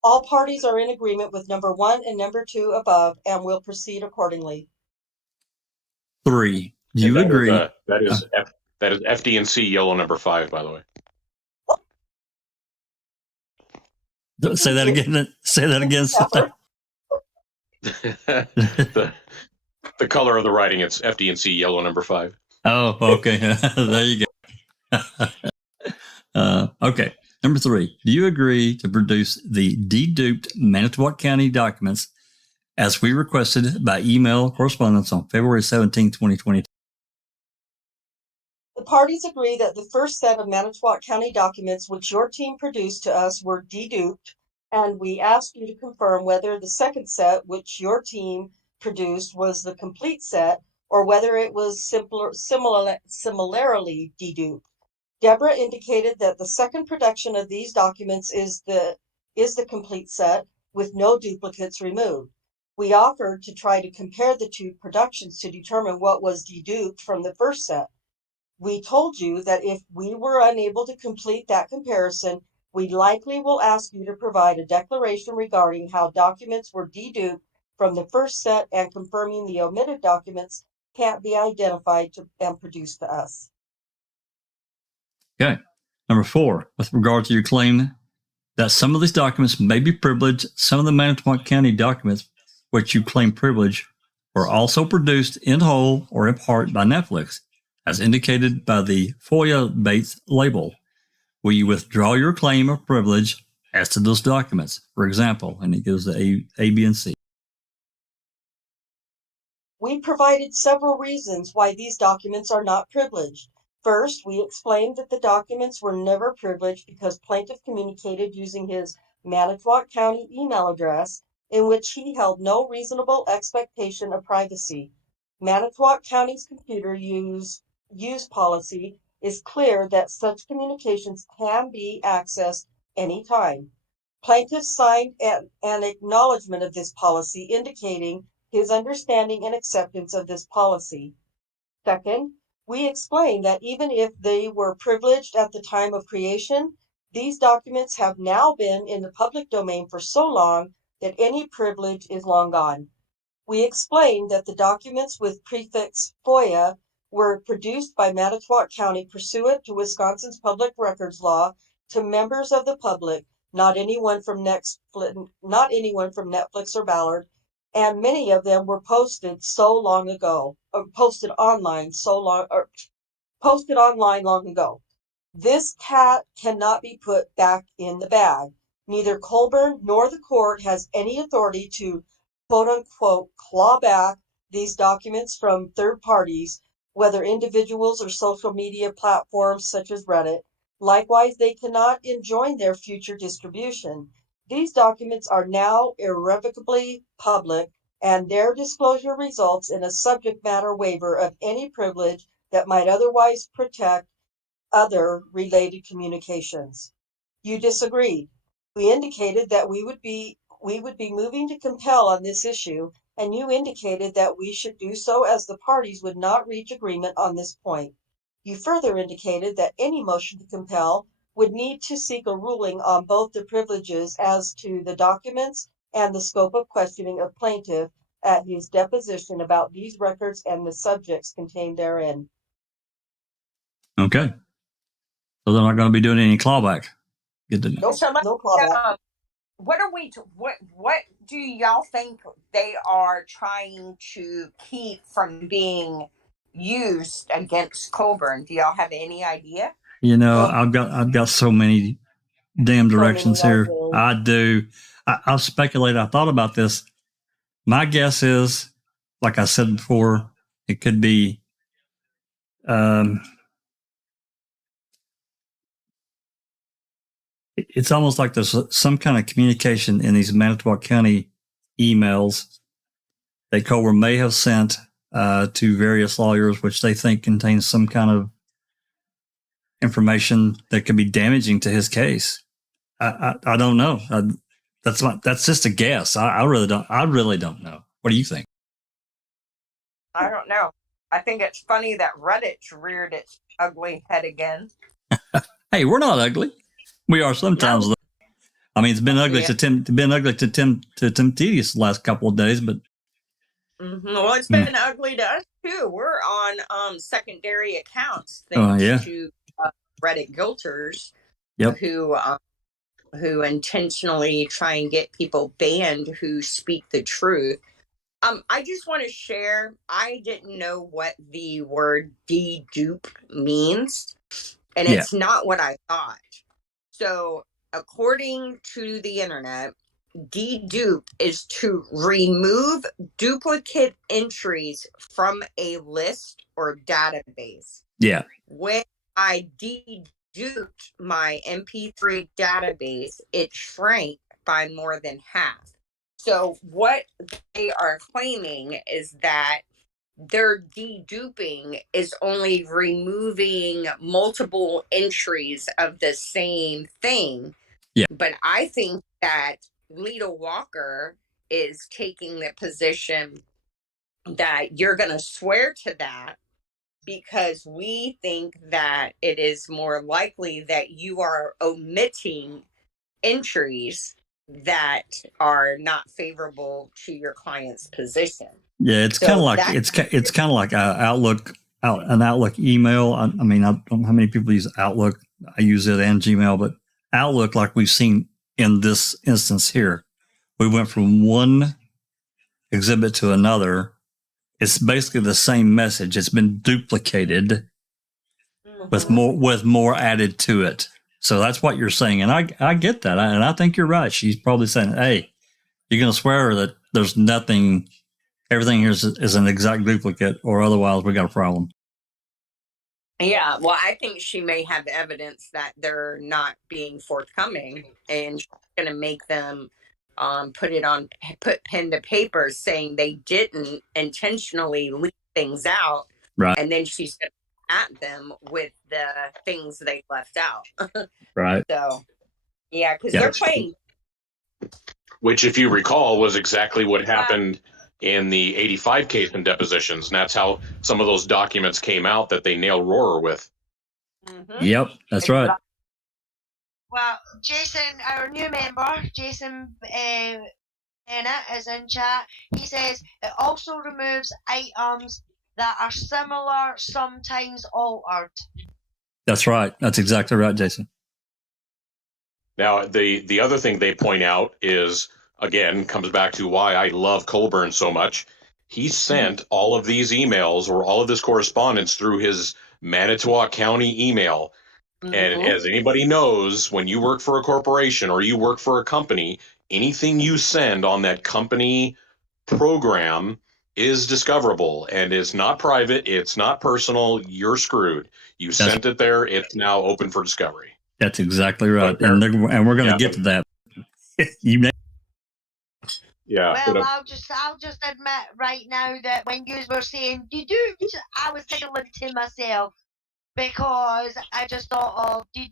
All parties are in agreement with number 1 and number 2 above and will proceed accordingly. 3. Do you agree? That is FD&C yellow number 5, by the way. Say that again. Say that again. the color of the writing, it's FD&C yellow number 5. Oh, okay. There you go. Okay. Number 3. Do you agree to produce the deduped Manitowoc County documents as we requested by email correspondence on February 17, 2022? The parties agree that the first set of Manitowoc County documents which your team produced to us were deduped, and we ask you to confirm whether the second set which your team produced was the complete set or whether it was similarly deduped. Deborah indicated that the second production of these documents is the complete set with no duplicates removed. We offered to try to compare the 2 productions to determine what was deduped from the first set. We told you that if we were unable to complete that comparison, we likely will ask you to provide a declaration regarding how documents were deduped from the first set and confirming the omitted documents can't be identified and produced to us. Okay. Number 4, with regard to your claim that some of these documents may be privileged, some of the Manitowoc County documents which you claim privilege were also produced in whole or in part by Netflix, as indicated by the FOIA Bates label. Will you withdraw your claim of privilege as to those documents? For example, and it gives the A, B, and C. We provided several reasons why these documents are not privileged. First, we explained that the documents were never privileged because plaintiff communicated using his Manitowoc County email address in which he held no reasonable expectation of privacy. Manitowoc County's computer use policy is clear that such communications can be accessed anytime. Plaintiff signed an acknowledgement of this policy indicating his understanding and acceptance of this policy. Second, we explained that even if they were privileged at the time of creation, these documents have now been in the public domain for so long that any privilege is long gone. We explained that the documents with prefix FOIA were produced by Manitowoc County pursuant to Wisconsin's public records law to members of the public, not anyone from Netflix or Ballard, and many of them were posted long ago. Posted online long ago. This cat cannot be put back in the bag. Neither Colborn nor the court has any authority to quote unquote claw back these documents from third parties, whether individuals or social media platforms such as Reddit. Likewise, they cannot enjoin their future distribution. These documents are now irrevocably public, and their disclosure results in a subject matter waiver of any privilege that might otherwise protect other related communications. You disagreed. We indicated that we would be moving to compel on this issue, and you indicated that we should do so as the parties would not reach agreement on this point. You further indicated that any motion to compel would need to seek a ruling on both the privileges as to the documents and the scope of questioning of plaintiff at his deposition about these records and the subjects contained therein. Okay. So they're not going to be doing any clawback. Good to know. Nope, So no clawback. what do y'all think they are trying to keep from being used against Colborn? Do y'all have any idea? You know, I've got so many damn directions here. I do. I'll speculate. I thought about this. My guess is, like I said before, it could be it's almost like there's some kind of communication in these Manitowoc County emails that Colborn may have sent to various lawyers, which they think contains some kind of information that could be damaging to his case. I don't know. That's just a guess. I really don't know. What do you think? I don't know. I think it's funny that Reddit's reared its ugly head again. Hey, we're not ugly. We are sometimes. No. I mean, it's been ugly to Tim Tedious the last couple of days, but well, it's been ugly to us too. We're on secondary accounts thanks to Reddit guilters, who intentionally try and get people banned who speak the truth. I just want to share, I didn't know what the word dedupe means, and it's not what I thought. So, according to the internet, dedupe is to remove duplicate entries from a list or database. Yeah. When I deduped my MP3 database, it shrank by more than half. So what they are claiming is that their deduping is only removing multiple entries of the same thing. Yeah. But I think that Lita Walker is taking the position that you're going to swear to that because we think that it is more likely that you are omitting entries that are not favorable to your client's position. Yeah, it's kind of like it's kind of like an Outlook email. I mean, I don't know how many people use Outlook. I use it and Gmail, but Outlook, like we've seen in this instance here, we went from one exhibit to another. It's basically the same message. It's been duplicated with more added to it. So that's what you're saying, and I get that, and I think you're right. She's probably saying, "Hey, you're going to swear that there's nothing." Everything here is an exact duplicate, or otherwise we got a problem. Yeah, well, I think she may have evidence that they're not being forthcoming, and she's going to make them put pen to paper saying they didn't intentionally leave things out, right? And then she's going to at them with the things they left out, right? So, yeah, because they're playing. Which, if you recall, was exactly what happened in the 85 case in depositions, and that's how some of those documents came out that they nailed Rohrer with. Yep, that's right. Well, Jason, our new member, Jason Bennett, is in chat. He says it also removes items that are similar, sometimes altered. That's right. That's exactly right, Jason. Now, the other thing they point out is, again, comes back to why I love Colborn so much. He sent all of these emails or all of this correspondence through his Manitowoc County email. And as anybody knows, when you work for a corporation or you work for a company, anything you send on that company program is discoverable, and it's not private, it's not personal. You're screwed. You sent it there, it's now open for discovery. That's exactly right. And we're going to get to that. You may. Yeah. Well, I'll just admit right now that when you were saying you do, I was giggling to myself because I just thought of do.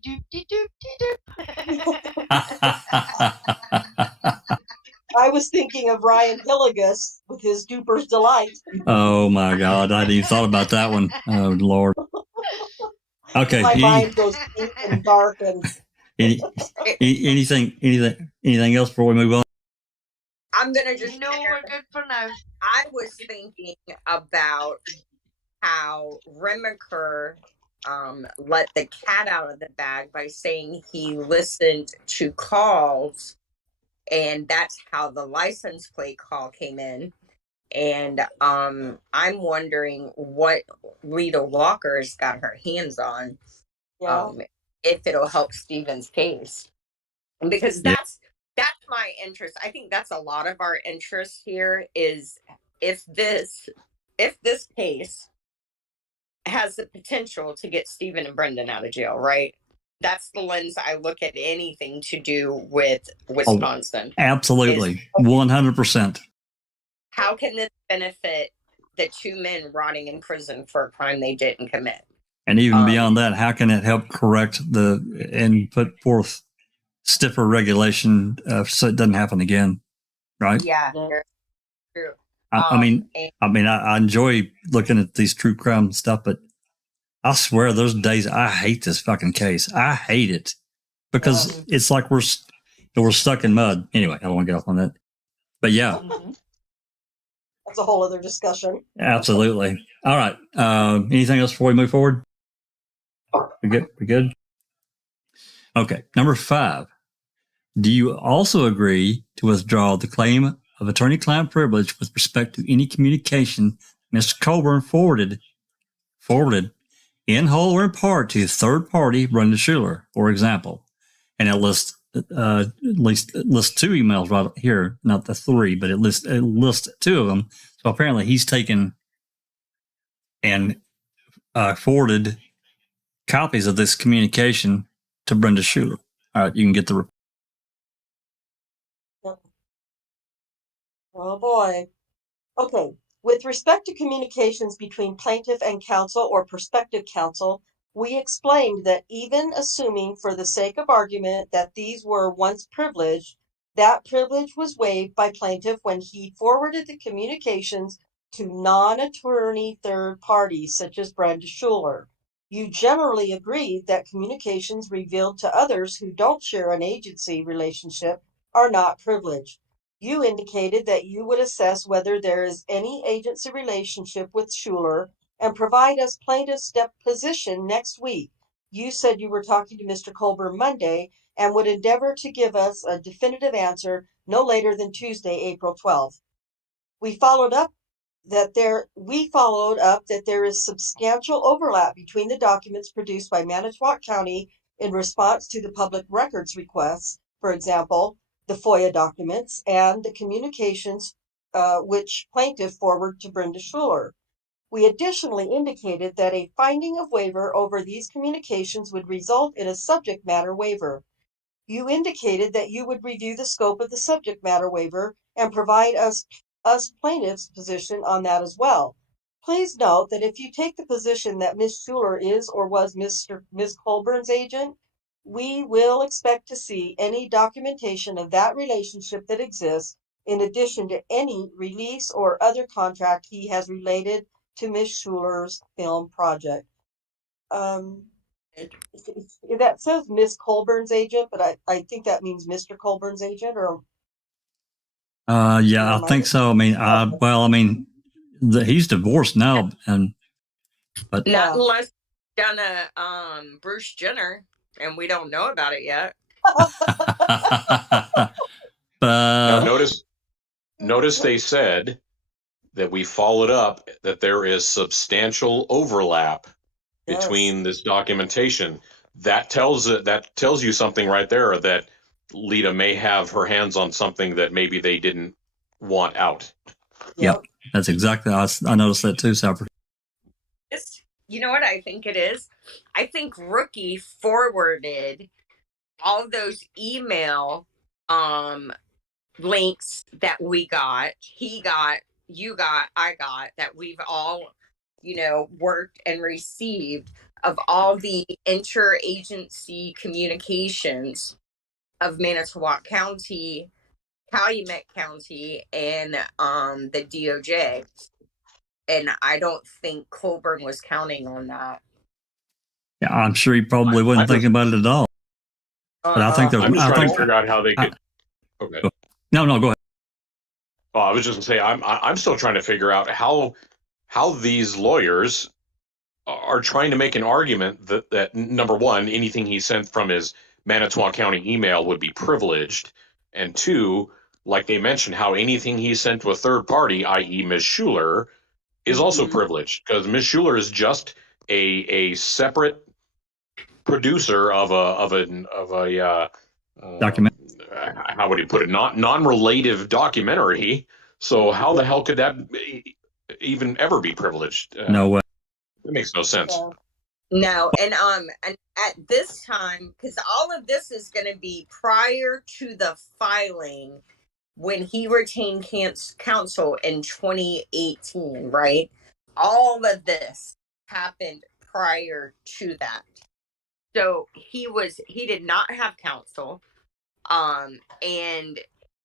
I was thinking of Ryan Hilligus with his Duper's Delight. Oh my God, I hadn't even thought about that one. Oh Lord. Okay. My mind goes deep and dark and. Anything else before we move on? I'm gonna just. No, we're good for now. I was thinking about how Remaker let the cat out of the bag by saying he listened to calls, and that's how the license plate call came in. And I'm wondering what Rita Walker's got her hands on, if it'll help Stephen's case, because that's my interest. I think that's a lot of our interest here is if this case has the potential to get Stephen and Brendan out of jail, right? That's the lens I look at anything to do with Wisconsin. Oh, absolutely. 100%. How can this benefit the two men rotting in prison for a crime they didn't commit? And even beyond that, how can it help correct and put forth stiffer regulation so it doesn't happen again? Right? Yeah, true. I enjoy looking at these true crime stuff, but I swear those days I hate this fucking case. I hate it because it's like we're stuck in mud. Anyway, I don't want to get off on that, but yeah. That's a whole other discussion. Absolutely. All right. Anything else before we move forward? We good? Okay. Number 5. Do you also agree to withdraw the claim of attorney-client privilege with respect to any communication Mr. Colborn forwarded in whole or in part to third party Brenda Schuler, for example? And it lists at least 2 emails right here, not the 3, but it lists 2 of them. So apparently he's taken and forwarded copies of this communication to Brenda Schuler. All right, you can get the report. Oh boy. Okay. With respect to communications between plaintiff and counsel or prospective counsel, we explained that even assuming for the sake of argument that these were once privileged, that privilege was waived by plaintiff when he forwarded the communications to non-attorney third parties such as Brenda Schuler. You generally agreed that communications revealed to others who don't share an agency relationship are not privileged. You indicated that you would assess whether there is any agency relationship with Schuler and provide us plaintiff's deposition next week. You said you were talking to Mr. Colborn Monday and would endeavor to give us a definitive answer no later than Tuesday, April 12th. We followed up that there is substantial overlap between the documents produced by Manitowoc County in response to the public records requests, for example, the FOIA documents, and the communications which plaintiff forwarded to Brenda Schuler. We additionally indicated that a finding of waiver over these communications would result in a subject matter waiver. You indicated that you would review the scope of the subject matter waiver and provide us plaintiff's position on that as well. Please note that if you take the position that Ms. Schuler is or was Ms. Colborn's agent, we will expect to see any documentation of that relationship that exists in addition to any release or other contract he has related to Ms. Schuler's film project. That says Miss Colborn's agent, but I think that means Mr. Colborn's agent, or yeah, I think so. I mean, he's divorced now, but not unless done a Bruce Jenner, and we don't know about it yet. Now but notice they said that we followed up that there is substantial overlap Yes. between this documentation. That tells you something right there, that Lita may have her hands on something that maybe they didn't want out. Yep. That's exactly. I noticed that too, Sapper. You know what I think it is? I think Rookie forwarded all those email links that we got, he got, you got, I got, that we've all, worked and received, of all the interagency communications of Manitowoc County, Calumet County, and the DOJ. And I don't think Colborn was counting on that. Yeah, I'm sure he probably wasn't thinking about it at all. But I think I'm just trying to figure out how they could. Okay. No, go ahead. Well, I was just gonna say I'm still trying to figure out how these lawyers are trying to make an argument that number one, anything he sent from his Manitowoc County email would be privileged, and two, like they mentioned, how anything he sent to a third party, i.e., Ms. Schuler, is also privileged, because Ms. Schuler is just a separate producer of a Document. How would you put it? Non-relative documentary. So how the hell could that even ever be privileged? No way. It makes no sense. No, and at this time, because all of this is going to be prior to the filing when he retained counsel in 2018, right? All of this happened prior to that. So he did not have counsel. And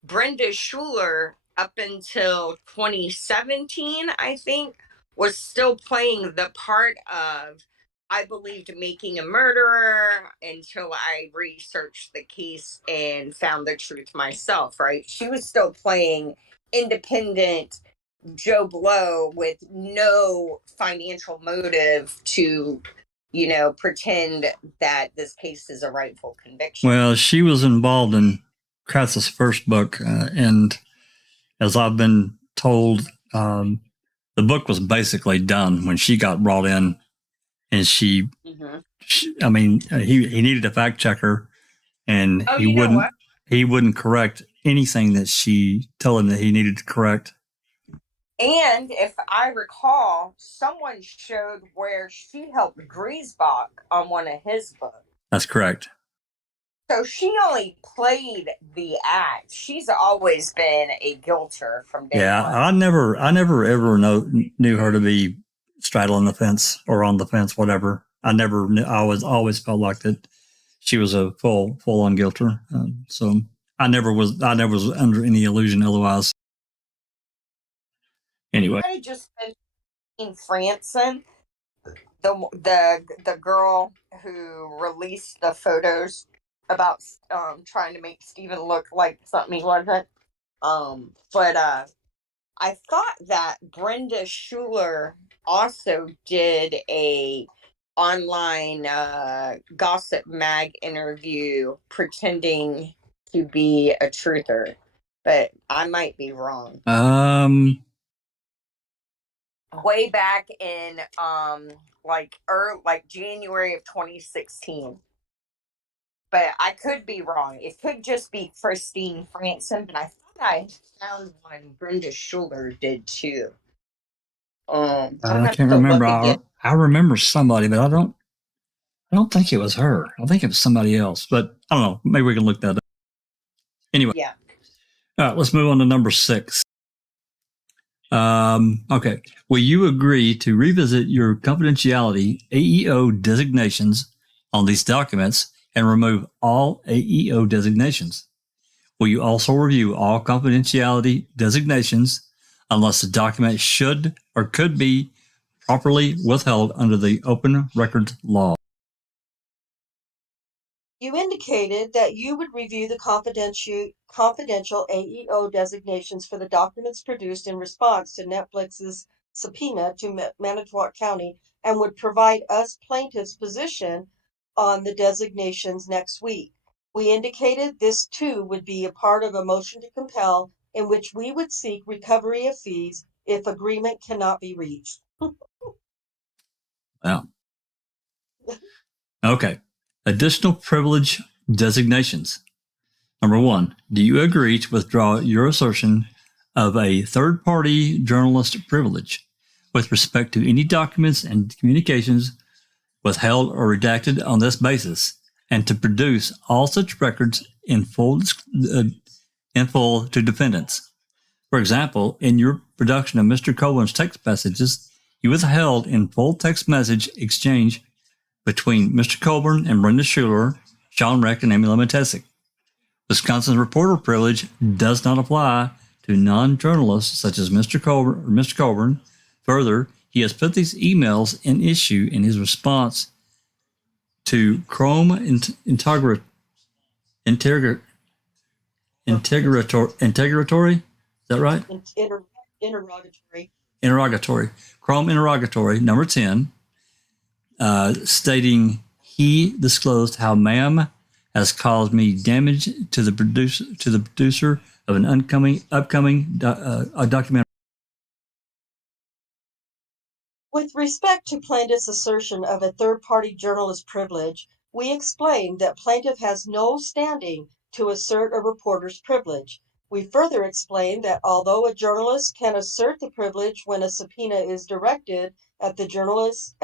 Brenda Schuler, up until 2017, I think, was still playing the part of, I believed, making a murderer, until I researched the case and found the truth myself, right? She was still playing independent Joe Blow with no financial motive to, pretend that this case is a rightful conviction. Well, she was involved in Kratz's first book, and as I've been told, the book was basically done when she got brought in, and she I mean, he needed a fact checker, and he wouldn't correct anything that she told him that he needed to correct. And if I recall, someone showed where she helped Griesbach on one of his books. That's correct. So she only played the act. She's always been a guilter from day one. I never ever knew her to be straddling the fence or on the fence, whatever. I never knew. I always felt like that she was a full on guilter. So I never was under any illusion otherwise. Anyway, I just mentioned Franson, the girl who released the photos about trying to make Stephen look like something he wasn't. But I thought that Brenda Schuler also did a online gossip mag interview pretending to be a truther, but I might be wrong. Way back in like January of 2016. But I could be wrong. It could just be Christine Franson, but I thought I found one Brenda Schuler did too. I can't remember. I remember somebody, but I don't think it was her. I think it was somebody else, but I don't know. Maybe we can look that up. Anyway. Yeah. All right, let's move on to number 6. Okay. Will you agree to revisit your confidentiality AEO designations on these documents and remove all AEO designations? Will you also review all confidentiality designations unless the document should or could be properly withheld under the open records law? You indicated that you would review the confidential AEO designations for the documents produced in response to Netflix's subpoena to Manitowoc County and would provide us plaintiff's position on the designations next week. We indicated this too would be a part of a motion to compel in which we would seek recovery of fees if agreement cannot be reached. Wow. Okay. Additional privilege designations. Number 1, do you agree to withdraw your assertion of a third-party journalist privilege with respect to any documents and communications withheld or redacted on this basis, and to produce all such records in full to defendants? For example, in your production of Mr. Colborn's text messages, you withheld in full text message exchange between Mr. Colborn and Brenda Schuler, Sean Reck, and Amy Lemon-Tessick. Wisconsin's reporter privilege does not apply to non-journalists such as Mr. Colborn. Further, he has put these emails in issue in his response to Chrome Integratory. Is that right? Interrogatory. Chrome Interrogatory number 10, stating he disclosed how ma'am has caused me damage to the producer of an upcoming documentary. With respect to plaintiff's assertion of a third-party journalist privilege, we explained that plaintiff has no standing to assert a reporter's privilege. We further explained that although a journalist can assert the privilege when a subpoena is directed at the journalist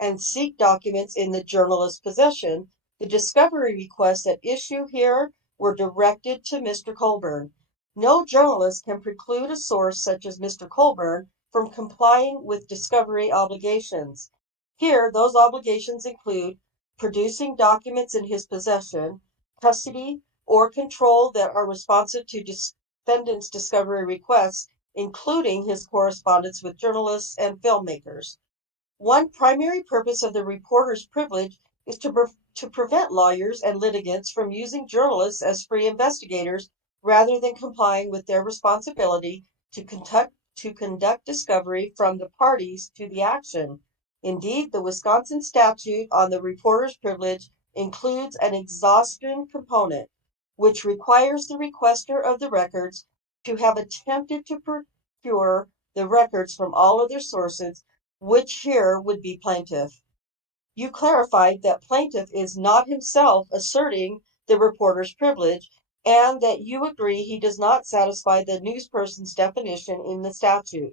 and seek documents in the journalist's possession, the discovery requests at issue here were directed to Mr. Colborn. No journalist can preclude a source such as Mr. Colborn from complying with discovery obligations. Here, those obligations include producing documents in his possession, custody, or control that are responsive to defendant's discovery requests, including his correspondence with journalists and filmmakers. One primary purpose of the reporter's privilege is to prevent lawyers and litigants from using journalists as free investigators rather than complying with their responsibility to conduct discovery from the parties to the action. Indeed, the Wisconsin statute on the reporter's privilege includes an exhaustion component, which requires the requester of the records to have attempted to procure the records from all other sources, which here would be plaintiff. You clarified that plaintiff is not himself asserting the reporter's privilege, and that you agree he does not satisfy the newsperson's definition in the statute.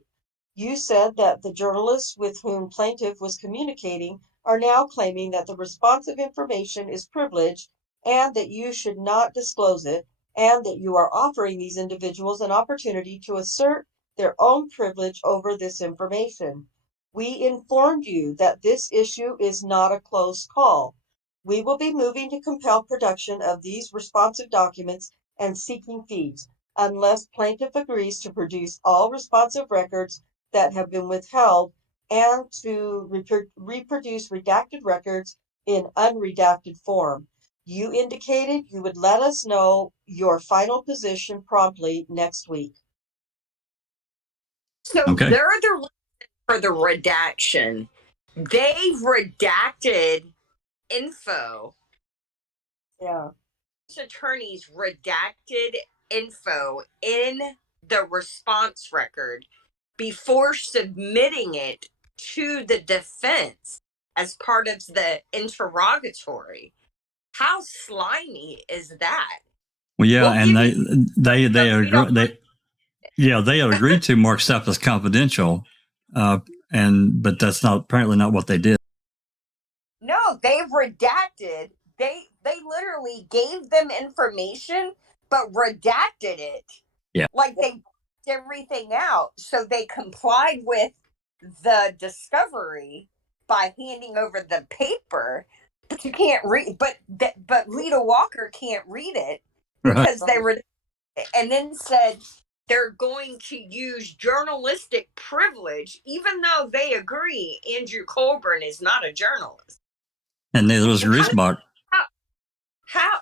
You said that the journalists with whom plaintiff was communicating are now claiming that the responsive information is privileged and that you should not disclose it, and that you are offering these individuals an opportunity to assert their own privilege over this information. We informed you that this issue is not a close call. We will be moving to compel production of these responsive documents and seeking fees, unless plaintiff agrees to produce all responsive records that have been withheld and to reproduce redacted records in unredacted form. You indicated you would let us know your final position promptly next week. So Okay. they're the reason for the redaction. They redacted info. Yeah. Attorneys redacted info in the response record before submitting it to the defense as part of the interrogatory. How slimy is that? Well, yeah, We'll and give they you- we agree. don't- They had agreed to mark stuff as confidential, but that's apparently not what they did. No, they redacted. They literally gave them information, but redacted it. Yeah. Like they blacked everything out. So they complied with the discovery by handing over the paper, but you can't read. But Lita Walker can't read it because they were, and then said they're going to use journalistic privilege, even though they agree Andrew Colborn is not a journalist. And neither was Griesbach. How?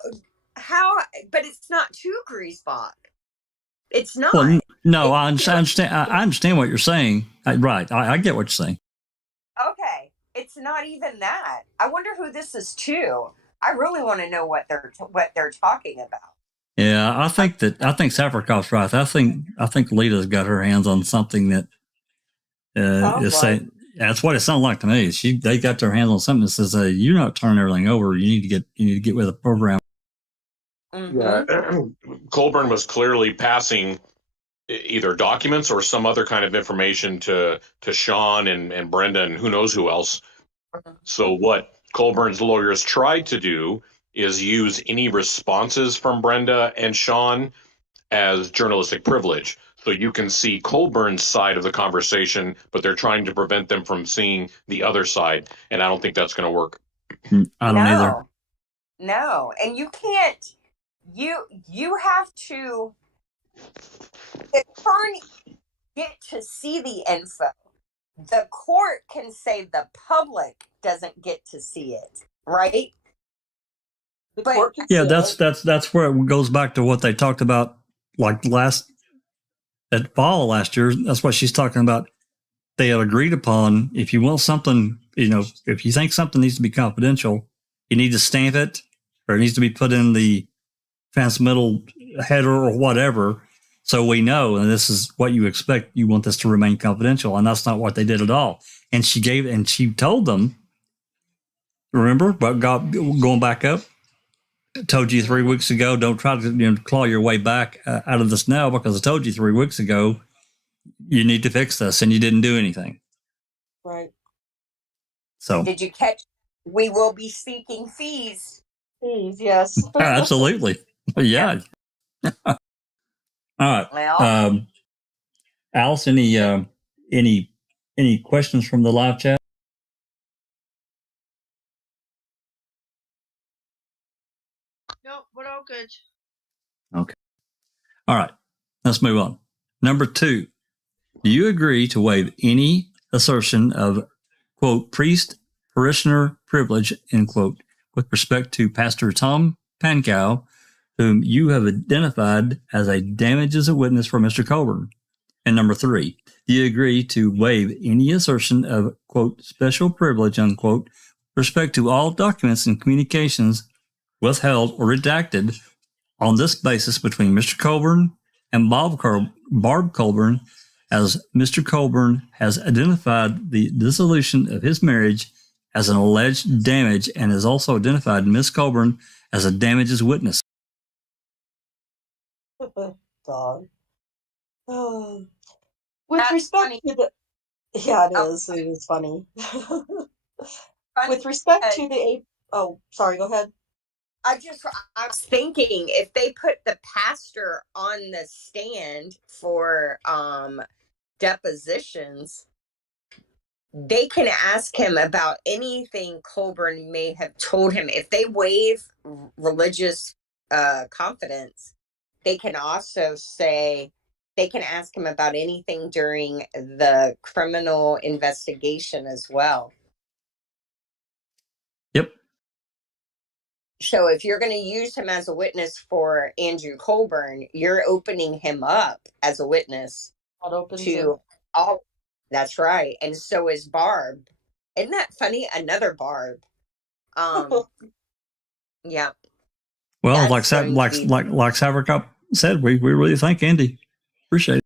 But it's not to Griesbach. It's not. Well, no, I understand. I understand what you're saying. Right. I get what you're saying. Okay. It's not even that. I wonder who this is to. I really want to know what they're talking about. Yeah, I think Safarkov's right. I think Lita's got her hands on something that is saying. That's what it sounds like to me. They got their hands on something that says, "You're not turning everything over. You need to get with the program." Mm-hmm. Yeah, Colborn was clearly passing either documents or some other kind of information to Sean and Brenda and who knows who else. So what Colborn's lawyers tried to do is use any responses from Brenda and Sean as journalistic privilege. So you can see Colburn's side of the conversation, but they're trying to prevent them from seeing the other side. And I don't think that's going to work. I don't either. No. And you can't, you have to, the attorney get to see the info. The court can say the public doesn't get to see it, right? But yeah, that's where it goes back to what they talked about, like at fall last year. That's what she's talking about. They had agreed upon, if you want something, if you think something needs to be confidential, you need to stamp it, or it needs to be put in the transmittal header or whatever, so we know, and this is what you expect. You want this to remain confidential, and that's not what they did at all. And she told them, remember, but going back up, I told you 3 weeks ago, don't try to claw your way back out of this now, because I told you 3 weeks ago, you need to fix this, and you didn't do anything. Right. So did you catch? We will be seeking fees. Fees, yes. Absolutely, yeah. All right. Well, Alice, any questions from the live chat? No, we're all good. Okay. All right. Let's move on. Number 2, do you agree to waive any assertion of, quote, priest parishioner privilege, end quote, with respect to Pastor Tom Pankow, whom you have identified as a damages witness for Mr. Colborn? And number 3, do you agree to waive any assertion of, quote, special privilege, unquote, with respect to all documents and communications withheld or redacted on this basis between Mr. Colborn and Barb Colborn, as Mr. Colborn has identified the dissolution of his marriage as an alleged damage, and has also identified Ms. Colborn as a damages witness? Dog. With That's respect funny. to the, yeah, it Oh. is. It is funny. Funny With respect because- to the, sorry, go ahead. I was thinking, if they put the pastor on the stand for depositions, they can ask him about anything Colborn may have told him. If they waive religious confidence, they can also say, they can ask him about anything during the criminal investigation as well. Yep. So if you're going to use him as a witness for Andrew Colborn, you're opening him up as a witness to all. That's right. And so is Barb. Isn't that funny? Another Barb. Yeah. Well, like Savarkop said, we really thank Andy. Appreciate it.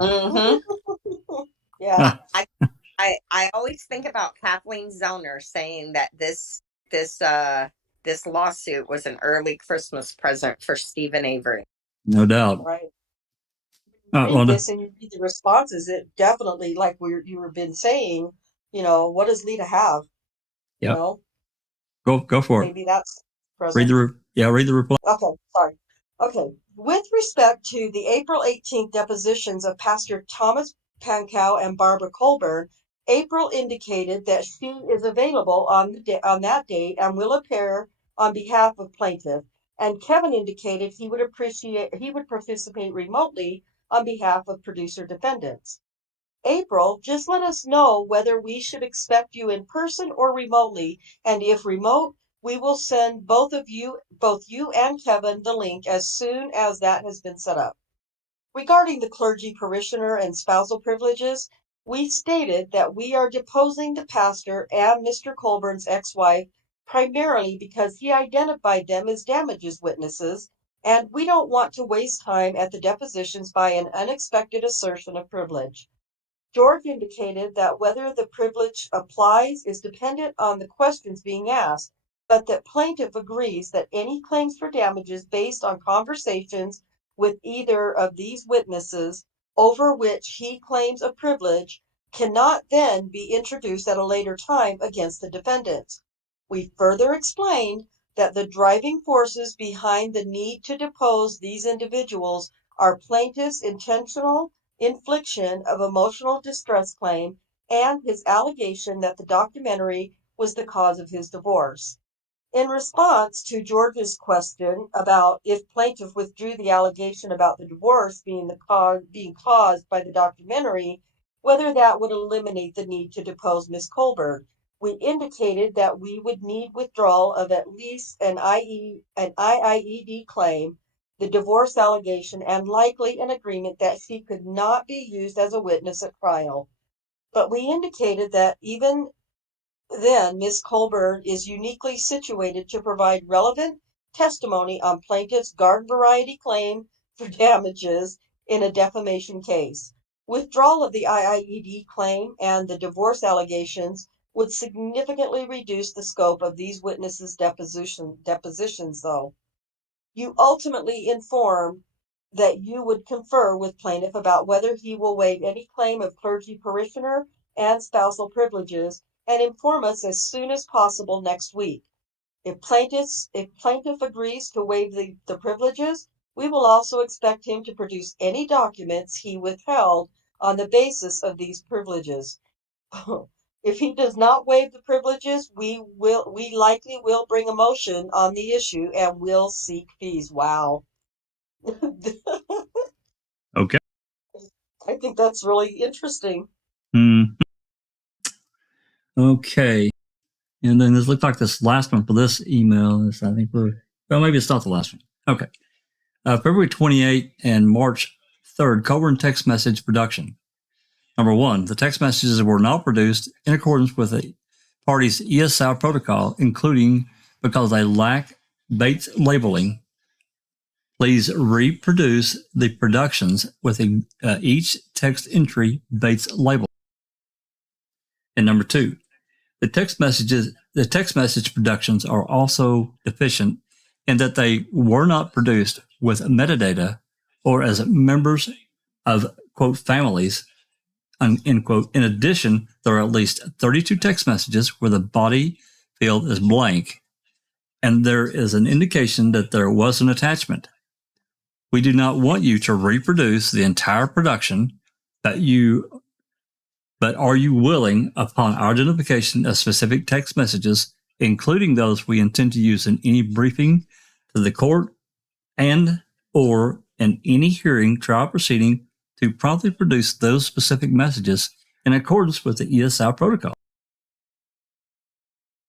Mm-hmm. Yeah. I always think about Kathleen Zellner saying that this lawsuit was an early Christmas present for Stephen Avery. No doubt. Right. Well, This and you read the responses, it definitely, like you were been saying, what does Lita have? Yep. Go for it. Maybe that's present. Read the reply. Okay, sorry. Okay. With respect to the April 18th depositions of Pastor Thomas Pankow and Barbara Colborn, April indicated that she is available on that date and will appear on behalf of plaintiff, and Kevin indicated he would participate remotely on behalf of producer defendants. April, just let us know whether we should expect you in person or remotely, and if remote, we will send both you and Kevin the link as soon as that has been set up. Regarding the clergy parishioner and spousal privileges, we stated that we are deposing the pastor and Mr. Colburn's ex-wife, primarily because he identified them as damages witnesses, and we don't want to waste time at the depositions by an unexpected assertion of privilege. George indicated that whether the privilege applies is dependent on the questions being asked, but that plaintiff agrees that any claims for damages based on conversations with either of these witnesses over which he claims a privilege cannot then be introduced at a later time against the defendant. We further explained that the driving forces behind the need to depose these individuals are plaintiff's intentional infliction of emotional distress claim and his allegation that the documentary was the cause of his divorce. In response to George's question about if plaintiff withdrew the allegation about the divorce being caused by the documentary, whether that would eliminate the need to depose Ms. Colborn, we indicated that we would need withdrawal of at least an IIED claim, the divorce allegation, and likely an agreement that she could not be used as a witness at trial. But we indicated that even then, Ms. Colborn is uniquely situated to provide relevant testimony on plaintiff's garden variety claim for damages in a defamation case. Withdrawal of the IIED claim and the divorce allegations would significantly reduce the scope of these witnesses' depositions, though. You ultimately inform that you would confer with plaintiff about whether he will waive any claim of clergy parishioner and spousal privileges and inform us as soon as possible next week. If plaintiff agrees to waive the privileges, we will also expect him to produce any documents he withheld on the basis of these privileges. If he does not waive the privileges, we likely will bring a motion on the issue and will seek fees. Wow. Okay. I think that's really interesting. Okay. And then this looks like this last one for this email is, I think maybe it's not the last one. Okay. February 28th and March 3rd, Colborn text message production. Number one, the text messages were not produced in accordance with the party's ESI protocol, including because they lack Bates labeling. Please reproduce the productions with each text entry Bates label. And number two, the text message productions are also deficient in that they were not produced with metadata or as members of, quote, families, end quote. In addition, there are at least 32 text messages where the body field is blank, and there is an indication that there was an attachment. We do not want you to reproduce the entire production, but are you willing, upon our identification of specific text messages, including those we intend to use in any briefing to the court and or in any hearing trial proceeding, to promptly produce those specific messages in accordance with the ESI protocol?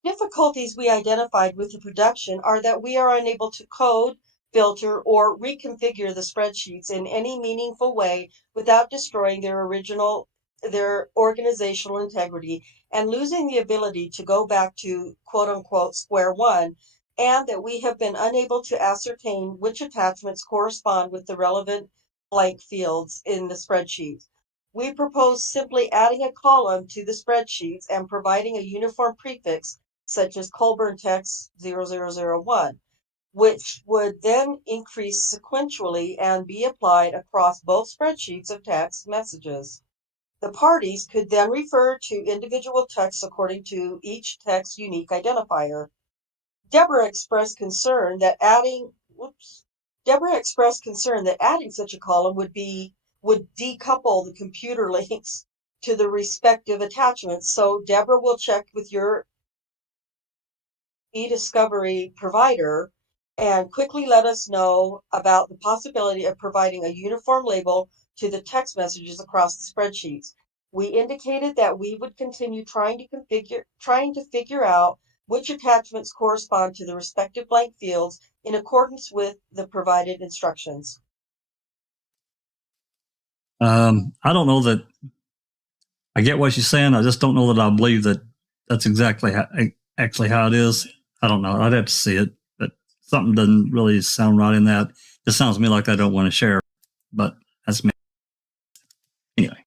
Difficulties we identified with the production are that we are unable to code, filter, or reconfigure the spreadsheets in any meaningful way without destroying their organizational integrity and losing the ability to go back to quote unquote square one, and that we have been unable to ascertain which attachments correspond with the relevant blank fields in the spreadsheet. We propose simply adding a column to the spreadsheets and providing a uniform prefix such as Colborn text 0001, which would then increase sequentially and be applied across both spreadsheets of text messages. The parties could then refer to individual texts according to each text's unique identifier. Deborah expressed concern that adding such a column would decouple the computer links to the respective attachments. So Deborah will check with your e-discovery provider and quickly let us know about the possibility of providing a uniform label to the text messages across the spreadsheets. We indicated that we would continue trying to figure out which attachments correspond to the respective blank fields in accordance with the provided instructions. I don't know that I get what she's saying. I just don't know that I believe that that's exactly how it is. I don't know. I'd have to see it, but something doesn't really sound right in that. It sounds to me like I don't want to share, but that's me. Anyway,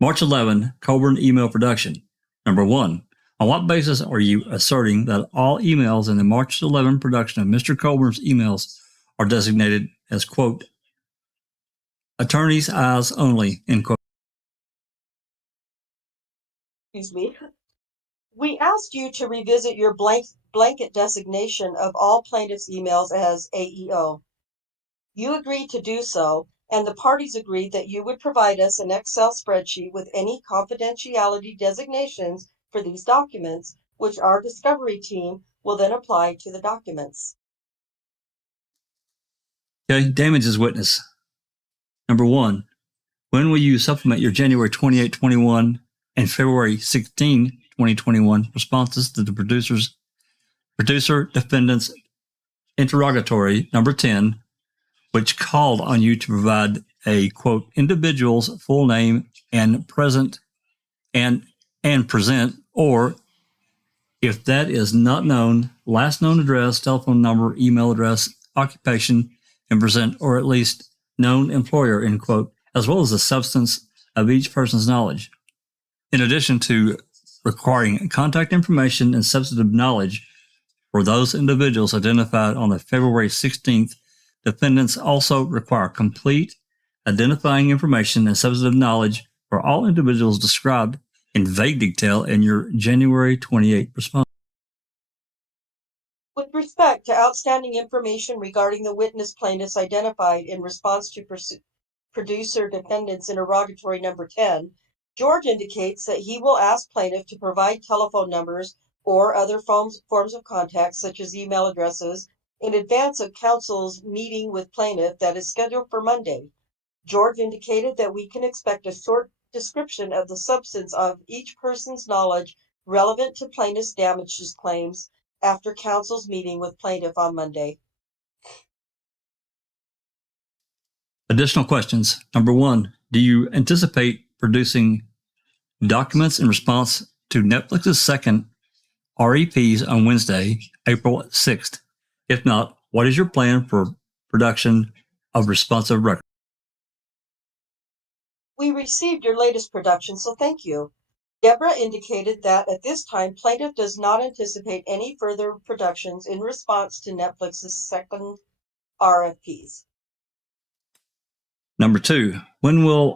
March 11, Colborn email production. Number 1. On what basis are you asserting that all emails in the March 11 production of Mr. Colborn's emails are designated as, quote, attorney's eyes only, end quote? Excuse me. We asked you to revisit your blanket designation of all plaintiff's emails as AEO. You agreed to do so, and the parties agreed that you would provide us an Excel spreadsheet with any confidentiality designations for these documents, which our discovery team will then apply to the documents. Okay, damages witness. Number 1. When will you supplement your January 28, 21 and February 16, 2021 responses to the producer defendant's interrogatory number 10, which called on you to provide a, quote, individual's full name and present, or if that is not known, last known address, telephone number, email address, occupation, and present, or at least known employer, end quote, as well as the substance of each person's knowledge. In addition to requiring contact information and substantive knowledge for those individuals identified on the February 16th, defendants also require complete identifying information and substantive knowledge for all individuals described in vague detail in your January 28 response. With respect to outstanding information regarding the witness plaintiffs identified in response to producer defendant's interrogatory number 10, George indicates that he will ask plaintiff to provide telephone numbers or other forms of contact, such as email addresses, in advance of counsel's meeting with plaintiff that is scheduled for Monday. George indicated that we can expect a short description of the substance of each person's knowledge relevant to plaintiff's damages claims after counsel's meeting with plaintiff on Monday. Additional questions. Number 1, do you anticipate producing documents in response to Netflix's second REPs on Wednesday, April 6th? If not, what is your plan for production of responsive records? We received your latest production, so thank you. Deborah indicated that at this time, plaintiff does not anticipate any further productions in response to Netflix's second RFPs. Number 2, when will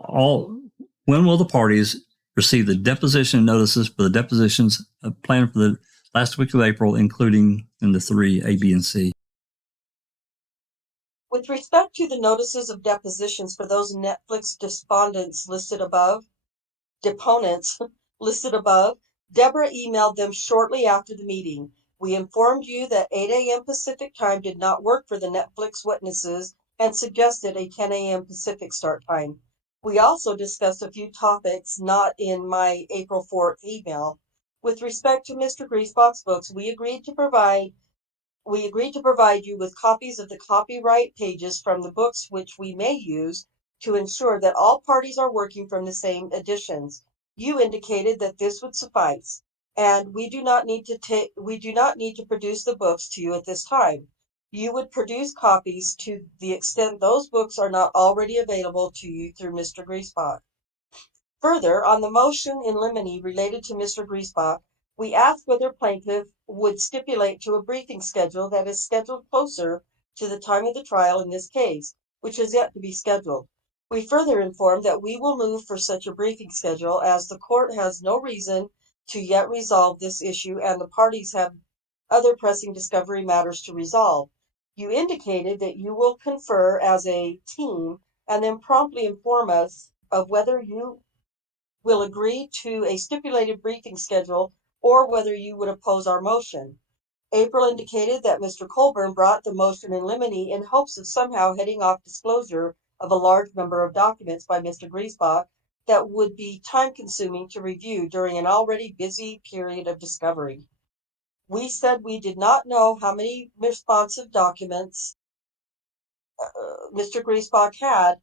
the parties receive the deposition notices for the depositions planned for the last week of April, including in the 3, A, B, and C? With respect to the notices of depositions for those Netflix deponents listed above, Deborah emailed them shortly after the meeting. We informed you that 8 a.m. Pacific time did not work for the Netflix witnesses and suggested a 10 a.m. Pacific start time. We also discussed a few topics not in my April 4th email. With respect to Mr. Griesbach's books, we agreed to provide you with copies of the copyright pages from the books, which we may use to ensure that all parties are working from the same editions. You indicated that this would suffice, and we do not need to produce the books to you at this time. You would produce copies to the extent those books are not already available to you through Mr. Griesbach. Further, on the motion in limine related to Mr. Griesbach, we asked whether plaintiff would stipulate to a briefing schedule that is scheduled closer to the time of the trial in this case, which is yet to be scheduled. We further informed that we will move for such a briefing schedule as the court has no reason to yet resolve this issue and the parties have other pressing discovery matters to resolve. You indicated that you will confer as a team and then promptly inform us of whether you will agree to a stipulated briefing schedule or whether you would oppose our motion. April indicated that Mr. Colborn brought the motion in limine in hopes of somehow heading off disclosure of a large number of documents by Mr. Griesbach that would be time-consuming to review during an already busy period of discovery. We said we did not know how many responsive documents Mr. Griesbach had,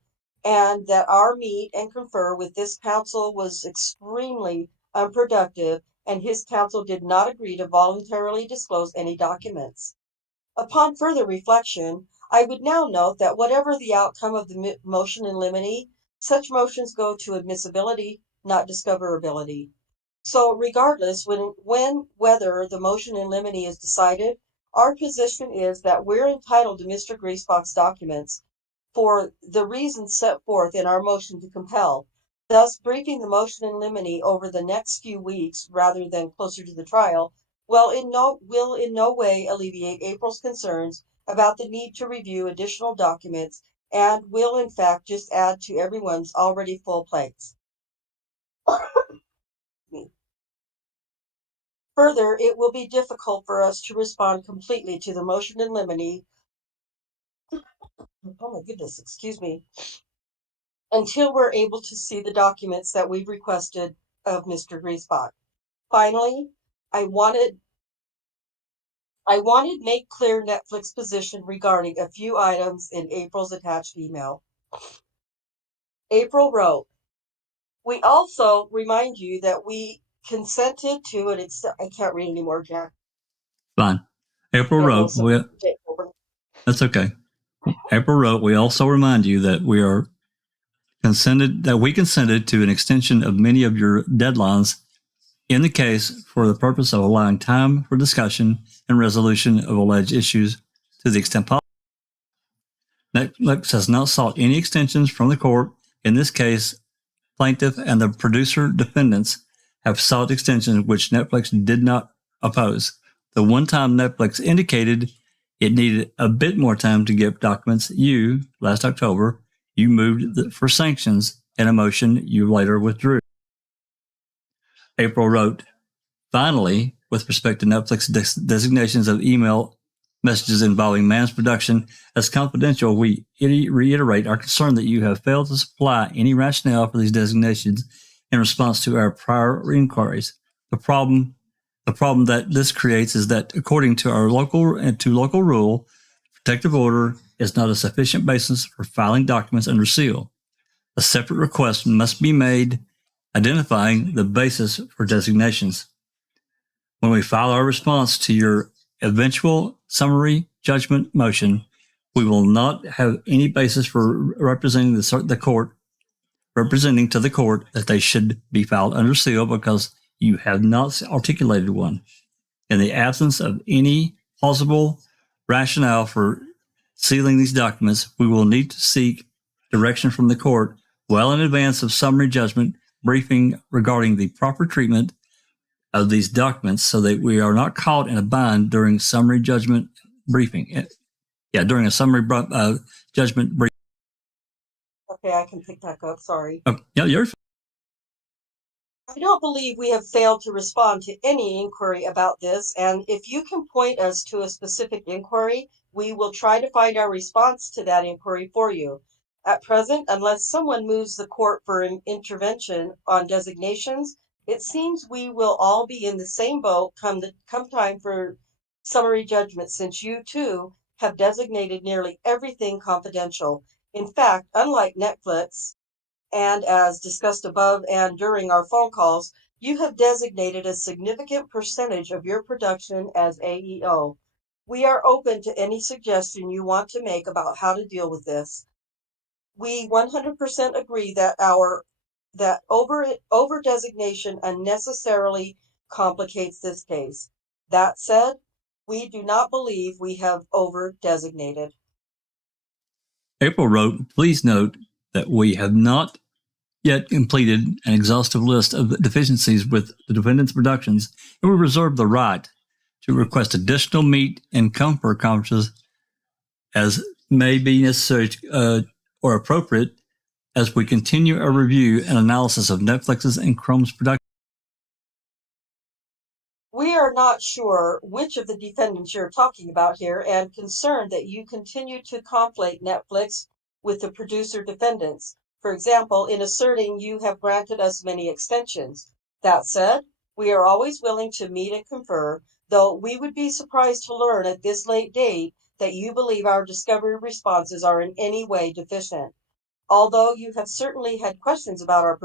and that our meet and confer with this counsel was extremely unproductive and his counsel did not agree to voluntarily disclose any documents. Upon further reflection, I would now note that whatever the outcome of the motion in limine, such motions go to admissibility, not discoverability. So regardless, whether the motion in limine is decided, our position is that we're entitled to Mr. Griesbach's documents for the reasons set forth in our motion to compel. Thus, briefing the motion in limine over the next few weeks rather than closer to the trial will in no way alleviate April's concerns about the need to review additional documents and will in fact just add to everyone's already full plates. Further, it will be difficult for us to respond completely to the motion in limine. Oh my goodness, excuse me. Until we're able to see the documents that we've requested of Mr. Griesbach. Finally, I wanted make clear Netflix's position regarding a few items in April's attached email. April wrote, "We also remind you that we consented to an I can't read anymore, Jack. Fine. April wrote, that's okay. April wrote, we also remind you that we consented to an extension of many of your deadlines in the case for the purpose of allowing time for discussion and resolution of alleged issues to the extent possible. Netflix has not sought any extensions from the court. In this case, plaintiff and the producer defendants have sought extensions which Netflix did not oppose. The one time Netflix indicated it needed a bit more time to get documents, last October, you moved for sanctions and a motion you later withdrew." April wrote, "Finally, with respect to Netflix designations of email messages involving man's production as confidential, we reiterate our concern that you have failed to supply any rationale for these designations in response to our prior inquiries. The problem that this creates is that according to our local rule, protective order is not a sufficient basis for filing documents under seal. A separate request must be made identifying the basis for designations. When we file our response to your eventual summary judgment motion, we will not have any basis for representing to the court that they should be filed under seal because you have not articulated one. In the absence of any plausible rationale for sealing these documents, we will need to seek direction from the court well in advance of summary judgment briefing regarding the proper treatment of these documents so that we are not caught in a bind during summary judgment briefing." During a summary judgment briefing. Okay, I can pick back up. Sorry. Oh, yeah, you're. I don't believe we have failed to respond to any inquiry about this, and if you can point us to a specific inquiry, we will try to find our response to that inquiry for you. At present, unless someone moves the court for an intervention on designations, it seems we will all be in the same boat come time for summary judgment, since you too have designated nearly everything confidential. In fact, unlike Netflix, and as discussed above and during our phone calls, you have designated a significant percentage of your production as AEO. We are open to any suggestion you want to make about how to deal with this. We 100% agree that over designation unnecessarily complicates this case. That said, we do not believe we have over designated." April wrote, "Please note that we have not yet completed an exhaustive list of deficiencies with the defendant's productions, and we reserve the right to request additional meet and comfort conferences as may be necessary or appropriate as we continue our review and analysis of Netflix's and Chrome's production." We are not sure which of the defendants you're talking about here and concerned that you continue to conflate Netflix with the producer defendants. For example, in asserting you have granted us many extensions. That said, we are always willing to meet and confer, though we would be surprised to learn at this late date that you believe our discovery responses are in any way deficient. Although you have certainly had questions about our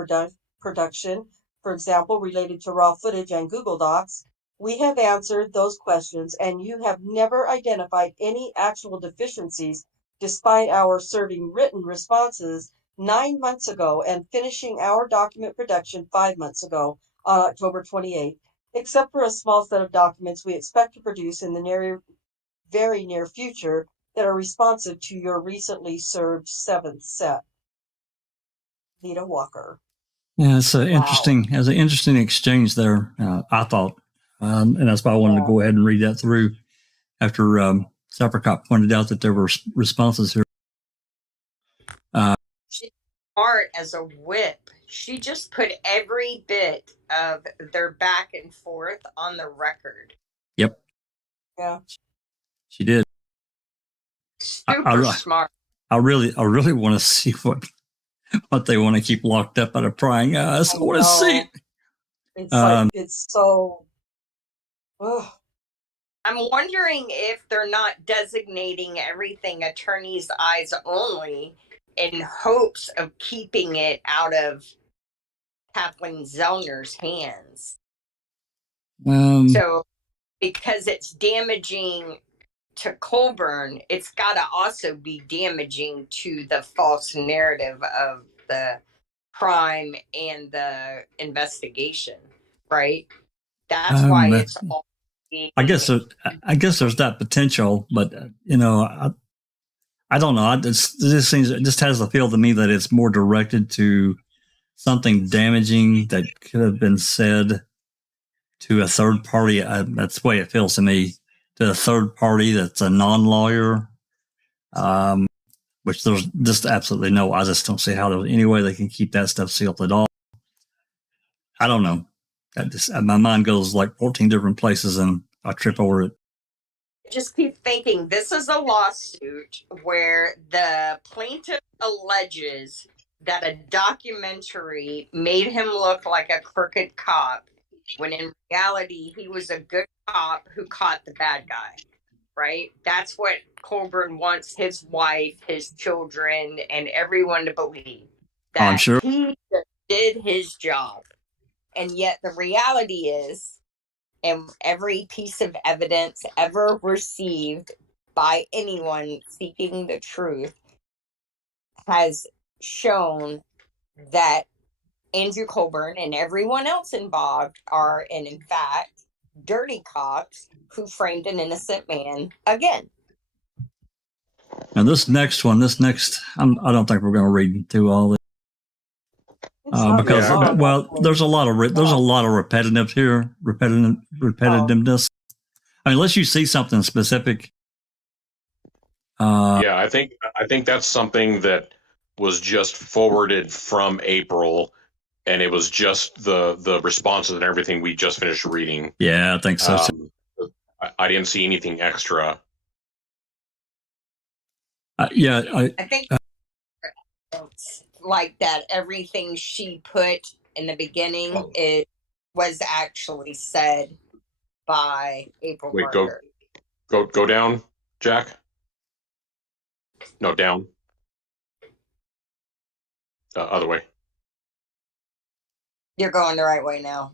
production, for example, related to raw footage and Google Docs. We have answered those questions, and you have never identified any actual deficiencies despite our serving written responses 9 months ago and finishing our document production 5 months ago on October 28th, except for a small set of documents we expect to produce in the very near future that are responsive to your recently served 7th set. Vita Walker. Yeah, it's an interesting exchange there. I thought, and that's why I wanted to go ahead and read that through after Sappercott pointed out that there were responses here. She's smart as a whip. She just put every bit of their back and forth on the record. Yep. Yeah. She did. Super smart. I really want to see what they want to keep locked up out of prying eyes. I want to see it. It's like, it's so. Ugh. I'm wondering if they're not designating everything attorney's eyes only in hopes of keeping it out of Kathleen Zellner's hands. So, because it's damaging to Colborn, it's got to also be damaging to the false narrative of the crime and the investigation, right? That's why it's all. I guess there's that potential, but I don't know. It just has the feel to me that it's more directed to something damaging that could have been said to a third party. That's the way it feels to me. To a third party that's a non-lawyer, which there's just absolutely no. I just don't see how there's any way they can keep that stuff sealed at all. I don't know. My mind goes like 14 different places and I trip over it. Just keep thinking, this is a lawsuit where the plaintiff alleges that a documentary made him look like a crooked cop, when in reality he was a good cop who caught the bad guy, right? That's what Colborn wants his wife, his children, and everyone to believe. That I'm sure he did his job. And yet the reality is, and every piece of evidence ever received by anyone seeking the truth has shown that Andrew Colborn and everyone else involved are, and in fact, dirty cops who framed an innocent man again. And this next, I don't think we're going to read through all this. Because there's a lot of repetitiveness here, repetitiveness. I mean, unless you see something specific. I think that's something that was just forwarded from April, and it was just the responses and everything we just finished reading. Yeah, I think so. I didn't see anything extra. I think like that everything she put in the beginning it was actually said by April. Wait, go down, Jack. No, down. Other way. You're going the right way now.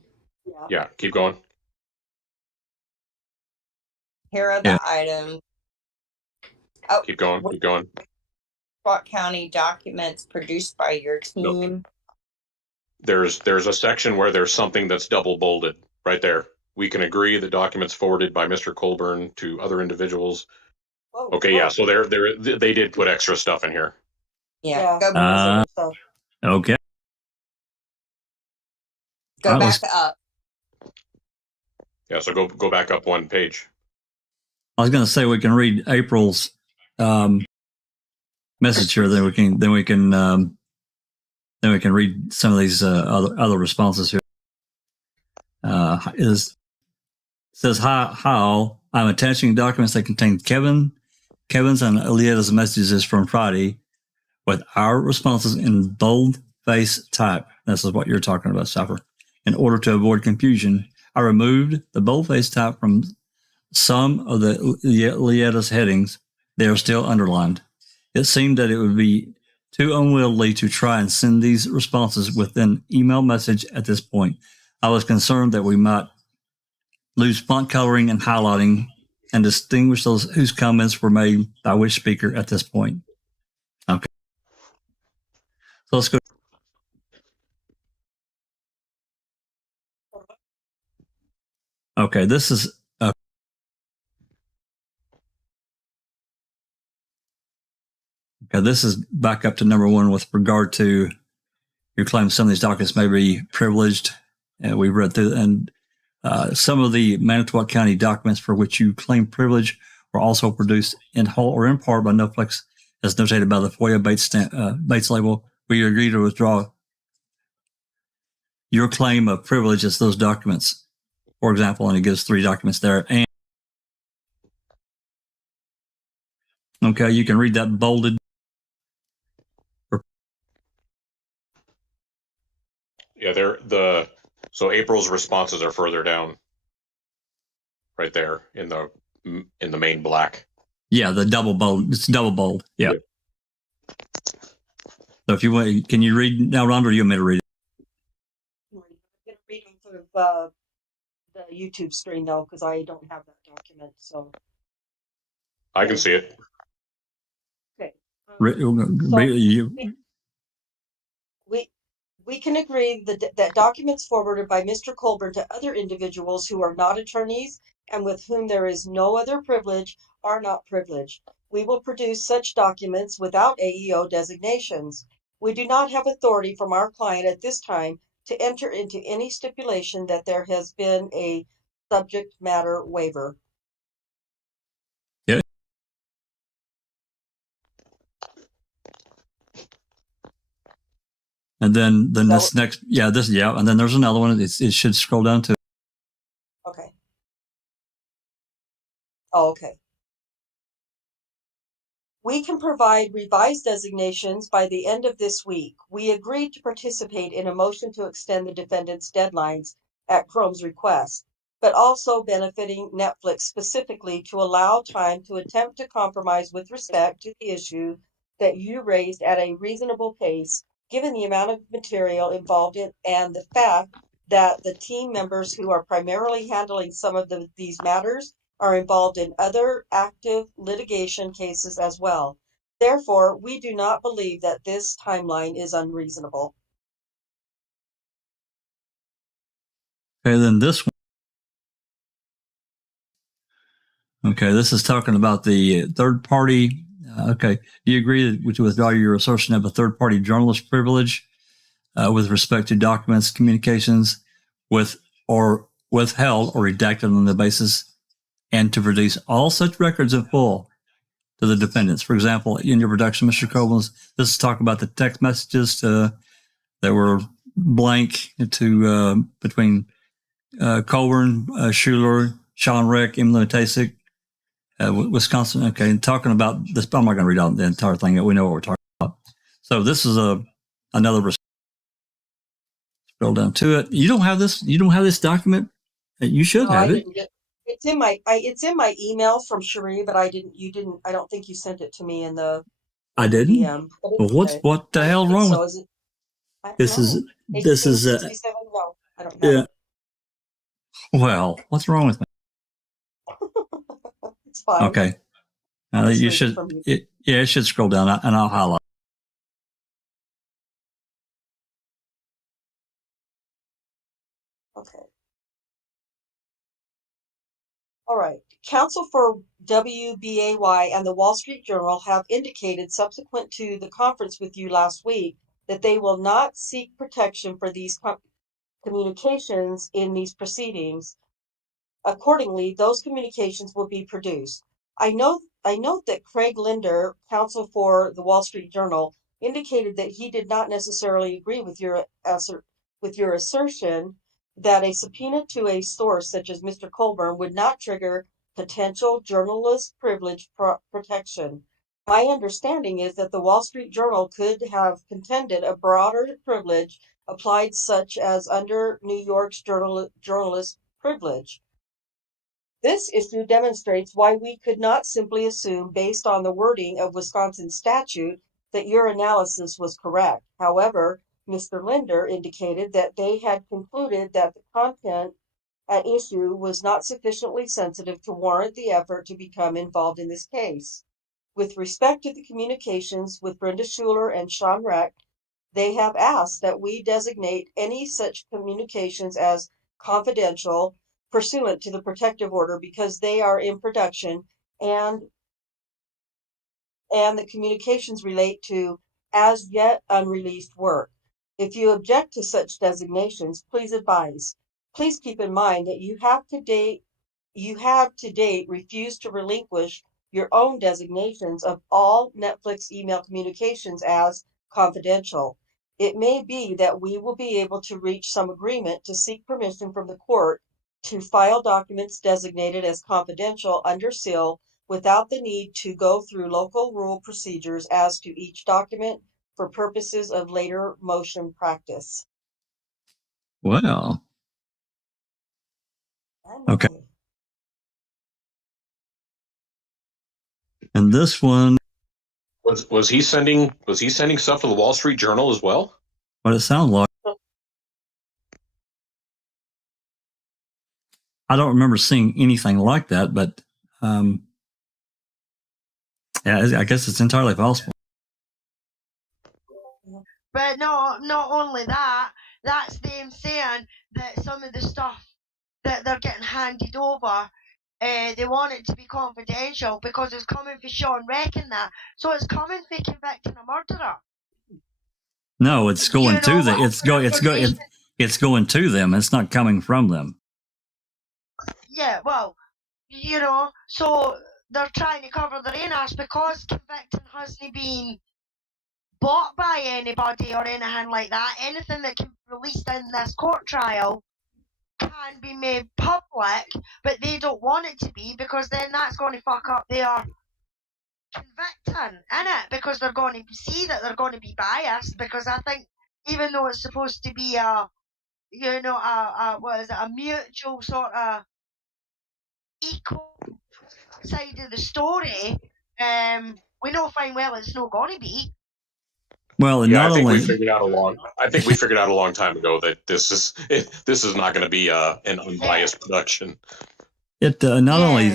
Yeah, keep going. Here are the items. Oh, keep going. What county documents produced by your team? No. There's a section where there's something that's double bolded right there. We can agree the documents forwarded by Mr. Colborn to other individuals. So they did put extra stuff in here. Yeah. Okay. Go back up. Yeah, so go back up one page. I was going to say we can read April's message here. Then we can read some of these other responses here. Says hi all. I'm attaching documents that contain Kevin's and Alietta's messages from Friday with our responses in boldface type. This is what you're talking about, Sapper. In order to avoid confusion, I removed the boldface type from some of the Alietta's headings. They are still underlined. It seemed that it would be too unwillingly to try and send these responses with an email message at this point. I was concerned that we might lose font coloring and highlighting and distinguish those whose comments were made by which speaker at this point. Okay. So let's go. Okay, this is okay. This is back up to number one with regard to your claim some of these documents may be privileged. And we read through, and some of the Manitowoc County documents for which you claim privilege were also produced in whole or in part by Netflix, as notated by the FOIA Bates label. We agree to withdraw your claim of privilege as those documents, for example, and it gives 3 documents there. And okay, you can read that bolded. Yeah, so April's responses are further down, right there in the main black. Yeah, the double bold. It's double bold. Yeah. So if you want, can you read now, Rhonda, or you want me to read it? I'm going to read off of the YouTube screen, though, because I don't have that document. So I can see it. okay. We can agree that documents forwarded by Mr. Colborn to other individuals who are not attorneys and with whom there is no other privilege are not privileged. We will produce such documents without AEO designations. We do not have authority from our client at this time to enter into any stipulation that there has been a subject matter waiver. Yeah. And then this next, and then there's another one. It should scroll down to. Okay. Oh, okay. We can provide revised designations by the end of this week. We agreed to participate in a motion to extend the defendant's deadlines at Chrome's request, but also benefiting Netflix specifically to allow time to attempt to compromise with respect to the issue that you raised at a reasonable pace, given the amount of material involved in and the fact that the team members who are primarily handling some of these matters are involved in other active litigation cases as well. Therefore, we do not believe that this timeline is unreasonable. Okay, then this one. Okay, this is talking about the third party. Okay, do you agree to withdraw your assertion of a third party journalist privilege with respect to documents, communications with or withheld or redacted on the basis, and to produce all such records in full to the defendants? For example, in your production, Mr. Copeland, this is talking about the text messages that were blank between Colborn, Schuler, Sean Reck, Emily Tasik, Wisconsin. Okay, and talking about this, I'm not going to read out the entire thing. We know what we're talking about. So this is another. Scroll down to it. You don't have this. You don't have this document. You should have it. It's in my email from Cherie, but I didn't. You didn't. I don't think you sent it to me in the. I didn't. DM, well, what the hell wrong with this? Is 67? No, I don't have it. Well, what's wrong with me? It's fine. Okay. You should. It should scroll down, and I'll highlight. Okay. All right. Counsel for WBAY and the Wall Street Journal have indicated subsequent to the conference with you last week that they will not seek protection for these communications in these proceedings. Accordingly, those communications will be produced. I note that Craig Linder, counsel for the Wall Street Journal, indicated that he did not necessarily agree with your assertion that a subpoena to a source such as Mr. Colborn would not trigger potential journalist privilege protection. My understanding is that the Wall Street Journal could have contended a broader privilege applied, such as under New York's journalist privilege. This issue demonstrates why we could not simply assume, based on the wording of Wisconsin statute, that your analysis was correct. However, Mr. Linder indicated that they had concluded that the content at issue was not sufficiently sensitive to warrant the effort to become involved in this case. With respect to the communications with Brenda Schuler and Sean Reck, they have asked that we designate any such communications as confidential pursuant to the protective order because they are in production and the communications relate to as yet unreleased work. If you object to such designations, please advise. Please keep in mind that you have to date refused to relinquish your own designations of all Netflix email communications as confidential. It may be that we will be able to reach some agreement to seek permission from the court to file documents designated as confidential under seal without the need to go through local rule procedures as to each document for purposes of later motion practice. Well, okay. And this one, Was he sending stuff to the Wall Street Journal as well? what it sounds like. I don't remember seeing anything like that, but yeah, I guess it's entirely possible. But not only that, that's them saying that some of the stuff that they're getting handed over, they want it to be confidential because it's coming for Sean Reck and that. So it's coming for convicting a murderer. No, it's going to them. It's going to them. It's not coming from them. Yeah, well, so they're trying to cover their own ass because convicting hasn't been bought by anybody or anything like that. Anything that can be released in this court trial can be made public, but they don't want it to be because then that's going to fuck up their convicting, innit? Because they're going to see that they're going to be biased. Because I think even though it's supposed to be a mutual sort of equal side of the story, we know fine well it's not going to be. Well, yeah, I think we figured out a long time ago that this is not going to be an unbiased production. It not only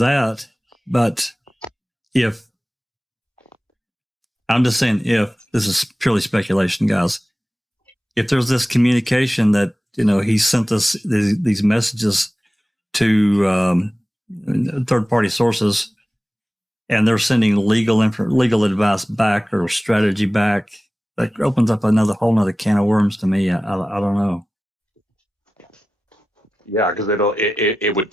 that, but if I'm just saying, if this is purely speculation, guys, if there's this communication that he sent us these messages to third-party sources, and they're sending legal advice back or strategy back, that opens up whole nother can of worms to me. I don't know. Yeah, because it would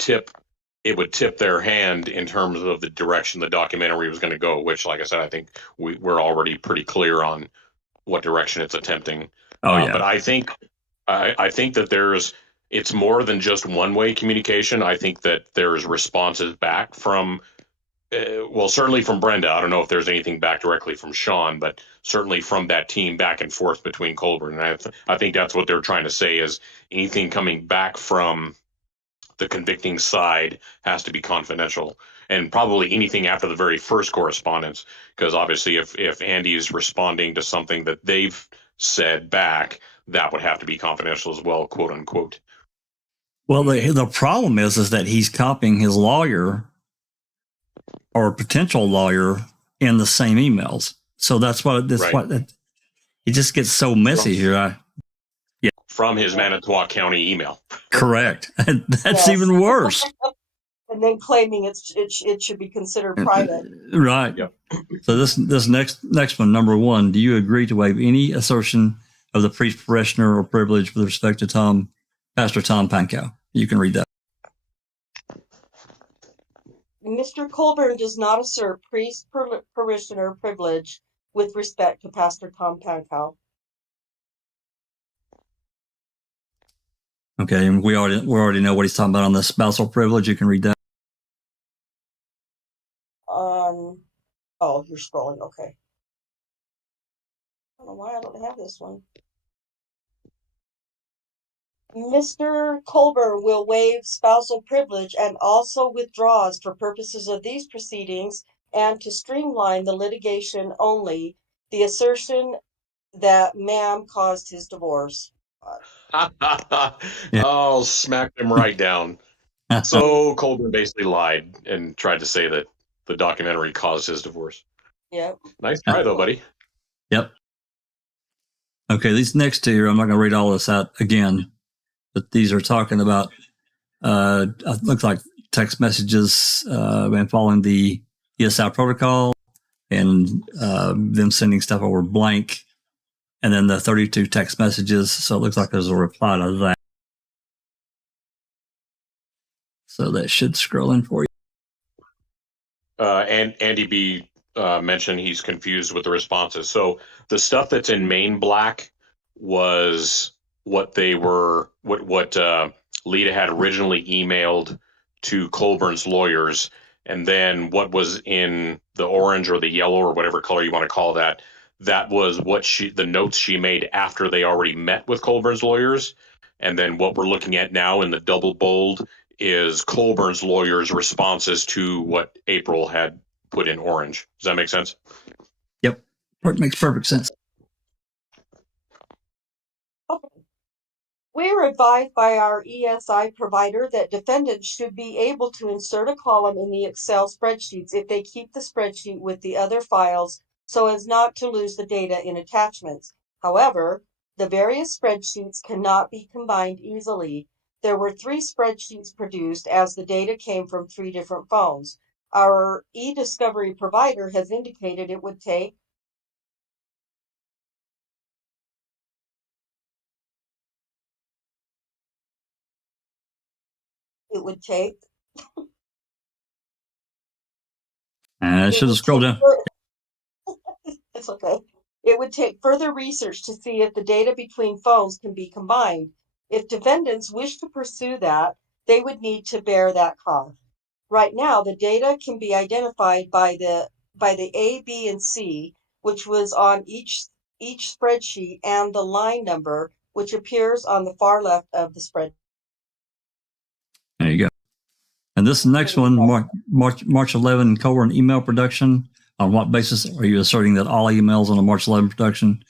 tip their hand in terms of the direction the documentary was going to go. Which, like I said, I think we're already pretty clear on what direction it's attempting. Oh yeah, but I think that it's more than just one-way communication. I think that there's responses back from. Certainly from Brenda. I don't know if there's anything back directly from Sean, but certainly from that team back and forth between Colborn. And I think that's what they're trying to say is anything coming back from the convicting side has to be confidential. And probably anything after the very first correspondence, because obviously if Andy is responding to something that they've said back, that would have to be confidential as well, quote unquote. Well, the problem is that he's copying his lawyer or a potential lawyer in the same emails. So that's what it just gets so messy here. From his Manitowoc County email. Correct. That's even worse. And then claiming it should be considered private. Right. Yep. So this next one, number 1, do you agree to waive any assertion of the priest parishioner or privilege with respect to Pastor Tom Pankow? You can read that. Mr. Colborn does not assert priest parishioner privilege with respect to Pastor Tom Pankow. Okay, and we already know what he's talking about on the spousal privilege. You can read that. Oh, you're scrolling. Okay. I don't know why I don't have this one. Mr. Colborn will waive spousal privilege and also withdraws for purposes of these proceedings and to streamline the litigation only, the assertion that ma'am caused his divorce. Oh, smacked him right down. So Colborn basically lied and tried to say that the documentary caused his divorce. Yep. Nice try, though, buddy. Yep. Okay, these next two, I'm not going to read all this out again, but these are talking about, looks like text messages and following the ESI protocol and them sending stuff over blank, and then the 32 text messages. So it looks like there's a reply to that. So that should scroll in for you. And Andy B mentioned he's confused with the responses. So the stuff that's in main black was what they were, what Lita had originally emailed to Colborn's lawyers, and then what was in the orange or the yellow or whatever color you want to call that, that was what the notes she made after they already met with Colborn's lawyers. And then what we're looking at now in the double bold is Colborn's lawyers' responses to what April had put in orange. Does that make sense? Yep. It makes perfect sense. Okay. We are advised by our ESI provider that defendants should be able to insert a column in the Excel spreadsheets if they keep the spreadsheet with the other files so as not to lose the data in attachments. However, the various spreadsheets cannot be combined easily. There were 3 spreadsheets produced as the data came from 3 different phones. Our e-discovery provider has indicated it would take I should have scrolled down. It's okay. It would take further research to see if the data between phones can be combined. If defendants wish to pursue that, they would need to bear that cost. Right now, the data can be identified by the A, B, and C, which was on each spreadsheet, and the line number, which appears on the far left of the spreadsheet. There you go. And this next one, March 11, Colborn email production. On what basis are you asserting that all emails on a March 11 production?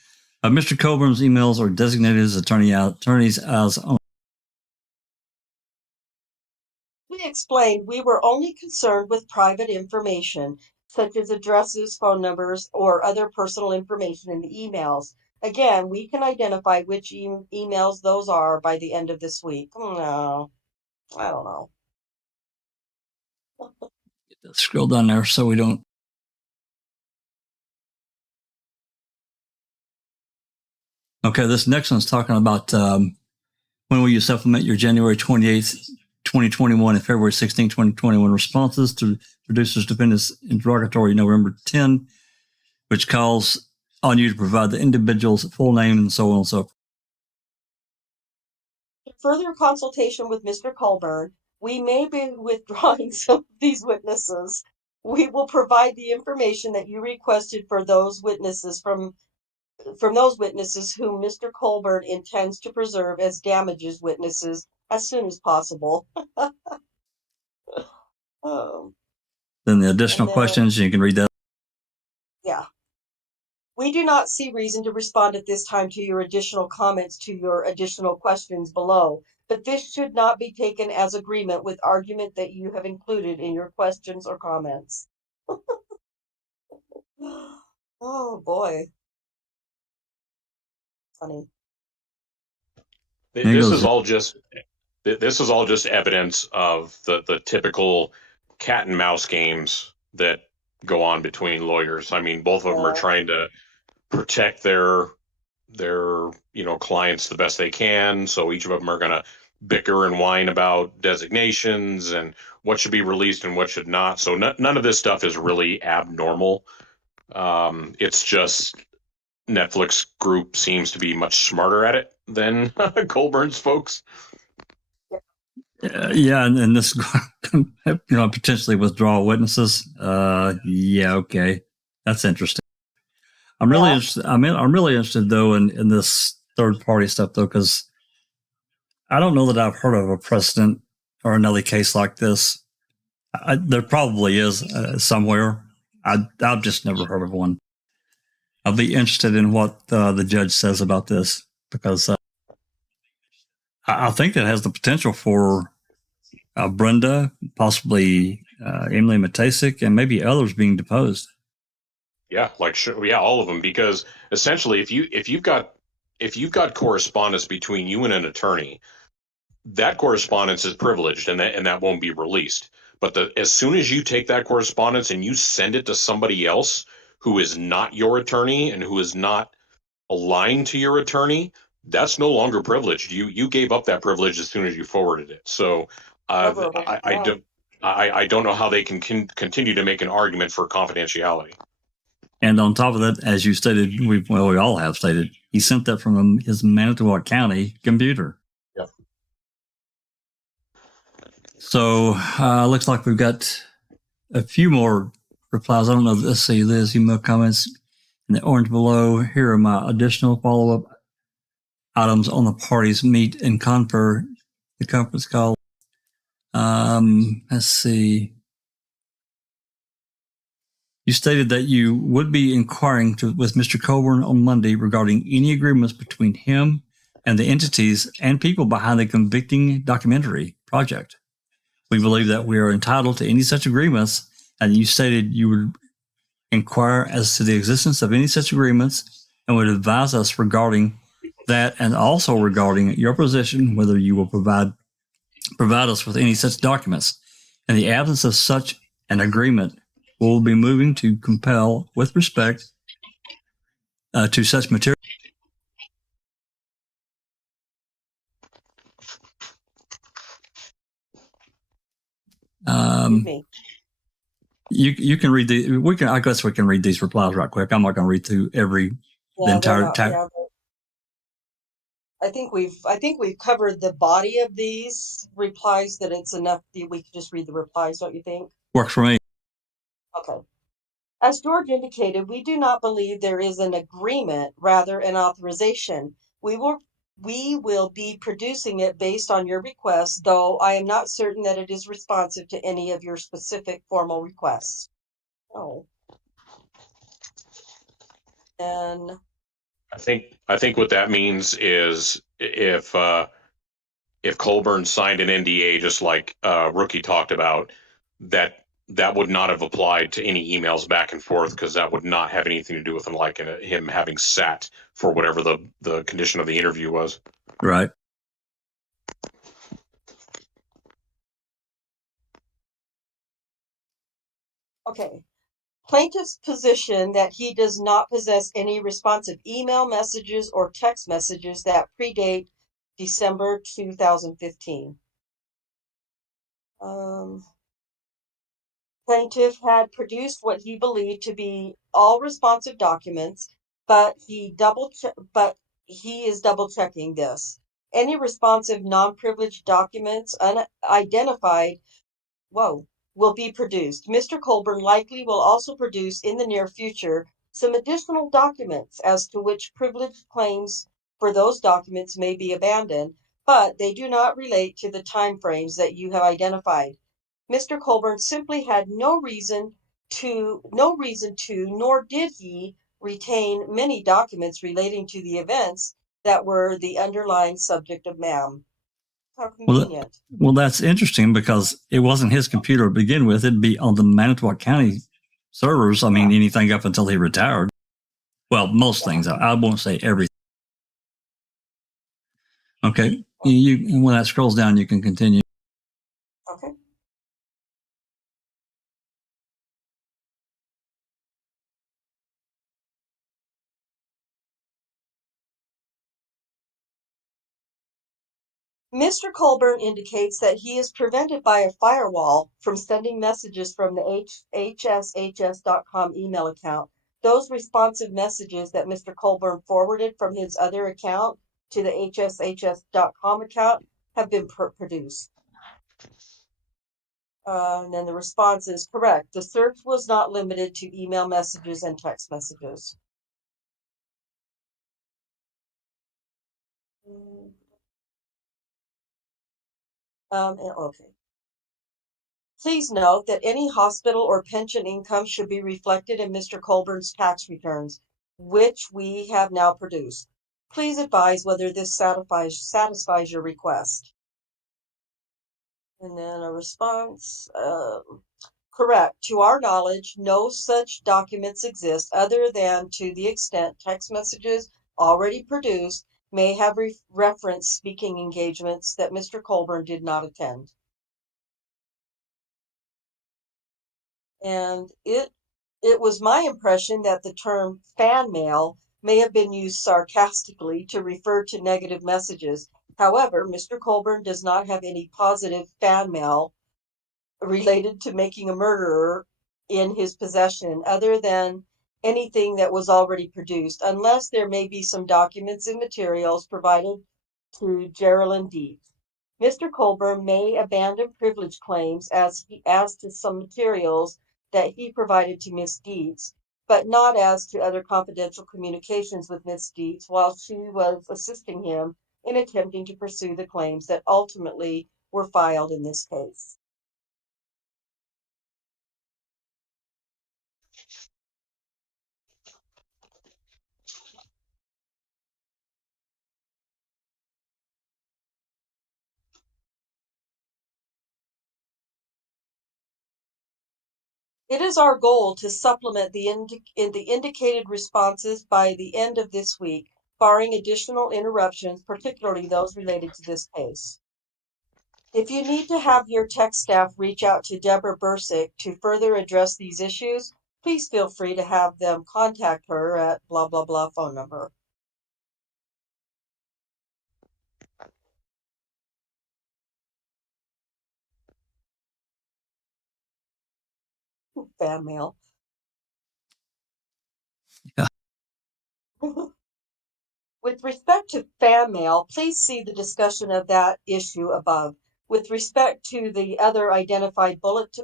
Mr. Colborn's emails are designated as attorneys as owners. We explained we were only concerned with private information, such as addresses, phone numbers, or other personal information in the emails. Again, we can identify which emails those are by the end of this week. No, I don't know. Scroll down there so we don't. Okay, this next one's talking about when will you supplement your January 28th, 2021 and February 16th, 2021 responses to producers defendants interrogatory November 10, which calls on you to provide the individual's full name and so on and so forth. Further consultation with Mr. Colborn, we may be withdrawing some of these witnesses. We will provide the information that you requested for those witnesses from those witnesses whom Mr. Colborn intends to preserve as damages witnesses as soon as possible. Then the additional questions, you can read that. Yeah. We do not see reason to respond at this time to your additional comments to your additional questions below, but this should not be taken as agreement with argument that you have included in your questions or comments. Oh boy. Funny. This is all just evidence of the typical cat and mouse games that go on between lawyers. I mean, both of them are trying to protect their clients the best they can. So each of them are going to bicker and whine about designations and what should be released and what should not. So none of this stuff is really abnormal. It's just Netflix group seems to be much smarter at it than Colborn's folks. Yeah, and this, potentially withdraw witnesses. Yeah, okay, that's interesting. I'm really interested. I'm really interested though in this third party stuff though, because I don't know that I've heard of a precedent or another case like this. There probably is somewhere. I've just never heard of one. I'll be interested in what the judge says about this, because I think that has the potential for Brenda, possibly Emily Matasic, and maybe others being deposed. Yeah, all of them, because essentially, if you've got correspondence between you and an attorney, that correspondence is privileged, and that won't be released. But as soon as you take that correspondence and you send it to somebody else who is not your attorney and who is not aligned to your attorney, that's no longer privileged. You gave up that privilege as soon as you forwarded it. So I don't know how they can continue to make an argument for confidentiality. And on top of that, as you stated, we all have stated, he sent that from his Manitowoc County computer. Yep. So looks like we've got a few more replies. I don't know. Let's see, Liz, email comments in the orange below. Here are my additional follow-up items on the parties meet and confer the conference call. Let's see. You stated that you would be inquiring with Mr. Colborn on Monday regarding any agreements between him and the entities and people behind the convicting documentary project. We believe that we are entitled to any such agreements, and you stated you would inquire as to the existence of any such agreements and would advise us regarding that, and also regarding your position whether you will provide us with any such documents. In the absence of such an agreement, we will be moving to compel with respect to such material. You can read I guess we can read these replies right quick. I'm not going to read through the entire time. Yeah, I think we've covered the body of these replies, that it's enough that we can just read the replies, don't you think? Works for me. Okay. As George indicated, we do not believe there is an agreement, rather an authorization. We will be producing it based on your request, though I am not certain that it is responsive to any of your specific formal requests. Oh. And I think what that means is if Colborn signed an NDA, just like Rookie talked about, that would not have applied to any emails back and forth, because that would not have anything to do with him having sat for whatever the condition of the interview was. Right. okay. Plaintiff's position that he does not possess any responsive email messages or text messages that predate December 2015. Plaintiff had produced what he believed to be all responsive documents, but he is double checking this. Any responsive non-privileged documents unidentified will be produced. Mr. Colborn likely will also produce in the near future some additional documents as to which privileged claims for those documents may be abandoned, but they do not relate to the timeframes that you have identified. Mr. Colborn simply had no reason to, nor did he retain many documents relating to the events that were the underlying subject of MAM. How convenient. Well, that's interesting, because it wasn't his computer to begin with. It'd be on the Manitowoc County servers. I mean, anything up until he retired. Well, most things. I won't say everything. Okay. When that scrolls down, you can continue. Okay. Mr. Colborn indicates that he is prevented by a firewall from sending messages from the hshs.com email account. Those responsive messages that Mr. Colborn forwarded from his other account to the hshs.com account have been produced. And then the response is correct. The search was not limited to email messages and text messages. Okay. Please note that any hospital or pension income should be reflected in Mr. Colburn's tax returns, which we have now produced. Please advise whether this satisfies your request. And then a response. Correct. To our knowledge, no such documents exist other than to the extent text messages already produced may have referenced speaking engagements that Mr. Colborn did not attend. And it was my impression that the term fan mail may have been used sarcastically to refer to negative messages. However, Mr. Colborn does not have any positive fan mail related to making a murderer in his possession other than anything that was already produced, unless there may be some documents and materials provided to Geraldine Deeds. Mr. Colborn may abandon privilege claims as to some materials that he provided to Miss Deeds, but not as to other confidential communications with Miss Deeds while she was assisting him in attempting to pursue the claims that ultimately were filed in this case. It is our goal to supplement the indicated responses by the end of this week, barring additional interruptions, particularly those related to this case. If you need to have your tech staff reach out to Deborah Bursick to further address these issues, please feel free to have them contact her at blah, blah, blah phone number. Fan mail. Yeah. With respect to fan mail, please see the discussion of that issue above. With respect to the other identified bullet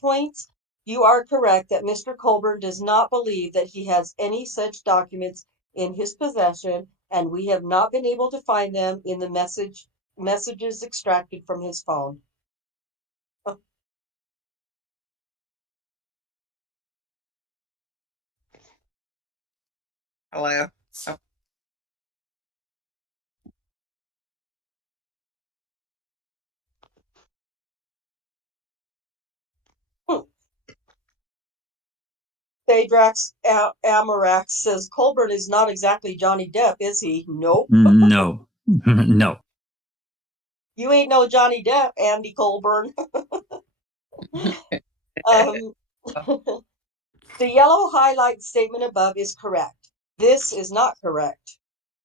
points, you are correct that Mr. Colborn does not believe that he has any such documents in his possession, and we have not been able to find them in the messages extracted from his phone. Hello. Phaedrax Amarax says Colborn is not exactly Johnny Depp, is he? Nope. No. No. You ain't no Johnny Depp, Andy Colborn. The yellow highlight statement above is correct. This is not correct.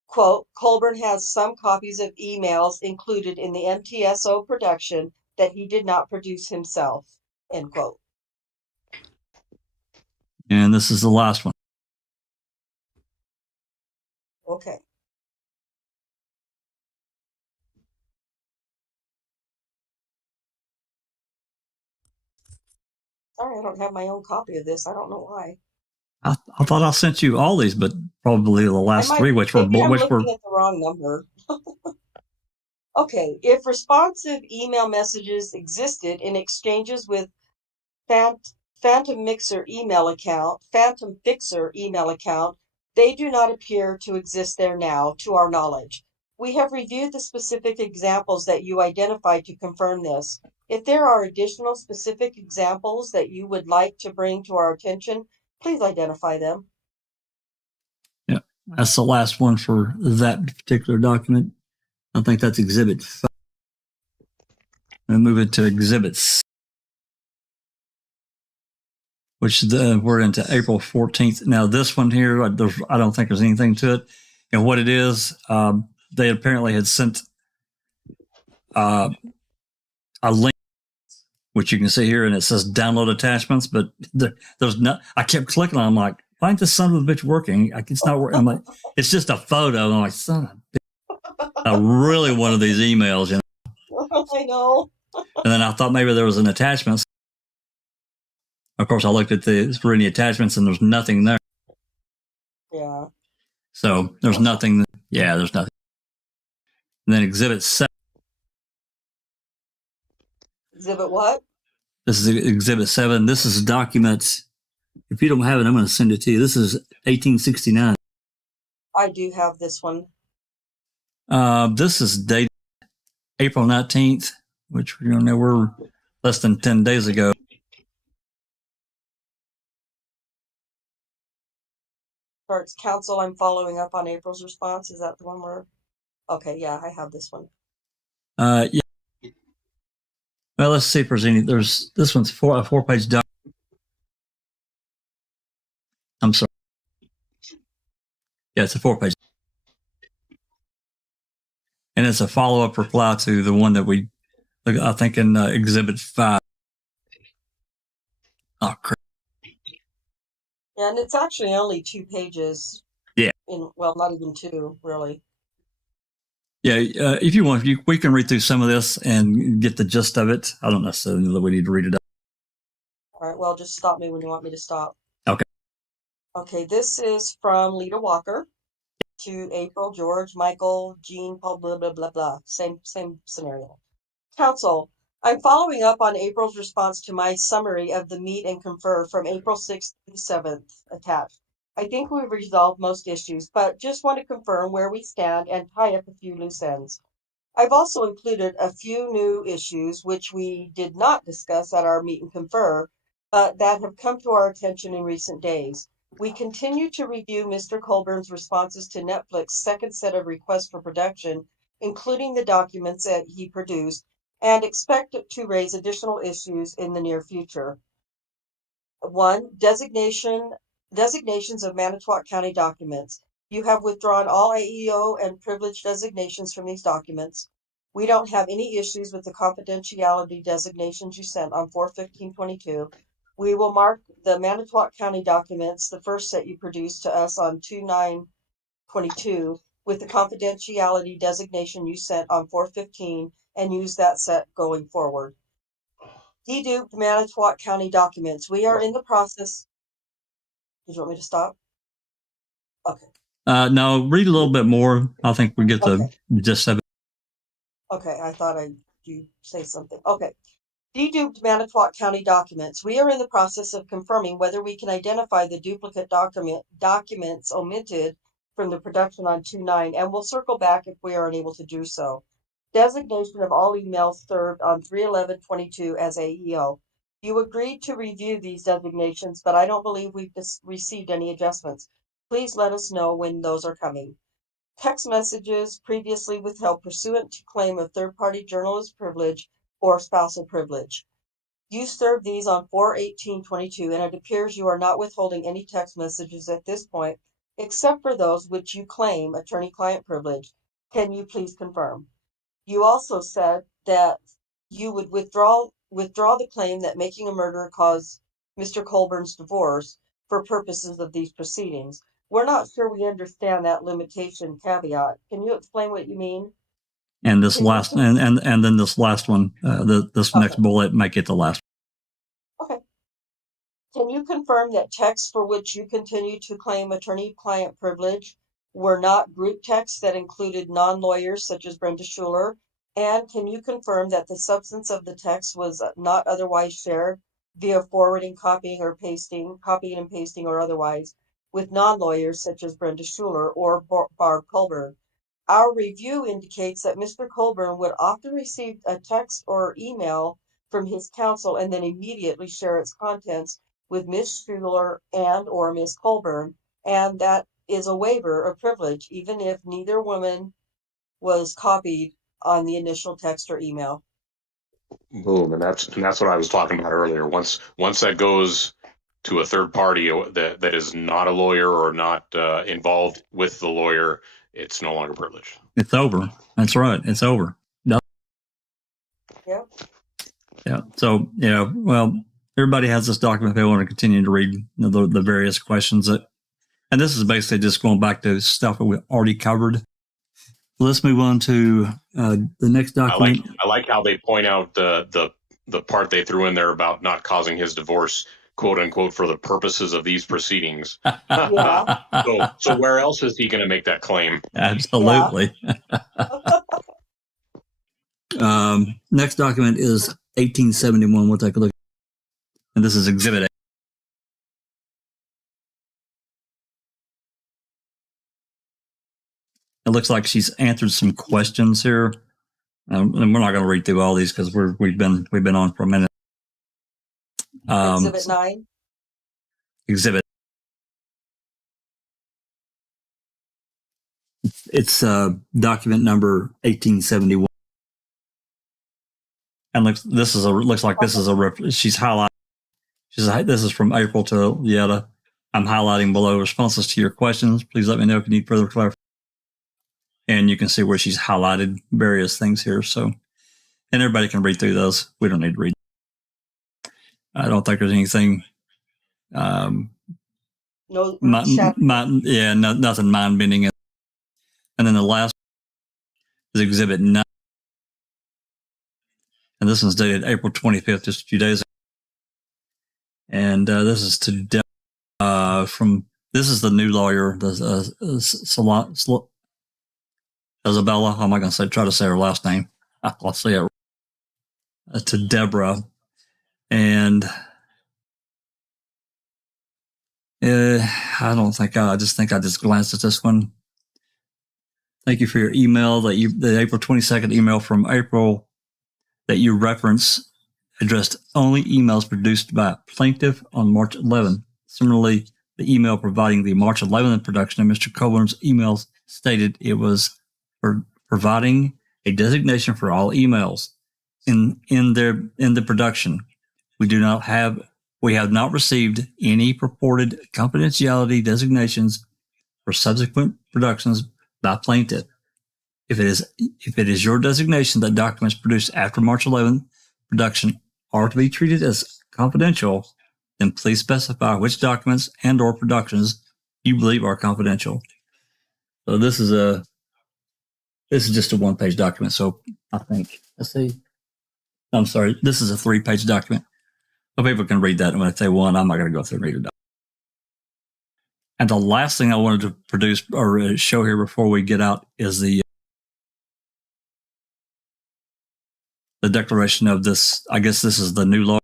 Quote, Colborn has some copies of emails included in the MTSO production that he did not produce himself. End quote. And this is the last one. Okay. Sorry, I don't have my own copy of this. I don't know why. I thought I sent you all these, but probably the last three, which were I'm looking at the wrong number. Okay, if responsive email messages existed in exchanges with Phantom Fixer email account, they do not appear to exist there now, to our knowledge. We have reviewed the specific examples that you identified to confirm this. If there are additional specific examples that you would like to bring to our attention, please identify them. Yeah, that's the last one for that particular document. I think that's Exhibit 5. And move it to Exhibit 6, which we're into April 14th. Now, this one here, I don't think there's anything to it. And what it is, they apparently had sent a link, which you can see here, and it says download attachments, but there's not. I kept clicking on it. I'm like, why ain't this son of a bitch working? It's not working. I'm like, it's just a photo. I'm like, son of a bitch. I really wanted these emails, you know. I know. And then I thought maybe there was an attachment. Of course, I looked at for any attachments, and there's nothing there. Yeah. So there's nothing. Yeah, there's nothing. And then Exhibit 7. Exhibit what? This is Exhibit 7. This is documents. If you don't have it, I'm going to send it to you. This is 1869. I do have this one. This is dated April 19th, which we're less than 10 days ago. Starts counsel. I'm following up on April's response. Is that the one where? Okay, yeah, I have this one. Yeah. Well, let's see if there's any. This one's a 4-page document. I'm sorry. Yeah, it's a 4-page. And it's a follow-up reply to the one that we, I think, in Exhibit 5. Oh, crap. Yeah, and it's actually only 2 pages. Yeah. Well, not even 2, really. Yeah, if you want, we can read through some of this and get the gist of it. I don't necessarily know that we need to read it up. All right, well, just stop me when you want me to stop. Okay. Okay, this is from Lita Walker to April, George, Michael, Jean, Paul, blah, blah, blah, blah. Same scenario. Counsel, I'm following up on April's response to my summary of the meet and confer from April 6th to the 7th attached. I think we've resolved most issues, but just want to confirm where we stand and tie up a few loose ends. I've also included a few new issues which we did not discuss at our meet and confer, but that have come to our attention in recent days. We continue to review Mr. Colborn's responses to Netflix's second set of requests for production, including the documents that he produced, and expect to raise additional issues in the near future. 1. Designations of Manitowoc County documents. You have withdrawn all AEO and privilege designations from these documents. We don't have any issues with the confidentiality designations you sent on 4/15/22. We will mark the Manitowoc County documents, the first set you produced to us on 2/9/22, with the confidentiality designation you sent on 4/15 and use that set going forward. Deduped Manitowoc County documents. We are in the process. Did you want me to stop? Okay. No, read a little bit more. I think we get the gist of it. Okay, I thought you'd say something. Okay. Deduped Manitowoc County documents. We are in the process of confirming whether we can identify the duplicate documents omitted from the production on 2/9, and we'll circle back if we are unable to do so. Designation of all emails served on 3/11/22 as AEO. You agreed to review these designations, but I don't believe we've received any adjustments. Please let us know when those are coming. Text messages previously withheld pursuant to claim of third-party journalist privilege or spousal privilege. You served these on 4/18/22, and it appears you are not withholding any text messages at this point, except for those which you claim attorney-client privilege. Can you please confirm? You also said that you would withdraw the claim that making a murder caused Mr. Colborn's divorce for purposes of these proceedings. We're not sure we understand that limitation caveat. Can you explain what you mean? And this last, and then this last one, this next bullet might get the last. Okay. Can you confirm that texts for which you continue to claim attorney-client privilege were not group texts that included non-lawyers such as Brenda Schuler? And can you confirm that the substance of the text was not otherwise shared via forwarding, copying and pasting, or otherwise with non-lawyers such as Brenda Schuler or Barb Colborn? Our review indicates that Mr. Colborn would often receive a text or email from his counsel and then immediately share its contents with Ms. Schuler and or Ms. Colborn, and that is a waiver of privilege, even if neither woman was copied on the initial text or email. Boom, and that's what I was talking about earlier. Once that goes to a third party that is not a lawyer or not involved with the lawyer, it's no longer privileged. It's over. That's right. It's over. No. Yeah. Yeah. So, well, everybody has this document. They want to continue to read the various questions and this is basically just going back to stuff that we already covered. Let's move on to the next document. I like how they point out the part they threw in there about not causing his divorce, quote unquote, for the purposes of these proceedings. Yeah. So where else is he going to make that claim? Absolutely. Yeah. Next document is 1871. We'll take a look. And this is Exhibit A. It looks like she's answered some questions here. And we're not going to read through all these because we've been on for a minute. Exhibit 9. Exhibit. It's document number 1871. And looks like this is a she's highlighting. This is from April to Yetta. I'm highlighting below responses to your questions. Please let me know if you need further clarification. And you can see where she's highlighted various things here. So, and everybody can read through those. We don't need to read. I don't think there's anything. No. Nothing mind bending. And then the last is Exhibit 9. And this one's dated April 25th, just a few days ago. And this is to this is the new lawyer, Isabella. I'm not going to try to say her last name. I'll say it to Deborah. And I just glanced at this one. Thank you for your email the April 22nd email from April that you reference addressed only emails produced by plaintiff on March 11th. Similarly, the email providing the March 11th production of Mr. Colborn's emails stated it was for providing a designation for all emails in the production. We have not received any purported confidentiality designations for subsequent productions by plaintiff. If it is your designation that documents produced after March 11th production are to be treated as confidential, then please specify which documents and or productions you believe are confidential. So this is just a one-page document. So I think, let's see. I'm sorry. This is a 3-page document. So people can read that. And when I say one, I'm not going to go through and read it. And the last thing I wanted to produce or show here before we get out is the declaration of this. I guess this is the new law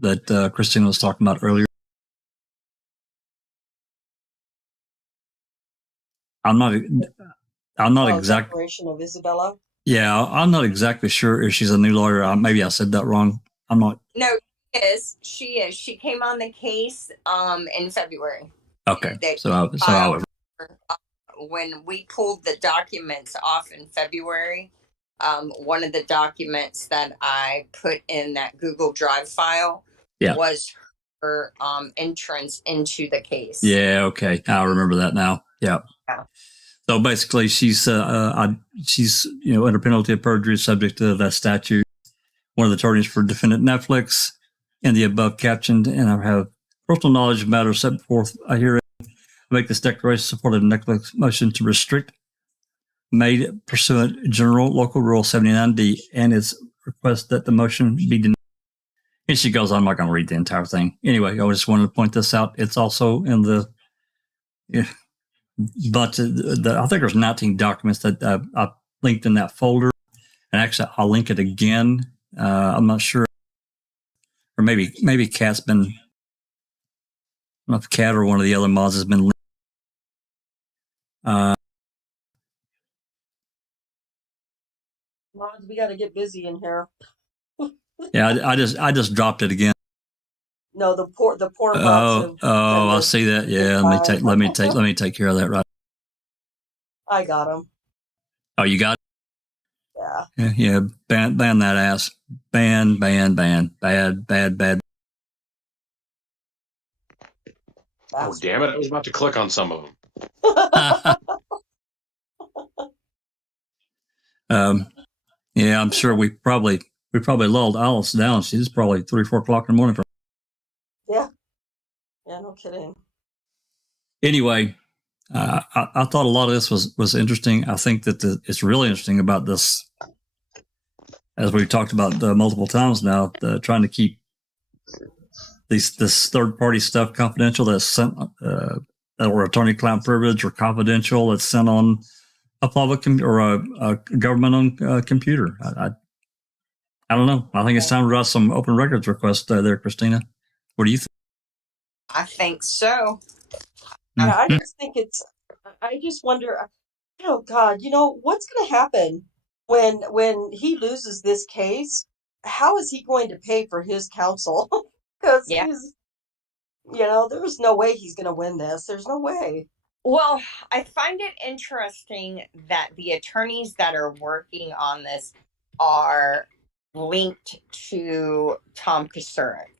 that Christina was talking about earlier. I'm not exactly. Declaration of Isabella. Yeah, I'm not exactly sure if she's a new lawyer. Maybe I said that wrong. I'm not. No, she is. She came on the case in February. Okay, so I would. When we pulled the documents off in February, one of the documents that I put in that Google Drive file was her entrance into the case. Yeah, okay, I remember that now. Yeah. So basically, she's under penalty of perjury, subject to that statute. One of the attorneys for Defendant Netflix, in the above captioned, and I have personal knowledge of matters set forth. I hear make this declaration supported Netflix motion to restrict made pursuant General Local Rule 79D, and its request that the motion be denied. And she goes on. I'm not going to read the entire thing. Anyway, I just wanted to point this out. It's also in the. But I think there's 19 documents that I linked in that folder, and actually I'll link it again. I'm not sure, or maybe Kat's been. I don't know if Kat or one of the other mods has been linked. Mods, we got to get busy in here. Yeah, I just dropped it again. No, the poor mods. I see that. Yeah, let me take care of that right. I got him. Oh, you got it? Yeah. Ban that ass. Ban. Bad. Oh, damn it. I was about to click on some of them. Yeah, I'm sure we probably lulled Alice down. She's probably 3 or 4 o'clock in the morning. Yeah, no kidding. Anyway, I thought a lot of this was interesting. I think that it's really interesting about this, as we've talked about multiple times now, trying to keep this third-party stuff confidential that's sent, or attorney-client privilege or confidential that's sent on a public or a government-owned computer. I don't know. I think it's time to write some open records requests there, Christina. What do you think? I think so. Yeah, I just think I just wonder, oh God, what's going to happen when he loses this case? How is he going to pay for his counsel? Because Yeah. there's no way he's going to win this. There's no way. Well, I find it interesting that the attorneys that are working on this are linked to Tom Kusurik.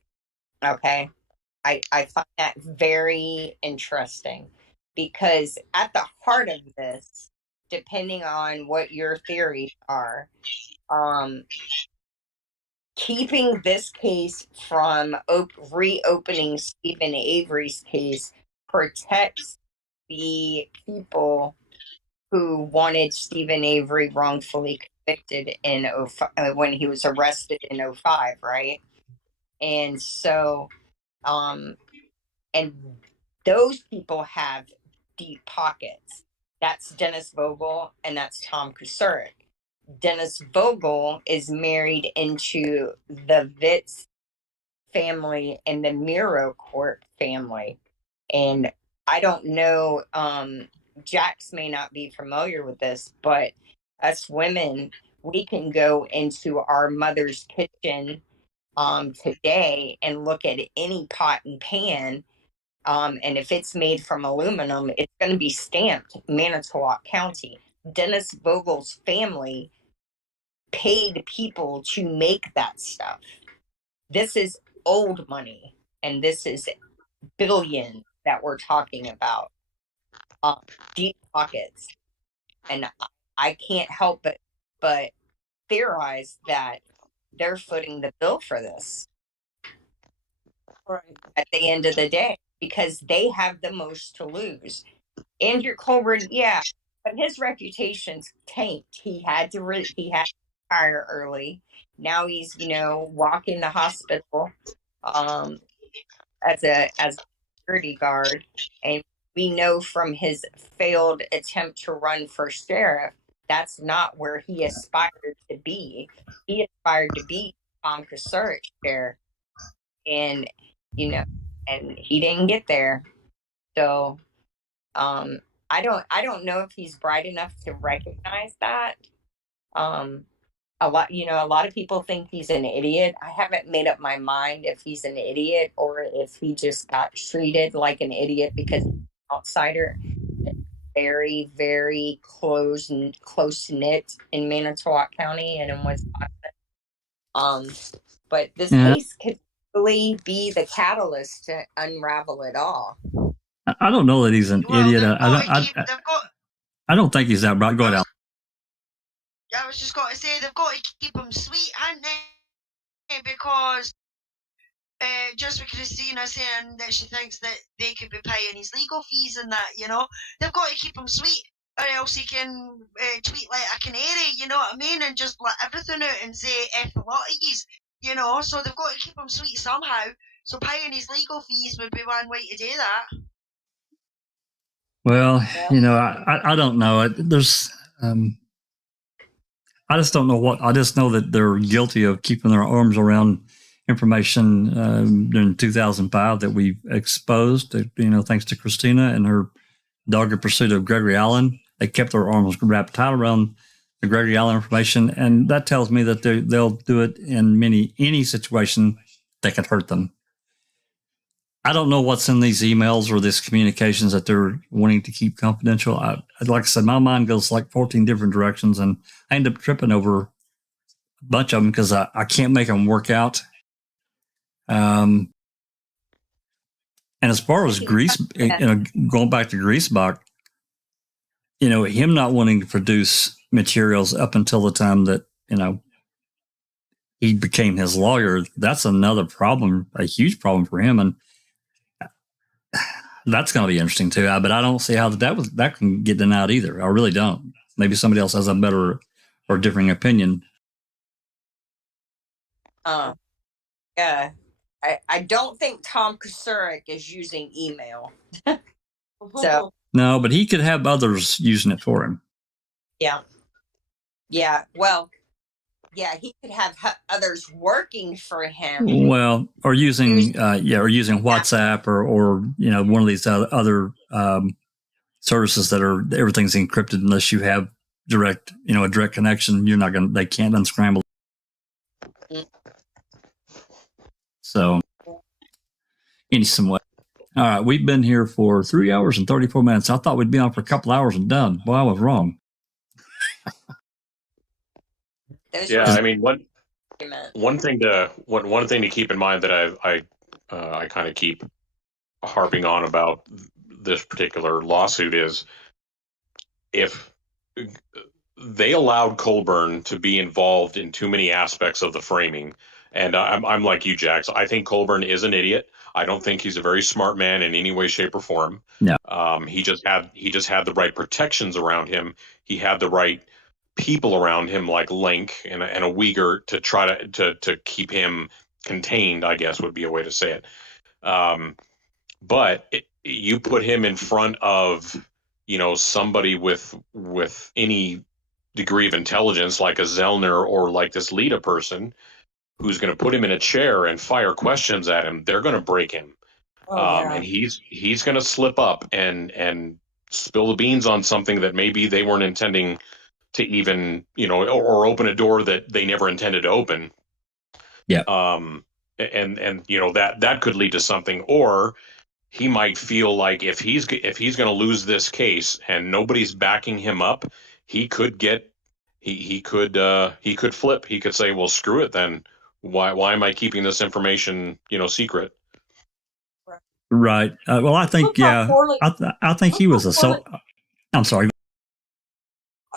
Okay. I find that very interesting because at the heart of this, depending on what your theories are, keeping this case from reopening Stephen Avery's case protects the people who wanted Stephen Avery wrongfully convicted in when he was arrested in 05, right? And so, and those people have deep pockets. That's Dennis Vogel and that's Tom Kusurik. Dennis Vogel is married into the Vitz family and the Miro Court family. And I don't know, Jax may not be familiar with this, but us women, we can go into our mother's kitchen today and look at any pot and pan. And if it's made from aluminum, it's going to be stamped Manitowoc County. Dennis Vogel's family paid people to make that stuff. This is old money, and this is billions that we're talking about. Deep pockets, and I can't help but theorize that they're footing the bill for this. Right. At the end of the day, because they have the most to lose. Andrew Colborn, yeah, but his reputation's tanked. He had to retire early. Now he's walking the hospital as a security guard, and we know from his failed attempt to run for sheriff that's not where he aspired to be. He aspired to be Tom Kusurik sheriff, and and he didn't get there. So I don't know if he's bright enough to recognize that. A lot of people think he's an idiot. I haven't made up my mind if he's an idiot or if he just got treated like an idiot because he's an outsider. Very, very close knit in Manitowoc County and in Wisconsin. But this case could really be the catalyst to unravel it all. I don't know that he's an idiot. I don't think he's that bright. Go ahead, Al. I was just going to say they've got to keep him sweet, haven't they? Because just with Christina saying that she thinks that they could be paying his legal fees and that, they've got to keep him sweet, or else he can tweet like a canary, you know what I mean, and just let everything out and say F a lot of yous, so they've got to keep him sweet somehow. So paying his legal fees would be one way to do that. Well, I don't know. There's, I just don't know what. I just know that they're guilty of keeping their arms around information in 2005 that we exposed. Thanks to Christina and her dogged pursuit of Gregory Allen, they kept their arms wrapped tight around the Gregory Allen information, and that tells me that they'll do it in any situation that could hurt them. I don't know what's in these emails or these communications that they're wanting to keep confidential. Like I said, my mind goes like 14 different directions, and I end up tripping over a bunch of them because I can't make them work out. And as far as going back to Griesbach, him not wanting to produce materials up until the time that, he became his lawyer, that's another problem, a huge problem for him. And that's going to be interesting too. But I don't see how that can get denied either. I really don't. Maybe somebody else has a better or differing opinion. Yeah. I don't think Tom Kusurik is using email. So no, but he could have others using it for him. Yeah. Well, Yeah, he could have others working for him. Well, or using WhatsApp or one of these other services that are everything's encrypted unless you have direct a direct connection. They can't unscramble. So, in some way. All right, we've been here for 3 hours and 34 minutes. I thought we'd be on for a couple hours and done. Well, I was wrong. Yeah, I mean, one thing to keep in mind that I kind of keep harping on about this particular lawsuit is if they allowed Colborn to be involved in too many aspects of the framing, and I'm like you, Jax. I think Colborn is an idiot. I don't think he's a very smart man in any way, shape, or form. No. He just had the right protections around him. He had the right people around him, like Link and a Uyghur, to try to keep him contained, I guess would be a way to say it. But you put him in front of somebody with any degree of intelligence, like a Zellner or like this Lita person, who's going to put him in a chair and fire questions at him. They're going to break him. And he's going to slip up and spill the beans on something that maybe they weren't intending to even, or open a door that they never intended to open. Yeah. And that could lead to something, or he might feel like if he's going to lose this case and nobody's backing him up, he could flip. He could say, well, screw it then. Why am I keeping this information, secret? Right. Well, I think, I think he was I'm sorry.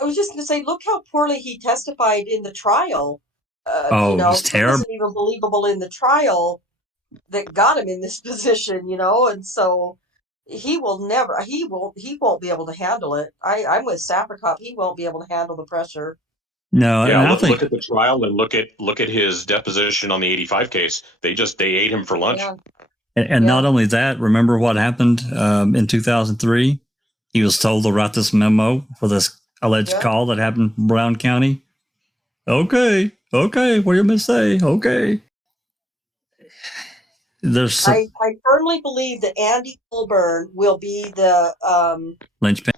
I was just going to say, look how poorly he testified in the trial. It was terrible. It wasn't even believable in the trial that got him in this position, and so he won't be able to handle it. I'm with Sapricop. He won't be able to handle the pressure. No, yeah. Look at the trial and look at his deposition on the 85 case. They ate him for lunch. Yeah. And not only that, remember what happened in 2003? He was told to write this memo for this alleged call that happened in Brown County. Okay, what are you going to say? Okay. I firmly believe that Andy Colborn will be the linchpin.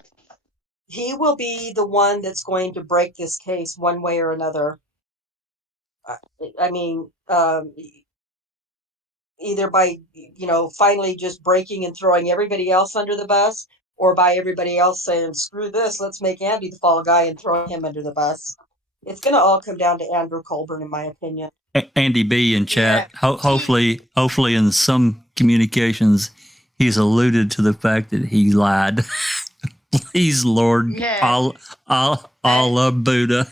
He will be the one that's going to break this case one way or another. I mean, either by finally just breaking and throwing everybody else under the bus, or by everybody else saying, screw this, let's make Andy the fall guy and throw him under the bus. It's going to all come down to Andrew Colborn, in my opinion. Andy B in chat, hopefully in some communications, he's alluded to the fact that he lied. Please, Lord, Allah Buddha.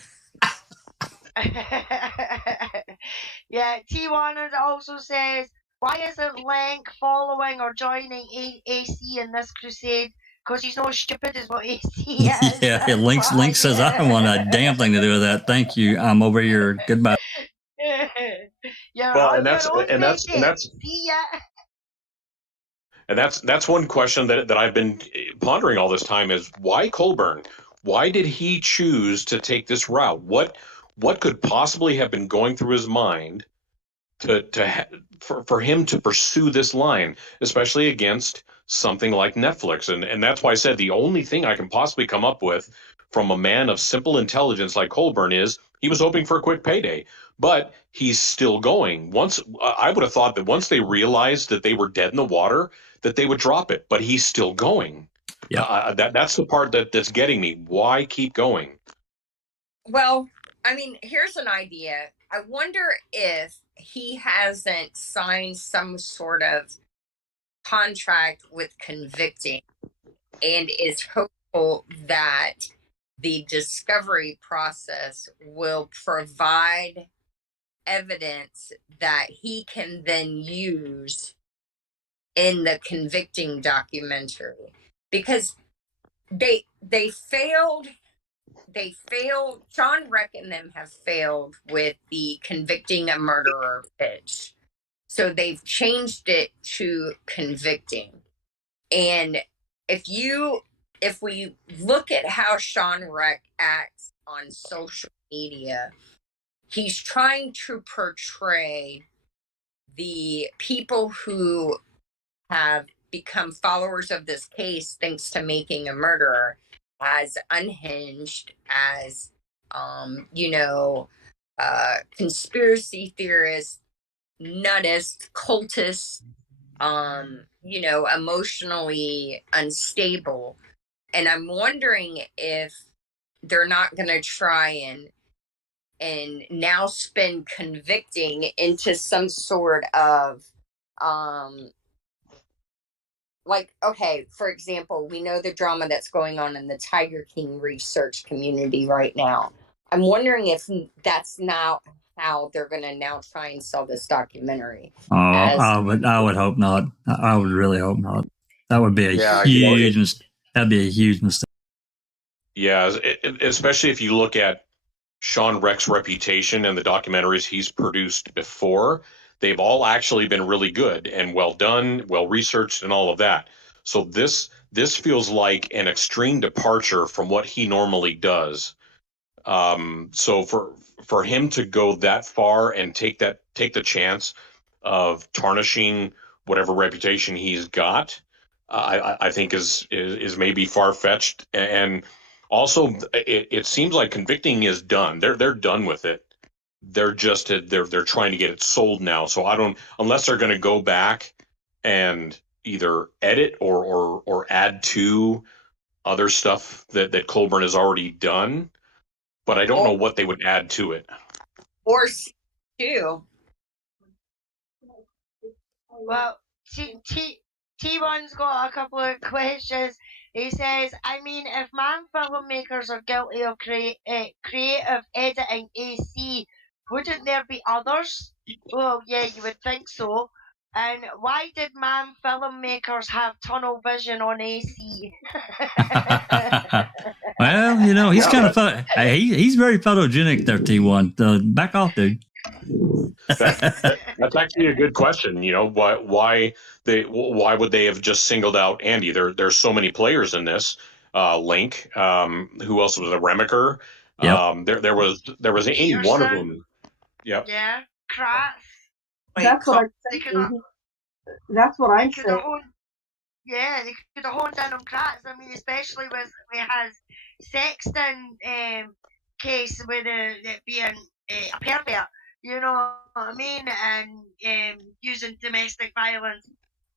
Yeah, T1 also says, why isn't Link following or joining AC in this crusade? Because he's not stupid is what AC is. Yeah, Link says, I don't want a damn thing to do with that. Thank you. I'm over here. Goodbye. And that's one question that I've been pondering all this time is why Colborn? Why did he choose to take this route? What could possibly have been going through his mind for him to pursue this line, especially against something like Netflix? And that's why I said the only thing I can possibly come up with from a man of simple intelligence like Colborn is he was hoping for a quick payday. But he's still going. I would have thought that once they realized that they were dead in the water, that they would drop it. But he's still going. Yeah, that's the part that's getting me. Why keep going? Well, I mean, here's an idea. I wonder if he hasn't signed some sort of contract with Convicting and is hopeful that the discovery process will provide evidence that he can then use in the Convicting documentary, because they failed. Sean Reck and them have failed with the Convicting a Murderer pitch, so they've changed it to Convicting. And if we look at how Sean Reck acts on social media, he's trying to portray the people who have become followers of this case thanks to making a murderer as unhinged, as conspiracy theorists, nuttists, cultists, emotionally unstable. And I'm wondering if they're not going to try and now spin convicting into some sort of okay, for example, we know the drama that's going on in the Tiger King research community right now. I'm wondering if that's not how they're going to now try and sell this documentary. I would hope not. I would really hope not. That would be a huge mistake. Yeah, especially if you look at Sean Reck's reputation and the documentaries he's produced before, they've all actually been really good and well done, well researched, and all of that. So this feels like an extreme departure from what he normally does. So for him to go that far and take the chance of tarnishing whatever reputation he's got, I think is maybe far-fetched. And also, it seems like convicting is done. They're done with it. They're trying to get it sold now. So unless they're going to go back and either edit or add to other stuff that Colborn has already done. But I don't know what they would add to it. Or two. Well, T1's got a couple of questions. He says, I mean, if man filmmakers are guilty of creative editing AC, wouldn't there be others? Well, yeah, you would think so. And why did man filmmakers have tunnel vision on AC? Well, he's kind of he's very photogenic there, T1. Back off, dude. That's actually a good question. Why would they have just singled out Andy? There's so many players in this. Link. Who else was a Remaker? Yep. There was any one of them. Yep. Yeah. Kratz. That's what I'm saying. That's what I'm saying. They could have honed in on Kratz. I mean, especially with his Sexton case with it being a pervert. You know what I mean? And using domestic violence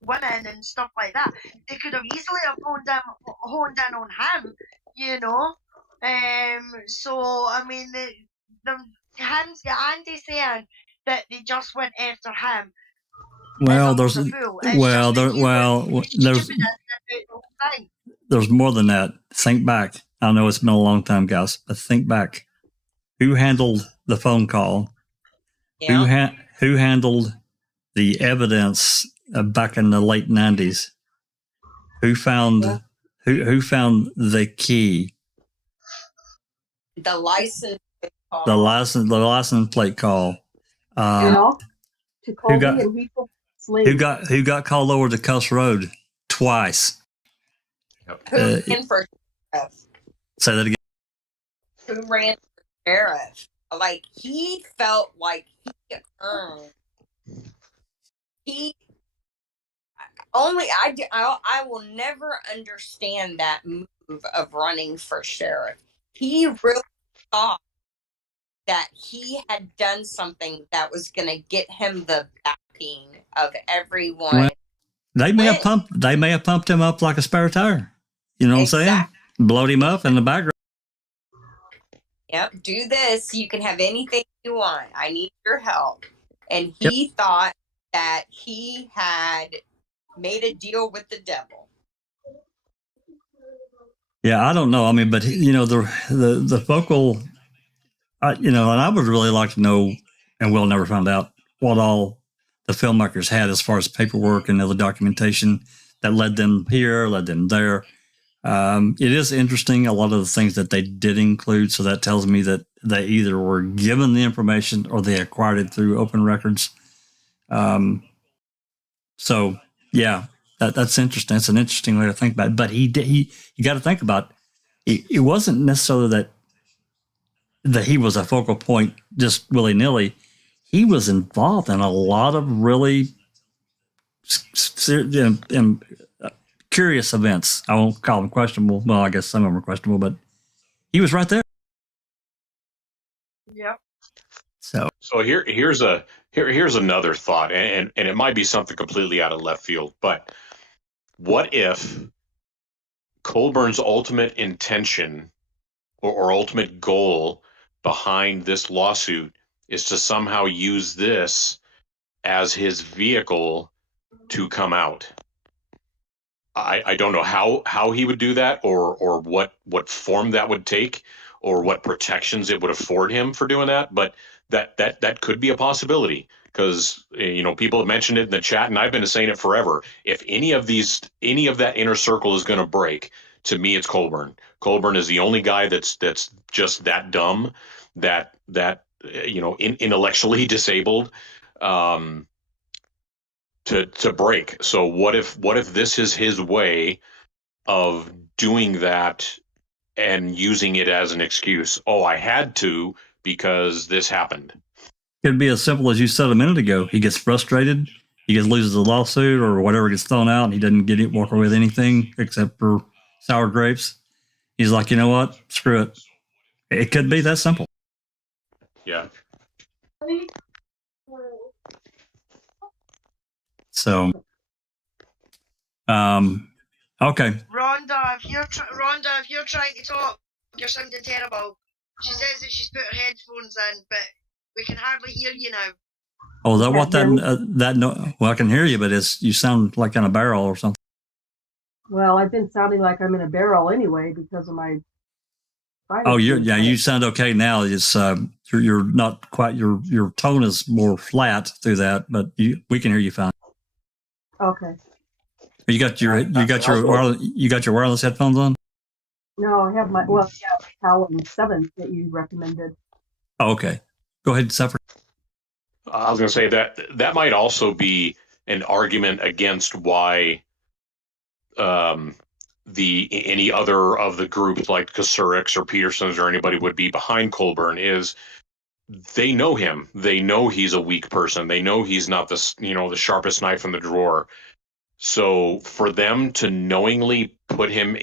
women and stuff like that. They could have easily have honed in on him, So, I mean, Andy saying that they just went after him. There's more than that. Think back. I know it's been a long time, guys, but think back. Who handled the phone call? Yeah. Who handled the evidence back in the late 90s? Who found the key? The license plate call. The license plate call. Who got called over to Cuss Road twice? Yep. Who ran for sheriff? Say that again. Who ran for sheriff? Like, he felt like he earned. I will never understand that move of running for sheriff. He really thought that he had done something that was going to get him the backing of everyone. Well, they may have pumped him up like a spare tire. You know what I'm saying? Blowed him up in the background. Yep, do this. You can have anything you want. I need your help. And he thought that he had made a deal with the devil. Yeah, I don't know. I mean, but the focal, and I would really like to know, and we'll never find out what all the filmmakers had as far as paperwork and other documentation that led them here, led them there. It is interesting, a lot of the things that they did include. So that tells me that they either were given the information or they acquired it through open records. So yeah, that's interesting. That's an interesting way to think about it. But you got to think about it. It wasn't necessarily that he was a focal point just willy nilly. He was involved in a lot of really curious events. I won't call them questionable. Well, I guess some of them are questionable, but he was right there. Yep. So here's another thought, and it might be something completely out of left field, but what if Colborn's ultimate intention or ultimate goal behind this lawsuit is to somehow use this as his vehicle to come out? I don't know how he would do that, or what form that would take, or what protections it would afford him for doing that, but that could be a possibility, because people have mentioned it in the chat, and I've been saying it forever. If any of that inner circle is going to break, to me it's Colborn. Colborn is the only guy that's just that dumb, that intellectually disabled, to break. So what if this is his way of doing that and using it as an excuse? Oh, I had to because this happened. Could be as simple as you said a minute ago. He gets frustrated. He loses a lawsuit or whatever gets thrown out, and he doesn't walk away with anything except for sour grapes. He's like, you know what? Screw it. It could be that simple. Yeah. So, okay. Rhonda, if you're trying to talk, you're sounding terrible. She says that she's put her headphones in, but we can hardly hear you now. Oh, is that what that no? Well, I can hear you, but you sound like in a barrel or something. Well, I've been sounding like I'm in a barrel anyway because of my. Oh, you sound okay now. It's you're not quite your tone is more flat through that, but we can hear you fine. Okay. You got your wireless headphones on? No, I have my Column 7 that you recommended. Oh, okay. Go ahead, suffer. I was going to say that might also be an argument against why any other of the groups like Kasurik's or Peterson's or anybody would be behind Colborn is they know him. They know he's a weak person. They know he's not the sharpest knife in the drawer. So for them to knowingly put him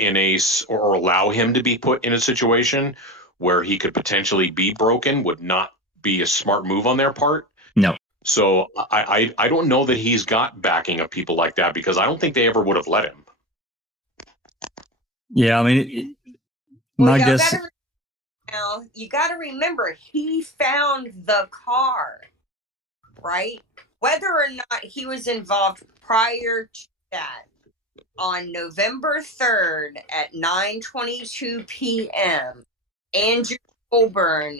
or allow him to be put in a situation where he could potentially be broken would not be a smart move on their part. No. So I don't know that he's got backing of people like that, because I don't think they ever would have let him. Yeah, I mean, my guess. You got to remember, he found the car, right? Whether or not he was involved prior to that, on November 3rd at 9:22 p.m., Andrew Colborn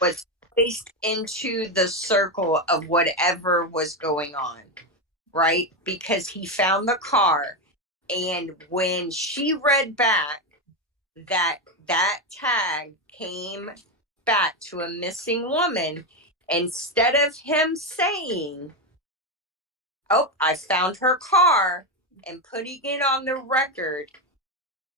was placed into the circle of whatever was going on, right? Because he found the car. And when she read back that tag came back to a missing woman, instead of him saying, "Oh, I found her car," and putting it on the record,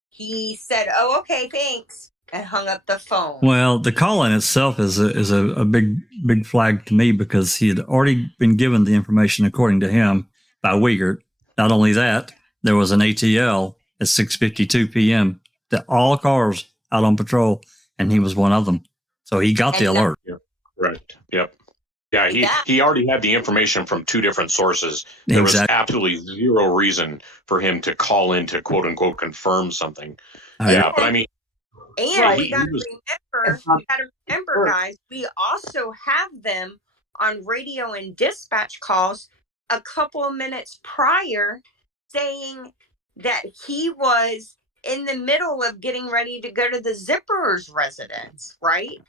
he said, "Oh, okay, thanks," and hung up the phone. Well, the call in itself is a big flag to me, because he had already been given the information, according to him, by Wiegert. Not only that, there was an ATL at 6:52 p.m. that all cars out on patrol, and he was one of them. So he got the alert. Yeah, right. Yep. Yeah, he already had the information from two different sources. There was absolutely zero reason for him to call in to quote unquote confirm something. Yeah, but I mean, and we got to remember, guys, we also have them on radio and dispatch calls a couple of minutes prior saying that he was in the middle of getting ready to go to the Zipper's residence, right?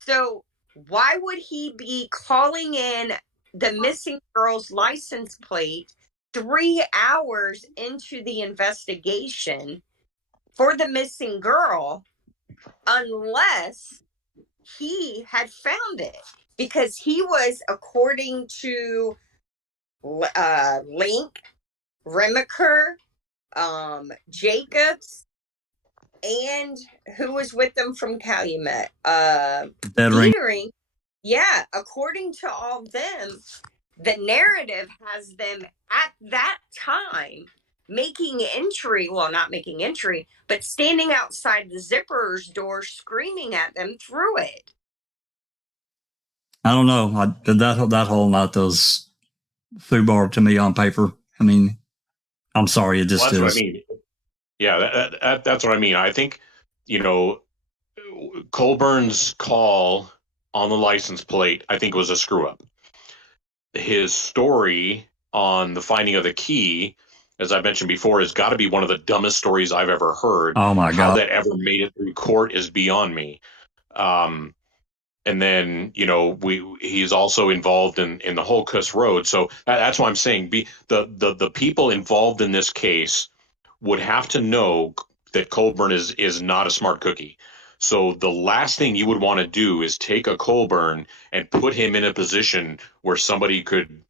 So why would he be calling in the missing girl's license plate 3 hours into the investigation for the missing girl unless he had found it? Because he was, according to Link, Remaker, Jacobs, and who was with them from Calumet? Veteran. Dieterich. Yeah, according to all of them, the narrative has them at that time making entry, well, not making entry, but standing outside the Zippers door screaming at them through it. I don't know. That whole lot does foobar to me on paper. I mean, I'm sorry, it just Well, that's is. what I mean. Yeah, that's what I mean. I think, Colburn's call on the license plate, I think, was a screw up. His story on the finding of the key, as I mentioned before, has got to be one of the dumbest stories I've ever heard. Oh my How God. that ever made it through court is beyond me. And then, he's also involved in the whole Kuss Road. So that's why I'm saying the people involved in this case would have to know that Colborn is not a smart cookie. So the last thing you would want to do is take a Colborn and put him in a position where somebody could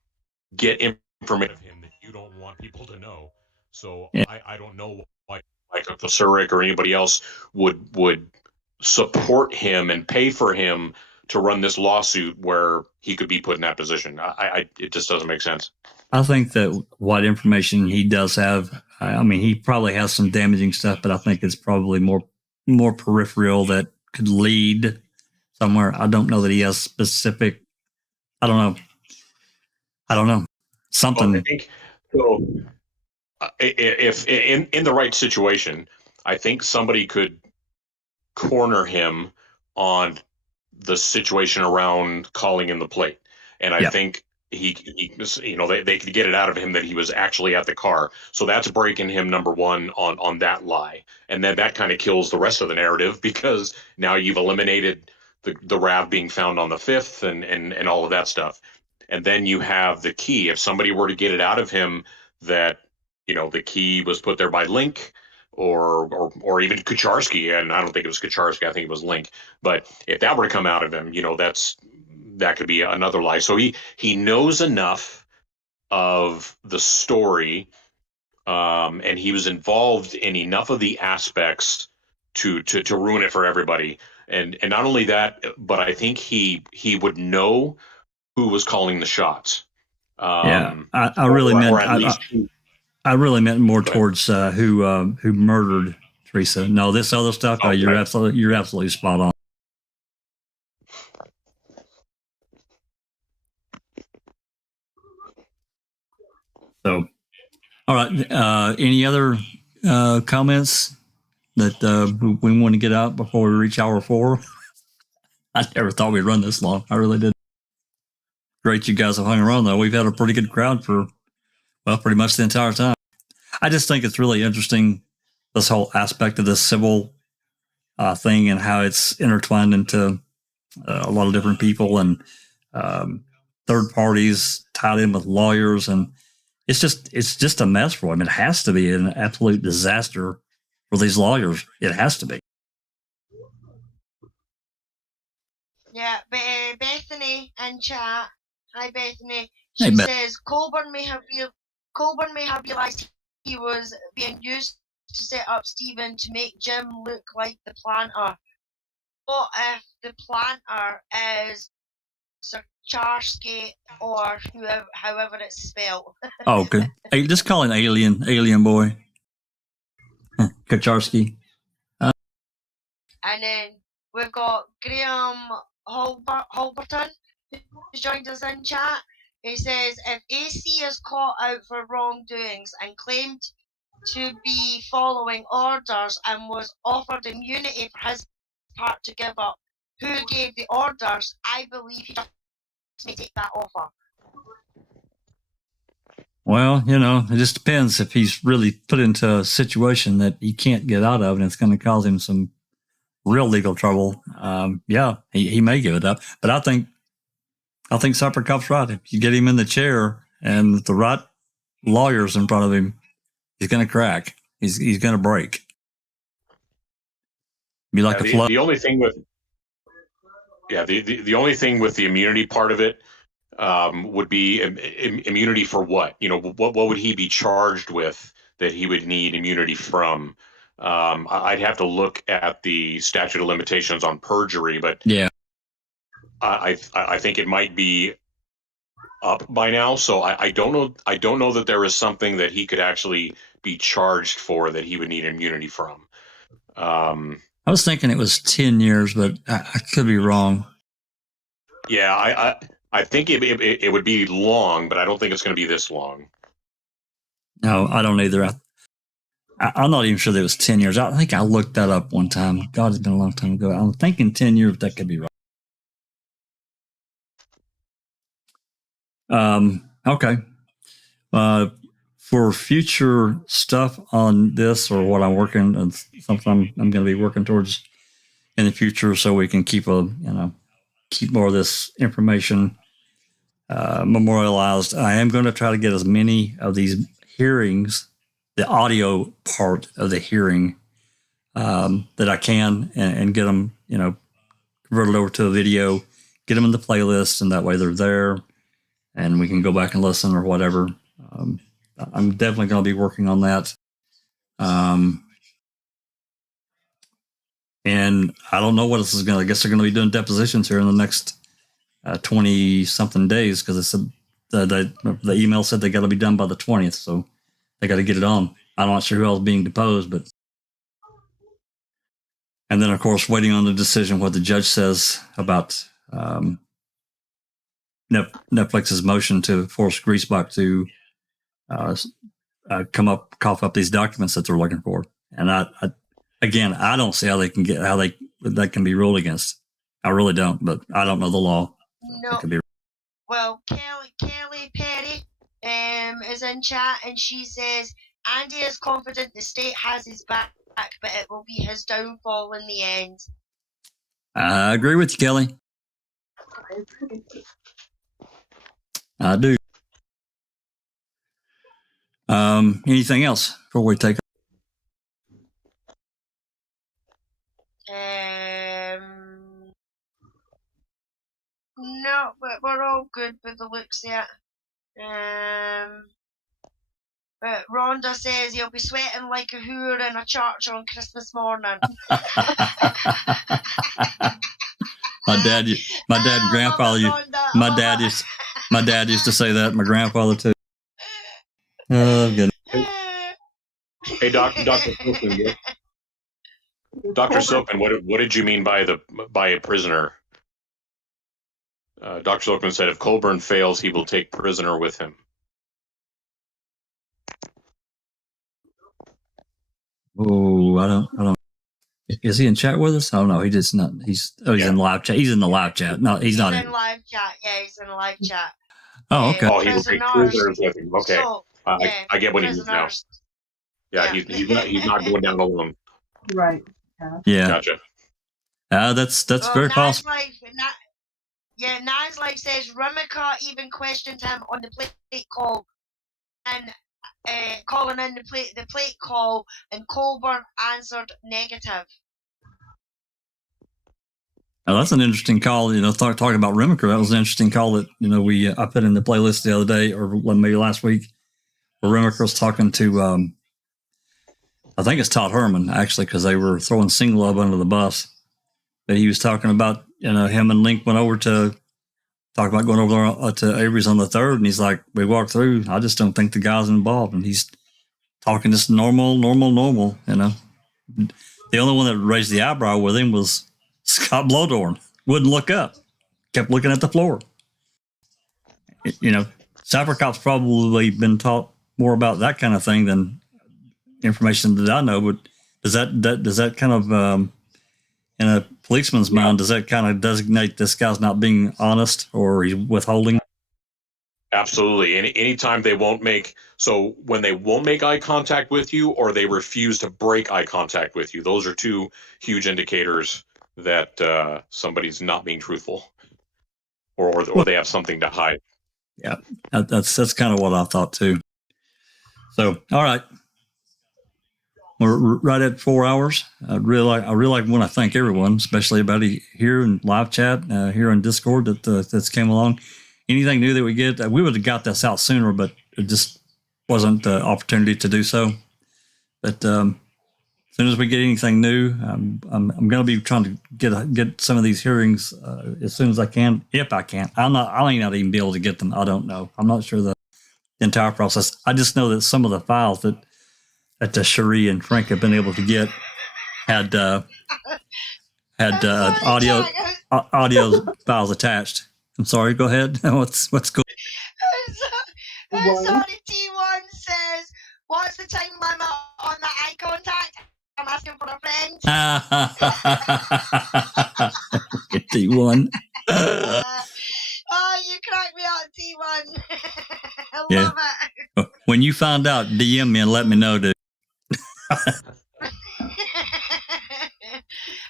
get information of him that you don't want people to know. So Yeah. I don't know why Michael Kosurik or anybody else would support him and pay for him to run this lawsuit where he could be put in that position. It just doesn't make sense. I think that what information he does have, I mean, he probably has some damaging stuff, but I think it's probably more peripheral that could lead somewhere. I don't know that he has specific. I don't know. Something. Well, I think so. If in the right situation, I think somebody could corner him on the situation around calling in the plate, and I think he they could get it out of him that he was actually at the car. So that's breaking him, number one, on that lie, and then that kind of kills the rest of the narrative, because now you've eliminated the RAV being found on the 5th and all of that stuff. And then you have the key. If somebody were to get it out of him that the key was put there by Link or even Kucharski, and I don't think it was Kucharski, I think it was Link. But if that were to come out of him, that could be another lie. So he knows enough of the story, and he was involved in enough of the aspects to ruin it for everybody. And not only that, but I think he would know who was calling the shots. I really meant I really meant more towards who murdered Teresa. No, this other stuff. Okay. You're absolutely spot on. So, all right. Any other comments that we want to get out before we reach hour 4? I never thought we'd run this long. I really did. Great, you guys have hung around though. We've had a pretty good crowd for pretty much the entire time. I just think it's really interesting, this whole aspect of the civil thing and how it's intertwined into a lot of different people and third parties tied in with lawyers, and it's just a mess for them. It has to be an absolute disaster for these lawyers. It has to be. Yeah, but Bethany in chat. Hi, Bethany. Hey, She Beth. says Colborn may have realized he was being used to set up Stephen to make Jim look like the planter. What if the planter is Sarcharsky or however it's spelled? Oh, okay. Hey, just call him Alien Boy. Kacharsky. And then we've got Graham Holberton, who joined us in chat. He says, if AC is caught out for wrongdoings and claimed to be following orders and was offered immunity for his part to give up, who gave the orders? I believe he just may take that offer. Well, it just depends if he's really put into a situation that he can't get out of and it's going to cause him some real legal trouble. He may give it up. But I think Suppercuff's right. If you get him in the chair and the right lawyers in front of him, he's going to crack. He's going to break. Be like a flood. The only thing with the only thing with the immunity part of it would be immunity for what? What would he be charged with that he would need immunity from? I'd have to look at the statute of limitations on perjury, but Yeah. I think it might be up by now. So I don't know. I don't know that there is something that he could actually be charged for that he would need immunity from. I was thinking it was 10 years, but I could be wrong. Yeah, I think it would be long, but I don't think it's going to be this long. No, I don't either. I'm not even sure that it was 10 years. I think I looked that up one time. God, it's been a long time ago. I'm thinking 10 years, but that could be right. Okay. For future stuff on this or what I'm working on, something I'm going to be working towards in the future, so we can keep more of this information memorialized. I am going to try to get as many of these hearings, the audio part of the hearing, that I can, and get them, converted over to a video, get them in the playlist, and that way they're there, and we can go back and listen or whatever. I'm definitely going to be working on that. And I don't know what this is going to. I guess they're going to be doing depositions here in the next 20 something days, because it said the email said they got to be done by the 20th, so they got to get it on. I'm not sure who else is being deposed, but. And then, of course, waiting on the decision, what the judge says about Netflix's motion to force Griesbach to cough up these documents that they're looking for. And I don't see how they can that can be ruled against. I really don't, but I don't know the law. No. Well, Kelly Perry is in chat, and she says Andy is confident the state has his back, but it will be his downfall in the end. I agree with you, Kelly. I do. Anything else before we take? No, but we're all good with the looks yet. But Rhonda says he'll be sweating like a whore in a church on Christmas morning. My dad and grandfather, my dad used to say that. My grandfather too. Oh, good. Hey, Dr. Silkman, Dr. Silkman, what did you mean by a prisoner? Dr. Silkman said if Colborn fails, he will take prisoner with him. Oh, I don't. Is he in chat with us? Oh no, he just not. He's in live chat. He's in the live chat. No, he's not in live chat. Yeah, he's in live chat. Oh, okay. Oh, he will take prisoners with him. Okay, so, I get what he means now. Yeah, he's not going down alone. Right. Yeah. Gotcha. That's very possible. Nice Life says Rimika even questioned him on the plate call, and calling in the plate call, and Colborn answered negative. Now, that's an interesting call. Talking about Rimika, that was an interesting call that I put in the playlist the other day, or maybe last week, where Rimika was talking to I think it's Todd Herman, actually, because they were throwing Single Love under the bus. But he was talking about, him and Link went over to talk about going over there to Avery's on the 3rd, and he's like, we walked through. I just don't think the guy's involved, and he's talking just normal. The only one that raised the eyebrow with him was Scott Blodorn. Wouldn't look up, kept looking at the floor. Cyber Cop's probably been taught more about that kind of thing than information that I know. But does that kind of in a policeman's mind, does that kind of designate this guy's not being honest or he's withholding? Absolutely. Anytime they won't make, so when they won't make eye contact with you, or they refuse to break eye contact with you, those are two huge indicators that somebody's not being truthful, or they have something to hide. Yeah, that's kind of what I thought too. So, all right. We're right at 4 hours. I really want to thank everyone, especially everybody here in live chat, here on Discord that's came along. Anything new that we get, we would have got this out sooner, but it just wasn't the opportunity to do so. But so soon as we get anything new, I'm going to be trying to get some of these hearings as soon as I can, if I can. I may not even be able to get them. I don't know. I'm not sure the entire process. I just know that some of the files that Cherie and Frank have been able to get had audio files attached. I'm sorry. Go ahead. What's going? I'm sorry. T1 says, "What's the time limit on the eye contact? I'm asking for a friend." T1. Oh, you crack me up, T1. I Yeah. love it. When you find out, DM me and let me know, dude.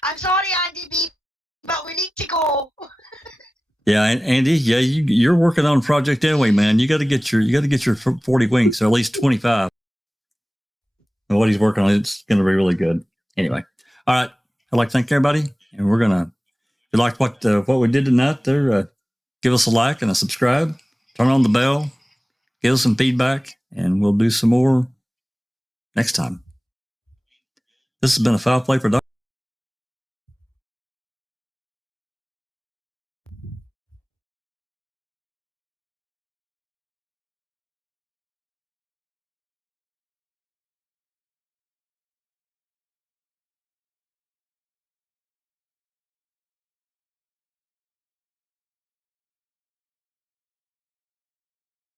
I'm sorry, Andy B, but we need to go. Yeah, Andy. Yeah, you're working on a project anyway, man. You got to get your 40 winks, or at least 25. And what he's working on, it's going to be really good. Anyway, all right. I'd like to thank everybody, and we're gonna. If you like what we did tonight, there, give us a like and a subscribe. Turn on the bell. Give us some feedback, and we'll do some more next time. This has been a Foul Play production.